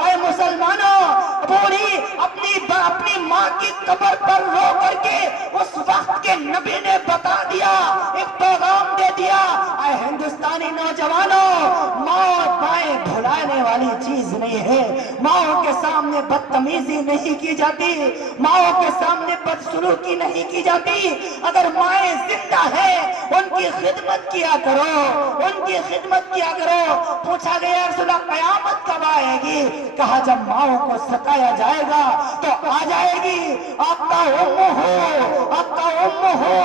आए मुसलमानों, पूरी अपनी माँ की कब्र पर रो करके उस वक्त के नबी ने बता दिया, एक पैगाम दे दिया। आए हिंदुस्तानी नौजवानों, माँ बाएं भुलाने वाली चीज नहीं है। माओ के सामने बदतमीजी नहीं की जाती, माओ के सामने बदसलूकी नहीं की जाती। अगर माएं जिंदा है उनकी खिदमत किया करो, उनकी खिदमत किया करो। पूछा गया रसूलल्लाह कयामत कब आएगी? कहा जब माओ को सताया जाएगा तो आ जाएगी। आपका उम्म हो, आपका उम्म हो।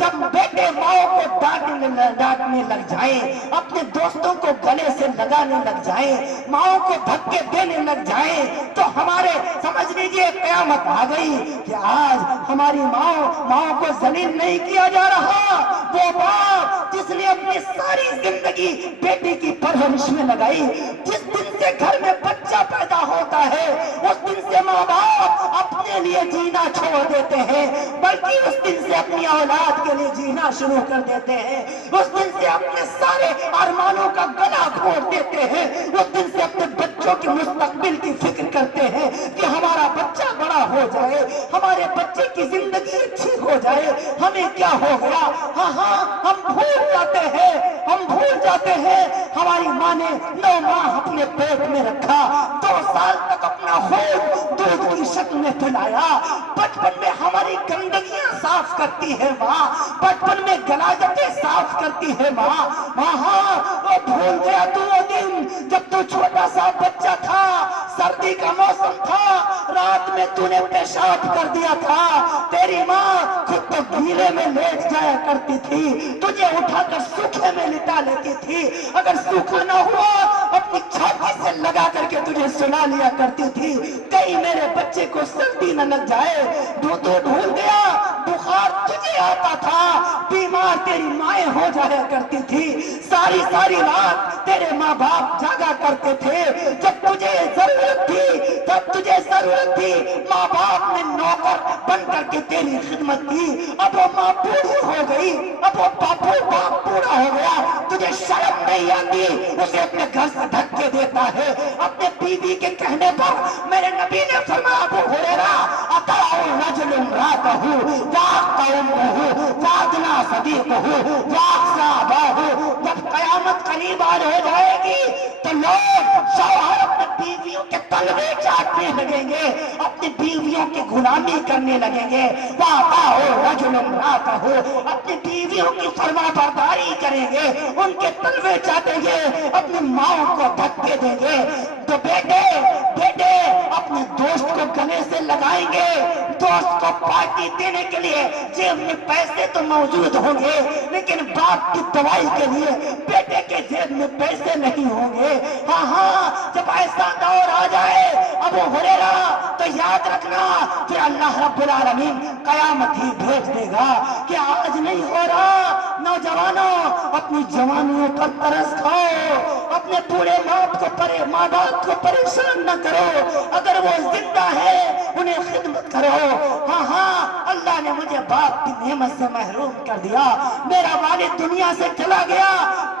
जब बेटे माओ को डांटने लग जाए, अपने दोस्तों को गले से लगाने लग जाए, माओ को धक्के देने लग जाए, तो हमारे समझ लीजिए कयामत आ गई कि आज हमारी माओ को जलील नहीं किया जा रहा। वो बाप जिसने अपनी सारी जिंदगी बेटी की परवरिश में लगाई, जिस दिन से घर में बच्चा पैदा होता है उस दिन से माँ बाप अपने लिए जीना छोड़ देते हैं, बल्कि उस दिन से अपनी औलाद के लिए जीना शुरू कर देते हैं। उस दिन से अपने सारे अरमानों का गला घोट देते हैं। उस दिन से अपने बच्चों के मुस्तकबिल की फिक्र करते हैं कि हमारा बच्चा बड़ा हो जाए, हमारे बच्चे की जिंदगी अच्छी हो जाए, हमें क्या हो गया। हाँ हम भूल जाते हैं हमारी माँ ने 9 माह अपने पेट में रखा, 2 साल तक अपना खून दूध की शक्ल में पिलाया। बचपन में हमारी गंदगियां साफ करती है माँ, बचपन में गलाजतें साफ करती है माँ। वो भूल गया तू वो दिन जब तू छोटा सा बच्चा था, सर्दी का मौसम था, रात में तूने पेशाब कर दिया था। तेरी माँ खुद तो गीले में लेट जाया करती थी, तुझे उठाकर सूखे में लिटा लेती थी। अगर सूखा ना हुआ अपनी छाती से लगा करके तुझे सुला लिया करती थी, कहीं मेरे बच्चे को सर्दी न लग जाए। तू भूल गया बुखार तुझे आता था, बीमार तेरी माएं हो जाया करती थी। सारी रात तेरे माँ बाप जागा करते थे। जब तुझे जरूरत थी माँ बाप ने नौकर बन करके तेरी खिदमत की। अब वो माँ बूढ़ी हो गई, अब वो बाप बूढ़ा हो गया, तुझे शर्म नहीं आती, उसे अपने घर से धक्के देता है। अपने बीवी के कहने पर मेरे नबी ने फरमाया अबू हुरैरा अताउ रजुल इम्रातहु वाक़ा उम्मुहु वादना सदीक़हु वाक़सा अबाहु। जब कयामत करीब आ जाएगी तो लोग शौहर अपने बीवियों के तलवे चाटने लगेंगे, अपनी बीवियों की गुलामी करने लगेंगे। वाक़ाउ रजुल इम्रातहु, अपनी बीवियों की फरमाबरदारी करेंगे, उनके तलवे चाटेंगे, अपनी माओ को धक्के देंगे। तो बेटे अपने दोस्त को गले से लगाएंगे, दोस्त को पार्टी देने के लिए जेब में पैसे तो मौजूद होंगे, लेकिन बाप की दवाई के लिए बेटे के जेब में पैसे नहीं होंगे। हाँ जब ऐसा दौर आ जाए अबू हुरैरा तो याद रखना फिर अल्लाह रब्बुल आलमीन कयामत ही भेज देगा कि आज नहीं हो रहा। नौजवानों अपनी जवानियों पर तरस खाओ, अपने बूढ़े माँ बाप को परेशान न करो। अगर वो जिंदा है उन्हें खिदमत करो। हाँ अल्लाह ने मुझे बाप की नेमत से महरूम कर दिया, मेरा वालिद दुनिया से चला गया।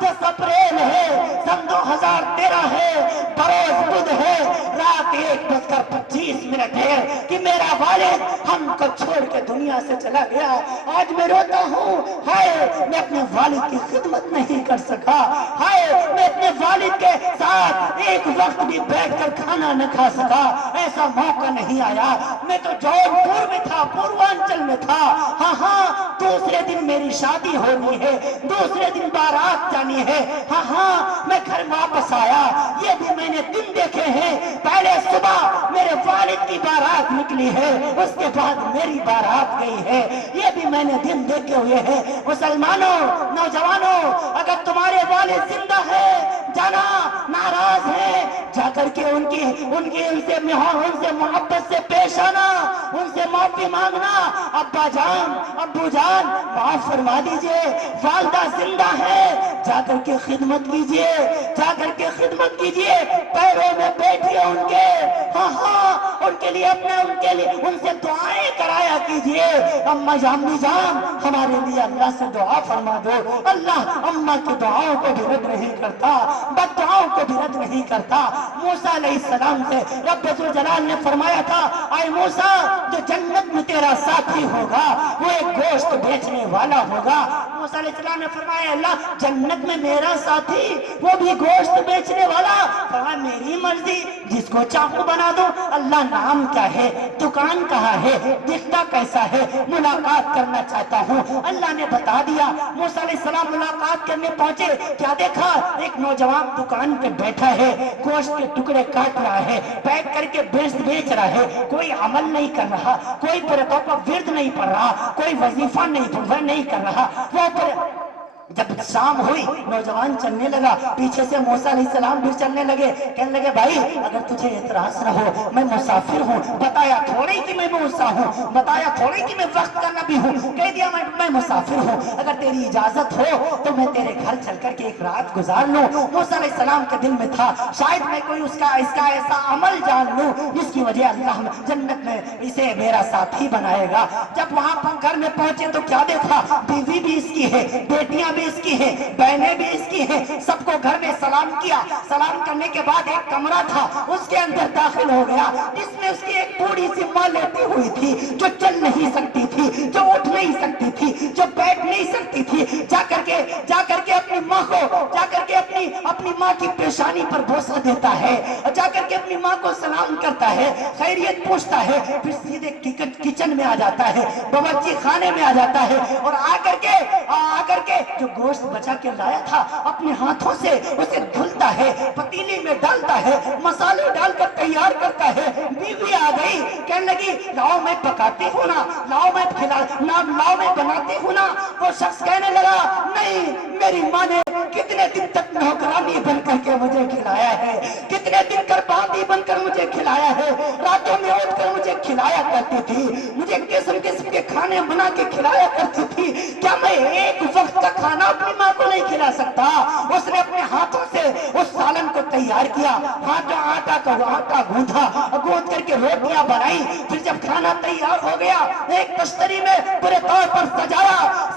10 अप्रैल है सन 2013 है, बरोज बुध है, रात 1:25 है कि मेरा वालिद हमको छोड़ के दुनिया से चला गया। आज मैं रोता हूँ, हाय मैं अपने वालिद की खिदमत नहीं कर सका, हाय मैं अपने वालिद के साथ एक वक्त भी बैठकर खाना न खा सका, ऐसा मौका नहीं आया। मैं तो जौनपुर में था, पूर्वांचल में था। हाँ दूसरे दिन मेरी शादी होनी है, दूसरे दिन बारात जानी है। हाँ मैं घर वापस आया, ये بھی میں نے دن دیکھے ہیں، پہلے صبح میرے والد کی بارات نکلی ہے، اس کے بعد میری بارات گئی ہے، یہ بھی میں نے دن دیکھے ہوئے ہیں۔ مسلمانوں، نوجوانوں، اگر تمہارے والد زندہ ہے، جانا ناراض ہے، جا کر کے ان سے محبت سے پیش آنا، ان سے معافی مانگنا، ابا جان، ابو جان معاف فرما دیجئے، والدہ زندہ ہے، جا کر کے خدمت کیجئے، جا کر کے خدمت کیجئے، پیروں میں بیٹھیے ان کے، ہاں ان کے لیے ان سے دعائیں کرایا کیجئے۔ اما جان ہمارے لیے اللہ سے دعا فرما دو، اللہ اماں کی دعاؤں کو بھی رد نہیں کرتا، بد دعاؤں کو بھی رد نہیں کرتا۔ موسیٰ علیہ السلام سے رب ذوالجلال نے فرمایا تھا، اے موسیٰ، جو جنت میں تیرا ساتھی ہوگا وہ ایک گوشت بیچنے والا ہوگا۔ موسیٰ علیہ السلام نے فرمایا، اللہ جنت میں میرا ساتھی وہ بھی گوشت بیچنے والا؟ فرمایا میری مرضی، جس کو چاہوں بنا دو۔ اللہ نام کیا ہے، دکان کہاں ہے، دکھتا کیسا ہے، ملاقات کرنا چاہتا ہوں۔ اللہ نے بتا دیا۔ موسیٰ علیہ السلام ملاقات کرنے پہنچے، کیا دیکھا؟ ایک نوجوان دکان پہ بیٹھا ہے، گوشت کے ٹکڑے کاٹ رہا ہے، بیٹھ کر کے بیچ رہا ہے، کوئی عمل نہیں کر رہا، کوئی برکوں کا ورد نہیں پڑھ رہا، کوئی وظیفہ نہیں کر رہا۔ جب شام ہوئی نوجوان چلنے لگا، پیچھے سے موسیٰ علیہ السلام بھی چلنے لگے، کہنے لگے بھائی اگر تجھے اعتراض نہ ہو میں مسافر ہوں، بتایا تھوڑی کہ میں موسیٰ ہوں، بتایا تھوڑی کہ میں وقت کا نبی ہوں، کہہ دیا میں مسافر ہوں، اگر تیری اجازت ہو تو میں تیرے گھر چل کر کے ایک رات گزار لوں۔ موسیٰ علیہ السلام کے دل میں تھا شاید میں کوئی اس کا ایسا عمل جان لوں جس کی وجہ اللہ جنت میں اسے میرا ساتھی بنائے گا۔ جب وہاں پر گھر میں پہنچے تو کیا دیکھا؟ بیوی بھی اس کی ہے، بیٹیاں بھی اس کی ہیں، بہنیں بھی اس کی ہیں، سب کو گھر میں سلام کیا۔ سلام کرنے کے بعد ایک کمرہ تھا، اس کے اندر داخل ہو گیا، جس میں اس کی ایک بوڑھی سی ماں لیٹی ہوئی تھی، جو چل نہیں سکتی تھی، جو اٹھ نہیں سکتی تھی، جو بیٹھ نہیں سکتی تھی۔ جا کر کے اپنی ماں کو اپنی ماں کی پیشانی پر بوسہ دیتا ہے، جا کر کے اپنی ماں کو سلام کرتا ہے، خیریت پوچھتا ہے، پھر سیدھے کچن میں آ جاتا ہے، باورچی خانے میں آ جاتا ہے، اور آ کر کے جو گوشت بچا کے لایا تھا اپنے ہاتھوں سے اسے دھلتا ہے، پتیلی میں ڈالتا ہے، مسالے ڈال کر تیار کرتا ہے۔ بیوی آ گئی، کہنے لگی لاؤ میں پکاتی ہوں نا، لاؤ میں بناتی ہوں نا۔ وہ شخص کہنے لگا نہیں، میری ماں نے کتنے دن تک نوکرانی بن کر کے مجھے کھلایا ہے، کتنے دن کر باندھی بن کر مجھے کھلایا ہے، راتوں میں اٹھ کر مجھے کھلایا کرتی تھی، مجھے قسم قسم کے کھانے بنا کے کھلایا کرتی تھی، کیا میں ایک وقت کا کھانا اپنی ماں کو نہیں کھلا سکتا؟ اس نے اپنے ہاتھوں سے اس سالن کو تیار کیا، آٹا گوندھ کر کے روٹیاں بنائی، پھر جب کھانا تیار ہو گیا ایک تشتری میں پورے طور پر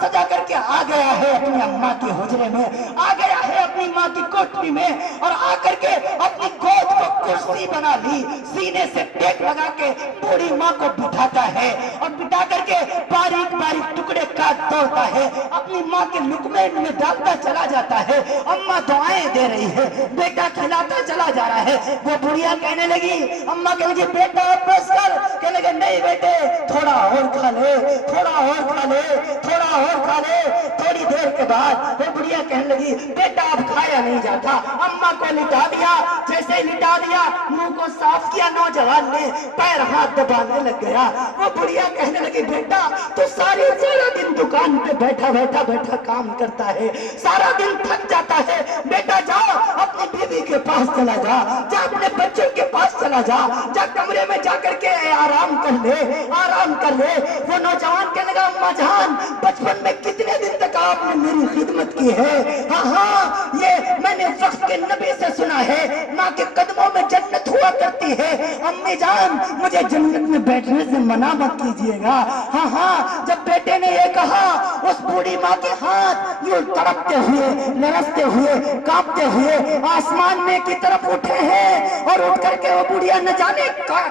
سجا کر کے آ گیا ہے اپنی اماں کی حجرے میں، آ گیا ہے اپنی ماں کی کوٹری میں، اور آ کر کے اپنی گود کو کرسی بنا لی، سینے سے ٹیک لگا کے بوڑھی ماں کو بٹھاتا ہے، اور بٹھا کر کے باریک باریک ٹکڑے کاٹ توڑتا ہے، اپنی ماں کے لقمے میں ڈالتا چلا جاتا ہے۔ اماں دعائیں دے رہی ہے، بیٹا کھلاتا چلا جا رہا ہے۔ وہ بڑھیا کہنے لگی، اماں کہنے لگی بیٹا بس کر، کہنے لگے نہیں بیٹے تھوڑا اور کھا لے، تھوڑا اور کھا لے، تھوڑا اور کھا لے۔ تھوڑی دیر کے بعد وہ بڑھیا کہنے لگی بیٹا اب کھایا نہیں جاتا۔ اماں کو لٹا دیا، جیسے ہی لٹا دیا منہ کو صاف کیا، نوجوان نے پیر ہاتھ دبانے لگ گیا۔ وہ بڑھیا کہنے لگی بیٹا تو سارا دن دکان پہ بیٹھا کام کرتا ہے، سارا دن تھک جاتا ہے، بیٹا جاؤ اپنی بیوی کے پاس چلا جا اپنے بچوں کے پاس چلا جا کمرے میں جا کر کے آرام کر لے۔ وہ نوجوان کہنے لگا اماں جان بچپن میں کتنے دن تک آپ نے میری خدمت کی ہے، ہاں یہ میں نے وقت کے نبی سے سنا ہے، ماں کے قدموں میں جنت ہوا کرتی ہے، امی جان مجھے جنت میں بیٹھنے سے منع مت کیجیے گا۔ ہاں جب بیٹے نے یہ کہا اس بوڑھی ماں کے ہاتھ یوں تڑپتے ہوئے، لرزتے ہوئے، کانپتے ہوئے آسمان میں کی طرف اٹھے ہیں، اور اٹھ کر کے وہ بڑھیا نہ جانے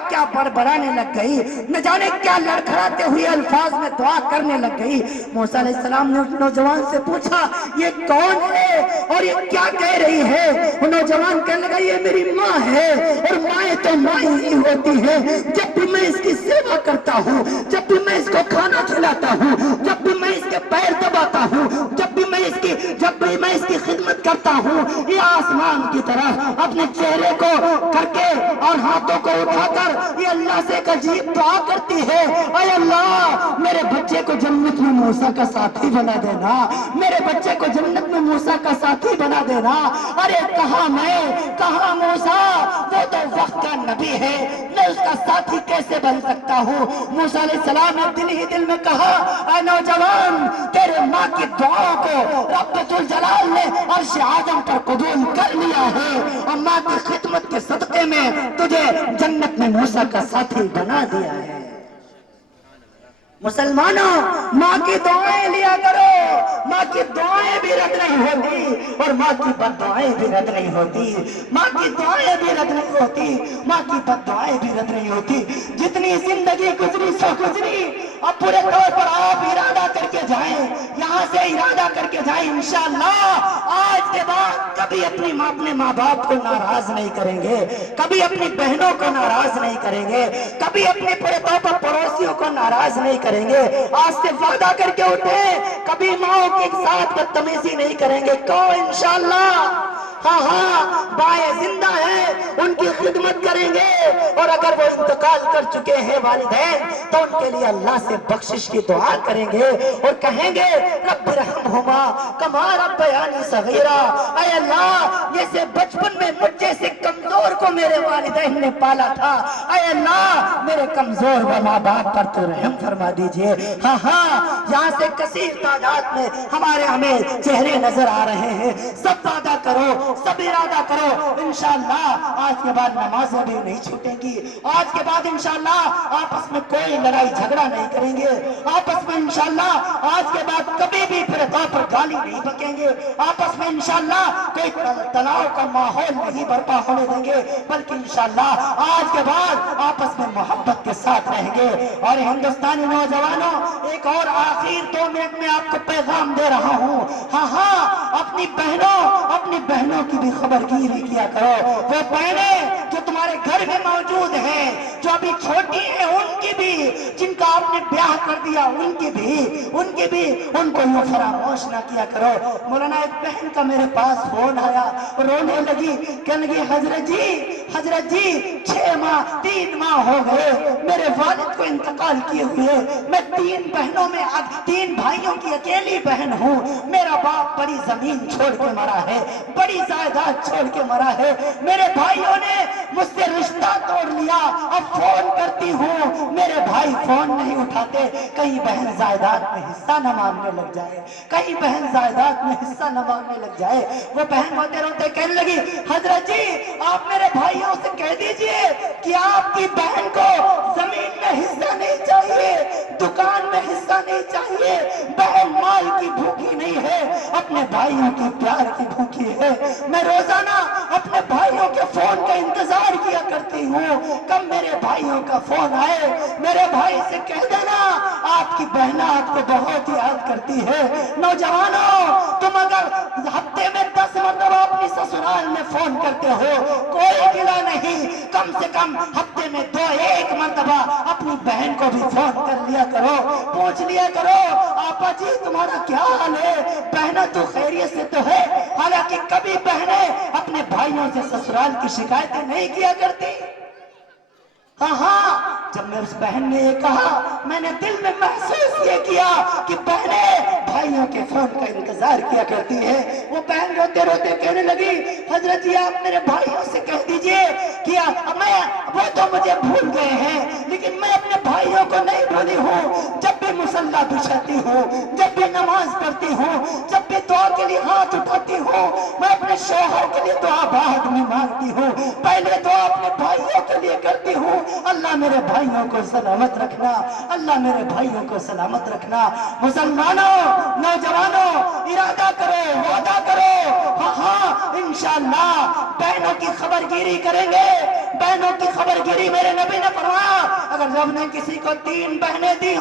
کیا بڑبڑانے لگ گئی، نہ جانے کیا لڑکھڑاتے ہوئے الفاظ میں دعا کرنے لگ گئی۔ موسیٰ علیہ السلام نے اس نوجوان سے پوچھا یہ کون ہے اور یہ کیا کہہ رہی ہے؟ وہ نوجوان کہنے لگا یہ میری ماں ہے، اور مائیں تو ماں ہی ہوتی ہے، جب بھی میں اس کی سیوا کرتا ہوں، جب بھی میں اس کو کھانا کھلاتا ہوں، جب بھی میں اس کے پیر دباتا ہوں، جب بھی میں اس کی جب بھی میں اس کی خدمت کرتا ہوں یہ آسمان کی طرف اپنے چہرے کو کر کے اور ہاتھوں کو اٹھا کر یہ اللہ سے ایک عجیب دعا کرتی ہے، اے اللہ میرے بچے کو جنت میں موسیٰ کا ساتھی بنا دینا، میرے بچے کو جنت میں موسیٰ کا ساتھی بنا دینا۔ ارے کہاں میں کہاں موسیٰ، وہ تو وقت کا نبی ہے، میں اس کا ساتھی کیسے بن سکتا ہوں؟ موسیٰ علیہ السلام نے دل ہی دل میں کہا، اے نوجوان تیرے ماں کی دعا کو رب ذوالجلال نے عرش اعظم پر قبول کر لیا ہے، اور ماں کی خدمت کے صدقے میں تجھے جنت میں موسیٰ کا ساتھی بنا دیا ہے۔ مسلمانوں ماں کی دعائیں لیا کرو، ماں کی دعائیں بھی رد نہیں ہوتی اور ماں کی بد دعائیں بھی رد نہیں ہوتی، ماں کی دعائیں بھی رد نہیں ہوتی، ماں کی بد دعائیں بھی رد نہیں ہوتی۔ جتنی زندگی گزری سو گزری، اب پورے طور پر آپ ارادہ کر کے جائیں، یہاں سے ارادہ کر کے جائیں انشاءاللہ آج کے بعد کبھی اپنے ماں باپ کو ناراض نہیں کریں گے، کبھی اپنی بہنوں کو ناراض نہیں کریں گے، کبھی اپنے پورے طور پر پڑوسیوں کو ناراض نہیں کریں گے۔ آج سے وعدہ کر کے اٹھیں کبھی ماں کے ساتھ بدتمیزی نہیں کریں گے، کہو انشاءاللہ۔ ہاں بائیں زندہ ہیں ان کی خدمت کریں گے، اور اگر وہ انتقال کر چکے ہیں والدین تو ان کے لیے اللہ سے بخشش کی دعا کریں گے اور کہیں گے رب ارحمہما کما ربیانی صغیرا، اے اللہ جیسے بچپن میں مجھ جیسے کمزور کو میرے والدین نے پالا تھا، اے اللہ میرے کمزور ماں باپ پر تو رحم فرما دیجئے۔ ہاں یہاں سے کثیر تعداد میں ہمیں چہرے نظر آ رہے ہیں، سب وعدہ کرو، سب ارادہ کرو انشاءاللہ آج کے بعد نمازیں بھی نہیں چھوٹیں گی، آج کے بعد انشاءاللہ آپس میں کوئی لڑائی جھگڑا نہیں کریں گے، آپس میں انشاءاللہ آج کے بعد کبھی بھی پھر طور پر گالی نہیں بکیں گے، آپس میں انشاءاللہ کوئی تناؤ کا ماحول نہیں برپا ہونے دیں گے، بلکہ انشاءاللہ آج کے بعد آپس میں محبت کے ساتھ رہیں گے۔ اور ہندوستانی نوجوانوں ایک اور آخر 2 منٹ میں آپ کو پیغام دے رہا ہوں، ہاں اپنی بہنوں کی بھی خبر گیری کیا کرو، وہ بہنیں جو تمہارے گھر میں موجود ہیں جو ابھی چھوٹی ہیں ان کی بھی، جن کا آپ نے بیاہ کر دیا ان کی بھی ان کو یوں فراموش نہ کیا کرو۔ مولانا ایک بہن کا میرے پاس فون آیا، رونے لگی، کہنے لگی حضرت جی 3 ماہ ہو گئے میرے والد کو انتقال کیے ہوئے، میں 3 بھائیوں کی اکیلی بہن ہوں، میرا باپ بڑی زمین چھوڑ کے مرا ہے، بڑی جائیداد چھوڑ کے مرا ہے، میرے بھائیوں نے مجھ سے رشتہ توڑ لیا، اب فون کرتی ہوں میرے بھائی فون نہیں اٹھاتے، کہیں بہن جائیداد میں حصہ نہ مانگنے لگ جائے، کہیں بہن جائیداد میں حصہ نہ مانگنے لگ جائے۔ وہ بہن روتے روتے کہنے لگی حضرت جی آپ میرے بھائیوں سے کہہ دیجئے کہ آپ کی بہن کو زمین میں حصہ نہیں چاہیے، دکان میں حصہ نہیں چاہیے، بہن مال کی بھوکی نہیں ہے، اپنے بھائیوں کی پیار کی بھوکی ہے۔ میں روزانہ اپنے بھائیوں کے فون کا انتظار کیا کرتی ہوں، کب میرے بھائیوں کا فون آئے، میرے بھائی سے کہہ دینا آپ کی بہنہ آپ کو بہت یاد کرتی ہے۔ نوجوانوں تم اگر ہفتے میں 10 مرتبہ اپنی سسرال میں فون کرتے ہو کوئی گلا نہیں، کم سے کم ہفتے میں 1 مرتبہ اپنی بہن کو بھی فون کر لیا کرو، پوچھ لیا کرو آپا جی تمہارا کیا حال ہے، بہنہ تو خیریت سے تو ہے۔ حالانکہ کبھی بہنیں اپنے بھائیوں سے سسرال کی شکایتیں نہیں کیا کرتی۔ ہاں جب میں اس بہن نے یہ کہا میں نے دل میں محسوس یہ کیا کہ بہنیں بھائیوں کے فون کا انتظار کیا کرتی ہے۔ وہ بہن روتے روتے کہنے لگی حضرت جی آپ میرے بھائیوں سے کہہ دیجئے کہ وہ تو مجھے بھول گئے ہیں لیکن میں اپنے بھائیوں کو نہیں بھولی ہوں، جب بھی مصلی بچھاتی ہوں، جب بھی نماز پڑھتی ہوں، جب بھی دعا کے لیے ہاتھ اٹھاتی ہوں، میں اپنے شوہر کے لیے دعا بعد میں مانگتی ہوں، پہلے دعا اپنے بھائیوں کے لیے کرتی ہوں۔ اللہ میرے بھائیوں کو سلامت رکھنا، اللہ میرے بھائیوں کو سلامت رکھنا۔ مسلمانوں نوجوانوں ارادہ کرو، وعدہ کرو، ہاں انشاءاللہ بہنوں کی خبر گیری کریں گے، بہنوں کی خبر گیری میرے نبی نے فرمایا اگر رب نے کسی کو 3 بہنیں دی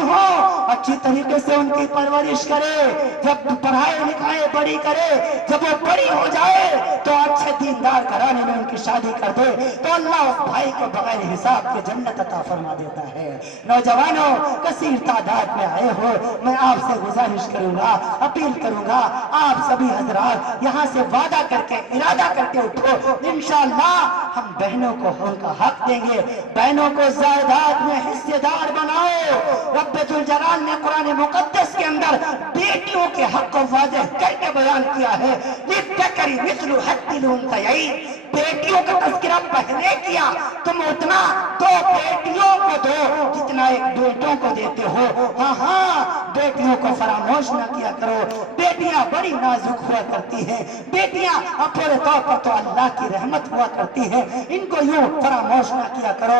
ہوں اچھی طریقے سے ان کی پرورش کرے، جب پڑھائے لکھائے بڑی کرے، جب وہ بڑی ہو جائے تو اچھے دیندار گھرانے میں ان کی शादी कर दे तो अल्लाह उस भाई को बगैर हिसाब के जन्नत अता फरमा देता है। नौजवानों, कसीर तादाद में आए हो, मैं आपसे गुजारिश करूंगा, अपील करूंगा, आप सभी हजरात यहाँ से वादा करके, इरादा करके उठो, इंशाअल्लाह हम बहनों को उनका हक देंगे, बहनों को जायदाद में हिस्सेदार बनाओ। रब्बुल जलाल ने कुरान मुकद्दस के अंदर बेटियों के हक को वाज़ेह करके बयान किया है, लित्तकरी मिस्लु हद्दिल उन्सयैन, बेटियों का तज़किरा पहले किया, तुम उतना दो बेटियों को दो जितना एक बेटों को देते हो। हाँ हाँ, बेटियों को फरामोश न किया करो, बेटियां बड़ी नाजुक हुआ करती हैं, बेटियां पूरे तौर पर तो अल्लाह की रहमत हुआ करती हैं, इनको यूं फरामोश न किया करो।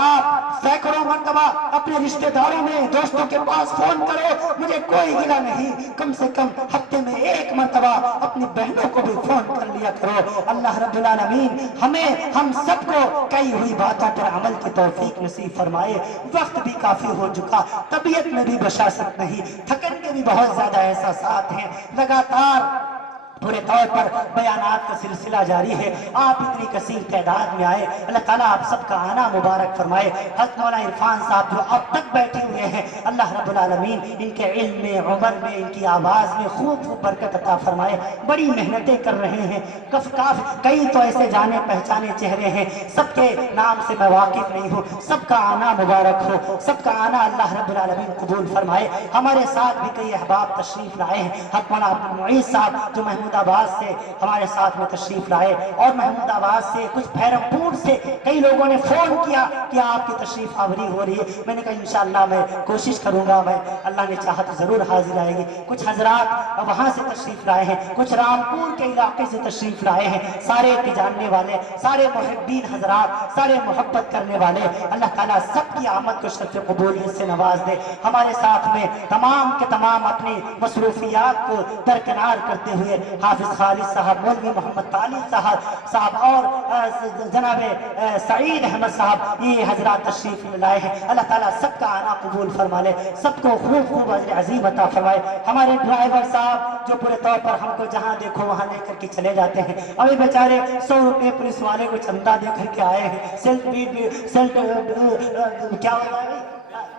आप सैकड़ों मरतबा अपने रिश्तेदारों में, दोस्तों के पास फोन करो, मुझे कोई गिला नहीं, कम से कम हफ्ते में एक मरतबा अपनी बहनों को भी फोन कर लिया करो। अल्लाह रब्बुल आलमीन हमें, हम सबको कई हुई बातों पर अमल की तौफीक नसीब फरमाए। वक्त भी काफी हो चुका, तबीयत में भी बशाशत नहीं, थकन के भी बहुत ज्यादा एहसासात हैं, लगातार पूरे तौर पर बयानात का सिलसिला जारी है। आप इतनी कसीर तादाद में आए, अल्लाह ताला आप सबका आना मुबारक फरमाए। हज़रत मौलाना इरफान साहब जो अब तक बैठे हुए हैं, अल्लाह रब्बुल आलमीन इनके इल्म में, उम्र में, इनकी आवाज़ में खूब खूब बरकत अता फरमाए। बड़ी मेहनतें कर रहे हैं, कई तो ऐसे जाने पहचाने चेहरे हैं, सबके नाम से मैं वाकिफ नहीं हूँ, सबका आना मुबारक हो, सबका आना अल्लाह रब्बुल आलमीन कबूल फरमाए। हमारे साथ भी कई अहबाब तशरीफ लाए हैं। हज़रत मौलाना अब्दुल मुईज़ साहब जो महमूदाबाद से हमारे साथ में तशरीफ लाए, और महमूदाबाद से, कुछ भैरमपुर से कई लोगों ने फोन किया कि आपकी तशरीफ आवरी हो रही है। मैंने कहा इंशाअल्लाह मैं कोशिश करूंगा, मैं अल्लाह ने चाहा तो जरूर हाजिर आएगी। कुछ हजरात वहां से तशरीफ लाए हैं, कुछ रामपुर के इलाके से तशरीफ लाए हैं। सारे के जानने वाले, सारे मुहिब्बीन हजरात, सारे मोहब्बत करने वाले, अल्लाह ताला सबकी आमद को शर्फ कबूलियत से नवाज दे। हमारे साथ में तमाम के तमाम अपनी मसरूफियात को दरकिनार करते हुए हाफिज खालिद साहब, मौलवी मोहम्मद तालिब साहब और जनाब सईद अहमद साहब, ये हजरात तशरीफ लाए हैं। अल्लाह ताला सबका आना कबूल फरमा ले, सबको खूब खूब अजर अजीम अता फरमाए। हमारे ड्राइवर साहब जो पूरे तौर पर हमको जहाँ देखो वहाँ लेकर के चले जाते हैं, अभी बेचारे 100 रुपये पुलिस वाले को चंदा दे करके आए हैं, क्या होता है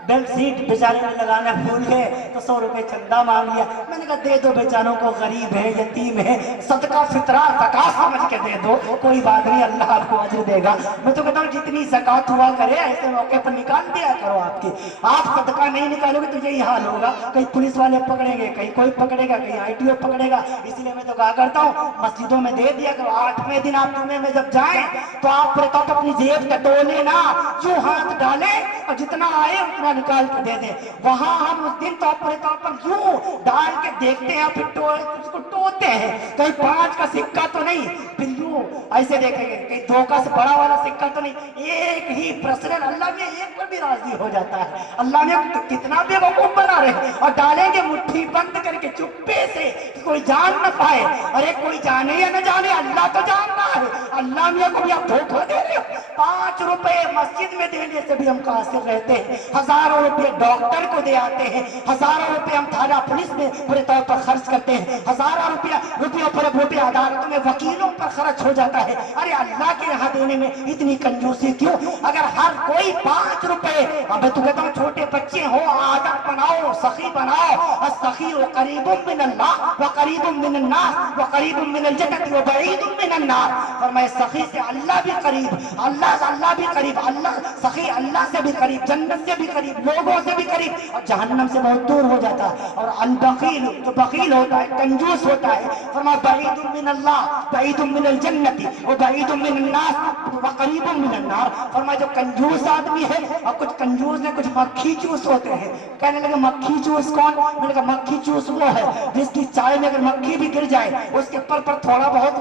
बेल्ट सीट बेचारे ने लगाना भूल गए तो 100 रुपए चंदा मांग लिया। मैंने कहा दे दो, बेचारों को, गरीब है, यतीम है, सदका फितरा ज़कात समझ के दे दो, कोई बात नहीं, अल्लाह आपको अजर देगा। मैं तो कहता हूँ जितनी ज़कात हुआ करे ऐसे मौके पर निकाल दिया करो। आपकी आप सदका नहीं निकालोगे तो यही हाल होगा, कहीं पुलिस वाले पकड़ेंगे, कहीं कोई पकड़ेगा, कहीं ITO पकड़ेगा। इसीलिए मैं तो कहा करता हूँ मस्जिदों में दे दिया करो। 8वें दिन आप जुम्मे में जब जाए तो आप पूरे तौर पर अपनी जेब टटोले ना, यूं हाथ डाले और जितना आए उतना निकाल के दे दे। वहां हम उस दिन तो पूरे तौर पर यूं डाल के देखते हैं, फिर उसको टोते हैं, कहीं 5 का सिक्का तो नहीं, फिर यूं ऐसे देखेंगे कहीं 2 का से बड़ा वाला सिक्का तो नहीं, एक ही प्रश्न, अल्लाह में एक पर भी राजी हो जाता है। अल्लाह ने तो कितना बेवकूफ बना रहे, और डालेंगे मुट्ठी बंद करके चुप्पे से, कोई जान न पाए। अरे कोई जाने या न जाने, अल्लाह तो जान रहा है। अल्लाह में को भी आप धोखा दे रहे हो। 5 रुपए मस्जिद में देने से भी हम कासिर रहते हैं, हजारों रुपए डॉक्टर को दे आते हैं, हजारों रुपए हम थाना पुलिस में पूरे तौर पर खर्च करते हैं, हजारों रुपयों पर रुपये अदालतों में वकीलों पर खर्च हो जाता है। अरे अल्लाह के यहाँ देने में इतनी कंजूसी क्यों? अगर हर कोई 5 रुपए, अब तो कहता हूँ छोटे बच्चे हो, आदत बनाओ, सखी बनाओ, सखी व करीबुम मिनल्लाह व करीबुम मिनन्नास व करीबुम मिनल जन्नत व बईदुम मिनन्नार। फरमाए सखी से अल्लाह भी करीब, अल्लाह भी करीब, अल्लाह सखी अल्लाह से भी करीब, जन्नत से भी करीब, लोगों से भी करीब, और जहन्नम से बहुत दूर हो जाता है। और अल बखील, जो बखील होता है, कंजूस होता है, फरमाया बईदुम मिनल्लाह बईदुम मिनल जन्नति व बईदुम मिनन्नास व करीबुम मिनन्नार। फरमाया जो कंजूस आदमी है, और कुछ कंजूस ने कुछ मक्खी चूस होते हैं। कहने लगे मक्खी चूस कौन? मैंने कहा मक्खी चूस वो है जिसकी चाय में अगर मक्खी भी गिर जाए, उसके पर थोड़ा बहुत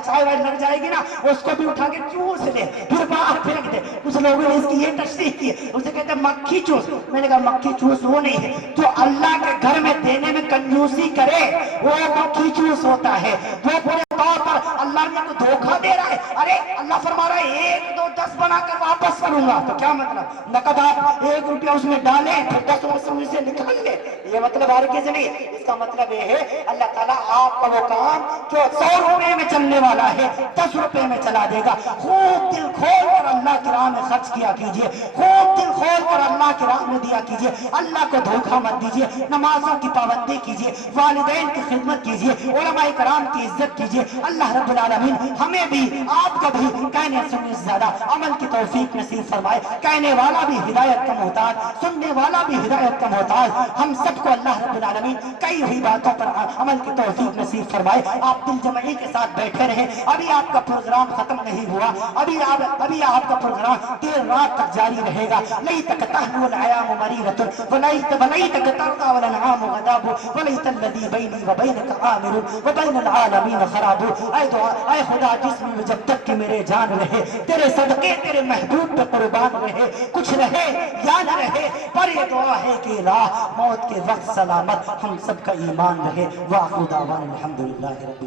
चाय वाय लग जाएगी ना, उसको भी उठा के चूस ले, फिर बाहर फेंक दे। कुछ लोगों ने इसकी ये तशरीह की, उसे कहते हैं मक्खी चूस। मैंने कहा मक्खी चूस वो नहीं है, जो अल्लाह के घर में देने में कंजूसी करे वो मक्खी चूस होता है। वो पूरे तौर पर अल्लाह ने आपको धोखा दे रहा है। अरे अल्लाह फरमा रहा है 1, 2, 10 बनाकर वापस करूंगा, तो क्या मतलब? नकद आप 1 रुपया उसमें डालें फिर 10 रुपये से निकाल ले, ये मतलब हरगिज़ नहीं। इसका मतलब ये है अल्लाह ताला आपका वो काम जो 100 रुपए में चलने वाला है 10 रुपए में चला देगा। खूब दिल खोल कर अल्लाह की राह में खर्च किया कीजिए, खूब दिल खोल कर अल्लाह की राह में दिया कीजिए। अल्लाह को धोखा मत दीजिए, नमाजों की पाबंदी कीजिए, वालिदैन की खिदमत कीजिए, उलमाए कराम की इज्जत कीजिए। अल्लाह रब्बुल आलमीन हमें भी आपको भी कहने सुनने से ज्यादा अमल की तौफीक नसीब फरमाए। कहने वाला भी हिदायत का मोहताज, सुनने वाला भी हिदायत का मोहताज, हम सबको अल्लाह रब्बुल आलमीन कई हुई बातों पर अमल की तौफीक नसीब फरमाए। आप दिल जमाई के साथ बैठे रहे, अभी आपका प्रोग्राम खत्म नहीं हुआ, अभी आपका प्रोग्राम देर रात तक जारी रहेगा। लई तक तहलुल आयाम मरीरतुन वलई तक तरदा वल अनआम गदाबु वलई तल्लदी बैनी व बैनक आमिरु व बैनल आलमीन खराबु। ऐ दुआ ऐ खुदा जिस्म में जब तक कि मेरे जान रहे, तेरे सदके तेरे महबूब पे कुर्बान रहे, कुछ रहे या न रहे, पर ये दुआ है कि राह मौत के वक्त सलामत हम सबका ईमान रहे। वाखुदा अल्हम्दुलिल्लाह।